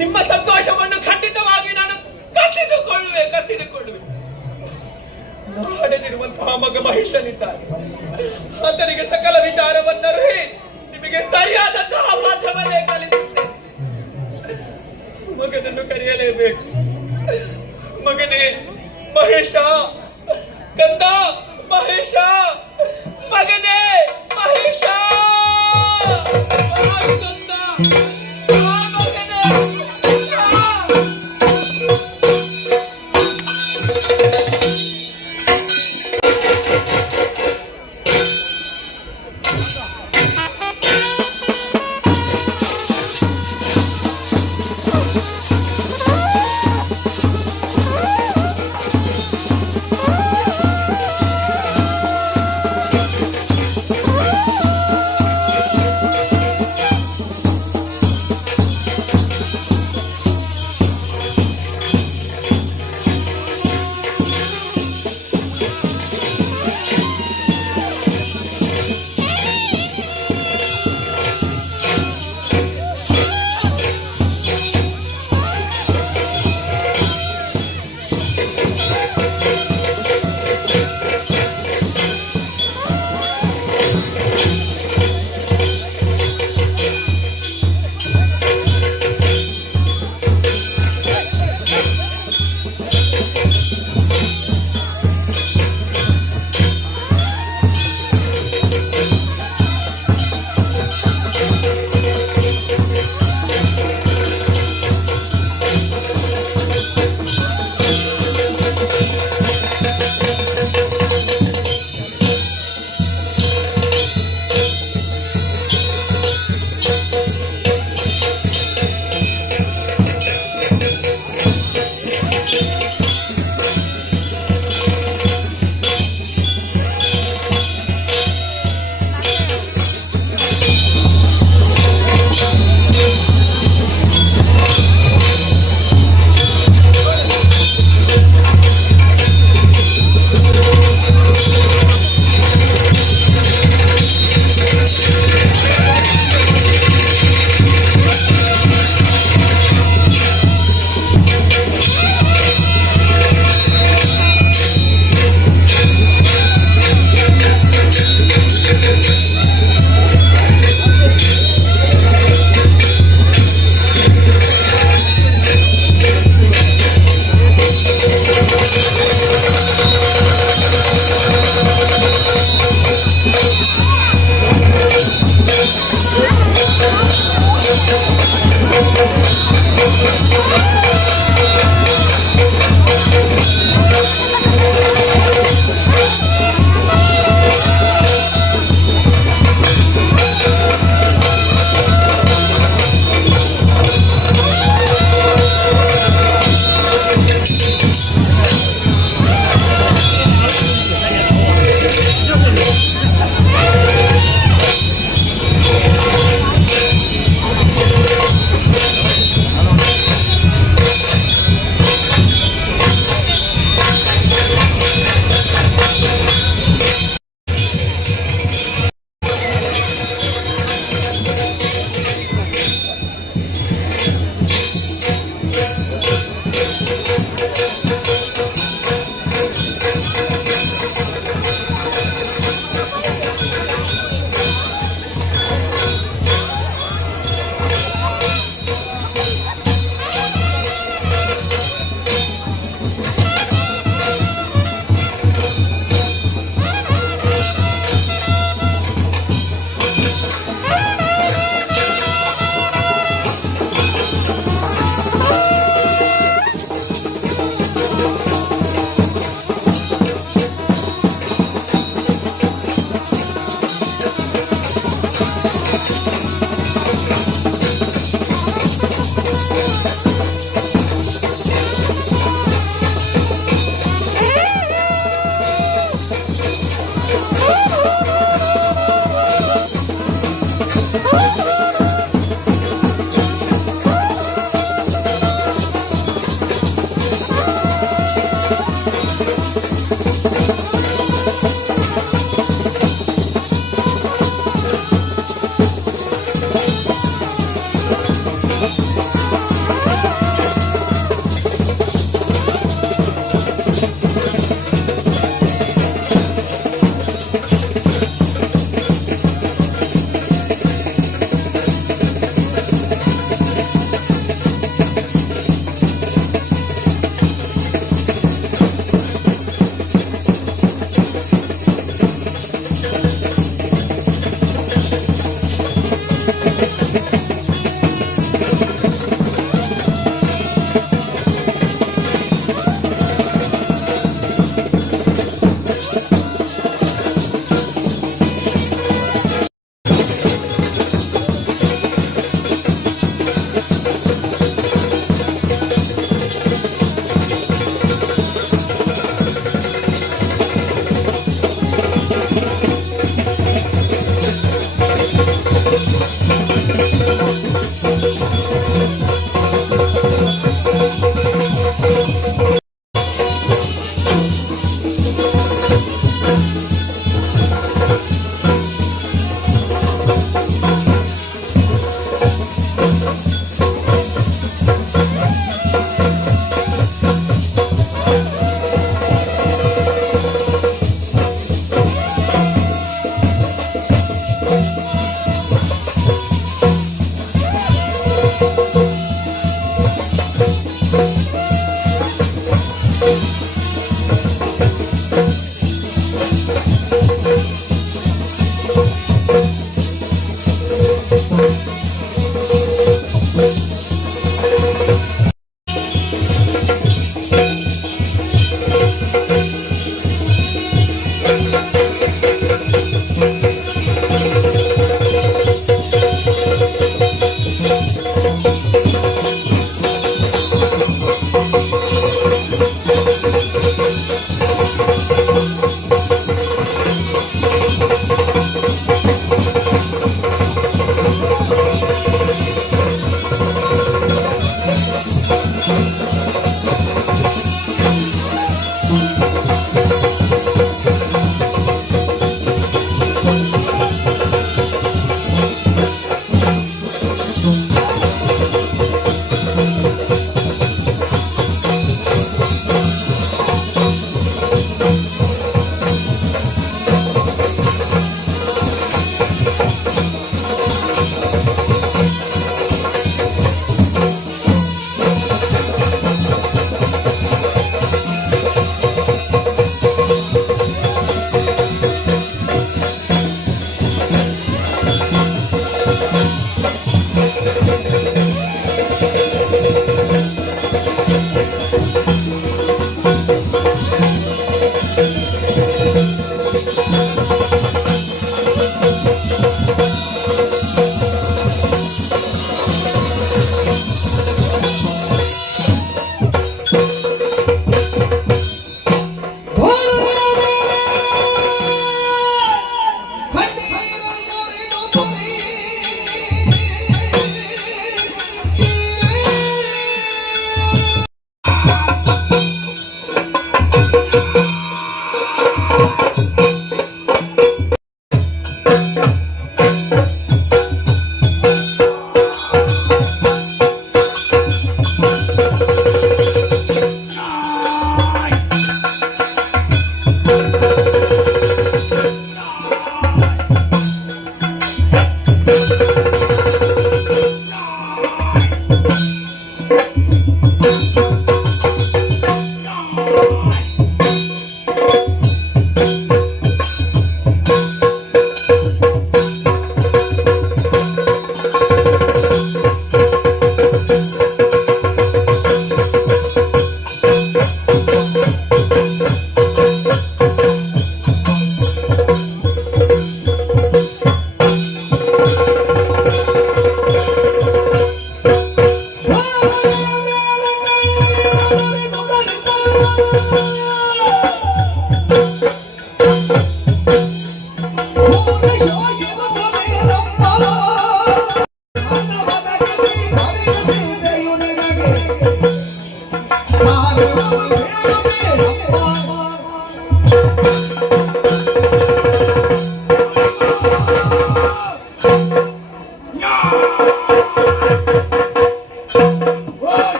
ನಿಮ್ಮ ಸಂತೋಷವನ್ನು ಖಂಡಿತವಾಗಿ ನಾನು ಕಸಿದುಕೊಳ್ಳುವೆ. ನಾಡದಿರುವಂತಹ ಮಗ ಮಹೇಶನಿದ್ದಾನೆ, ಆತನಿಗೆ ಸಕಲ ವಿಚಾರವನ್ನರಿಸಿ ನಿಮಗೆ ಸರಿಯಾದಂತಹ ಪಾಠವನ್ನೇ ಕಲಿಸುತ್ತೆ. ಮಗನನ್ನು ಕರೆಯಲೇಬೇಕು. ಮಗನೇ ಮಹೇಶ, ಕಂದ ಮಹೇಶ, ಮಗನೇ ಮಹೇಶ, ಕಂದ ಮಗನೇ.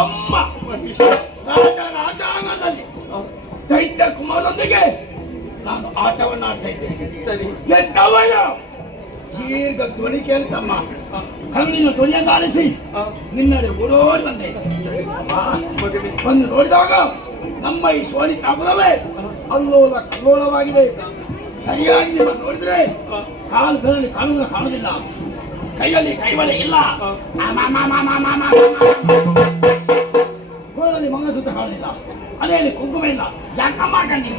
ಅಮ್ಮ ರಾಜಾಂಗದಲ್ಲಿ ದೈತ್ಯ ಕುಮಾರನೊಂದಿಗೆ ನಾನು ಆಟವನ್ನು ಆಡ್ತಾ ಇದ್ದೇನೆ. ಎಂತವಯ ಈಗ ಧ್ವನಿ ಕೇಳ್ತಮ್ಮ, ಕಣ್ಣಿನ ಧ್ವನಿಯನ್ನು ಆಲಿಸಿ ನಿನ್ನಡೆ ಓಡೋಡಿ ಬಂದೆ. ಬಂದು ನೋಡಿದಾಗ ನಮ್ಮ ಈ ಸೋನಿತಾಪುರವೇ ಅಲ್ಲೋಲ ಕಲ್ಲೋಲವಾಗಿದೆ. ಸರಿಯಾಗಿ ನಿಮ್ಮನ್ನು ನೋಡಿದ್ರೆ ಕಾಲು ಬೆರಳಿ ಕಾಣುವುದಿಲ್ಲ, ಕೈಯಲ್ಲಿ ಕೈವಲೆ ಇಲ್ಲ, ಗೋಳಲ್ಲಿ ಮಂಗಸೂತ್ರ ಕಾಣಲಿಲ್ಲ, ಅದೇ ಕುಂಕುಮ ಇಲ್ಲ. ಯಾಕಮ್ಮ ಕಂಡಿ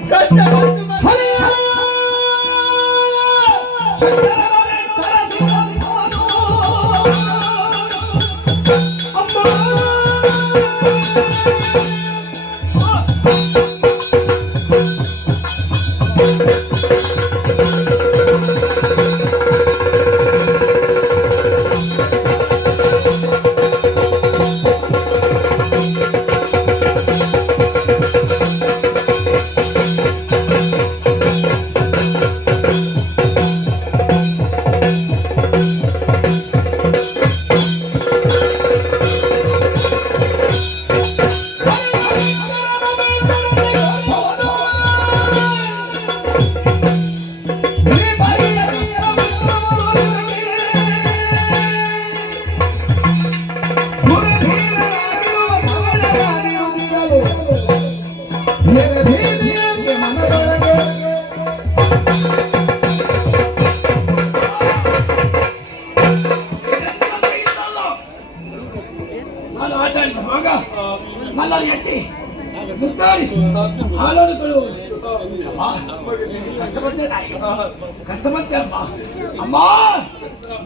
ನಾನು ಆಟ ಆಡುವಾಗ ಮಲ್ಲಲ್ಲಿ ಎಟ್ಟಿ ಮುತ್ತಾಡಿ ಹಾಲೋಡುಗಳು ಕಷ್ಟಪಡ್ತೆ ಅಮ್ಮ. ಅಮ್ಮ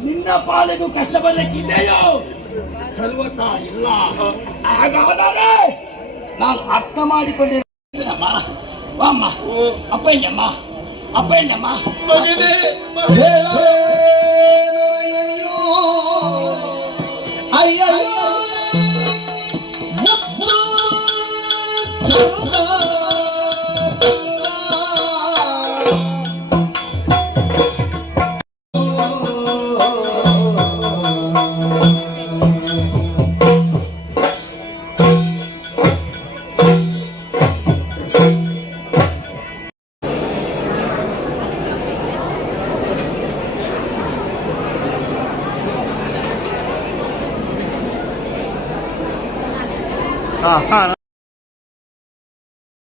ನಿನ್ನ ಪಾಲಿಗೂ ಕಷ್ಟ ಬರ್ಲಿಕ್ಕಿದೆಯೋ ಸರ್ವತ ಇಲ್ಲ. ಹಾಗಾದರೆ ನಾನು ಅರ್ಥ ಮಾಡಿಕೊಂಡಿದ್ದೇನಮ್ಮ. ಅಮ್ಮ ಅಪ್ಪಯ್ಯಮ್ಮ ಅಪ್ಪಯ್ಯಮ್ಮ ಹಾ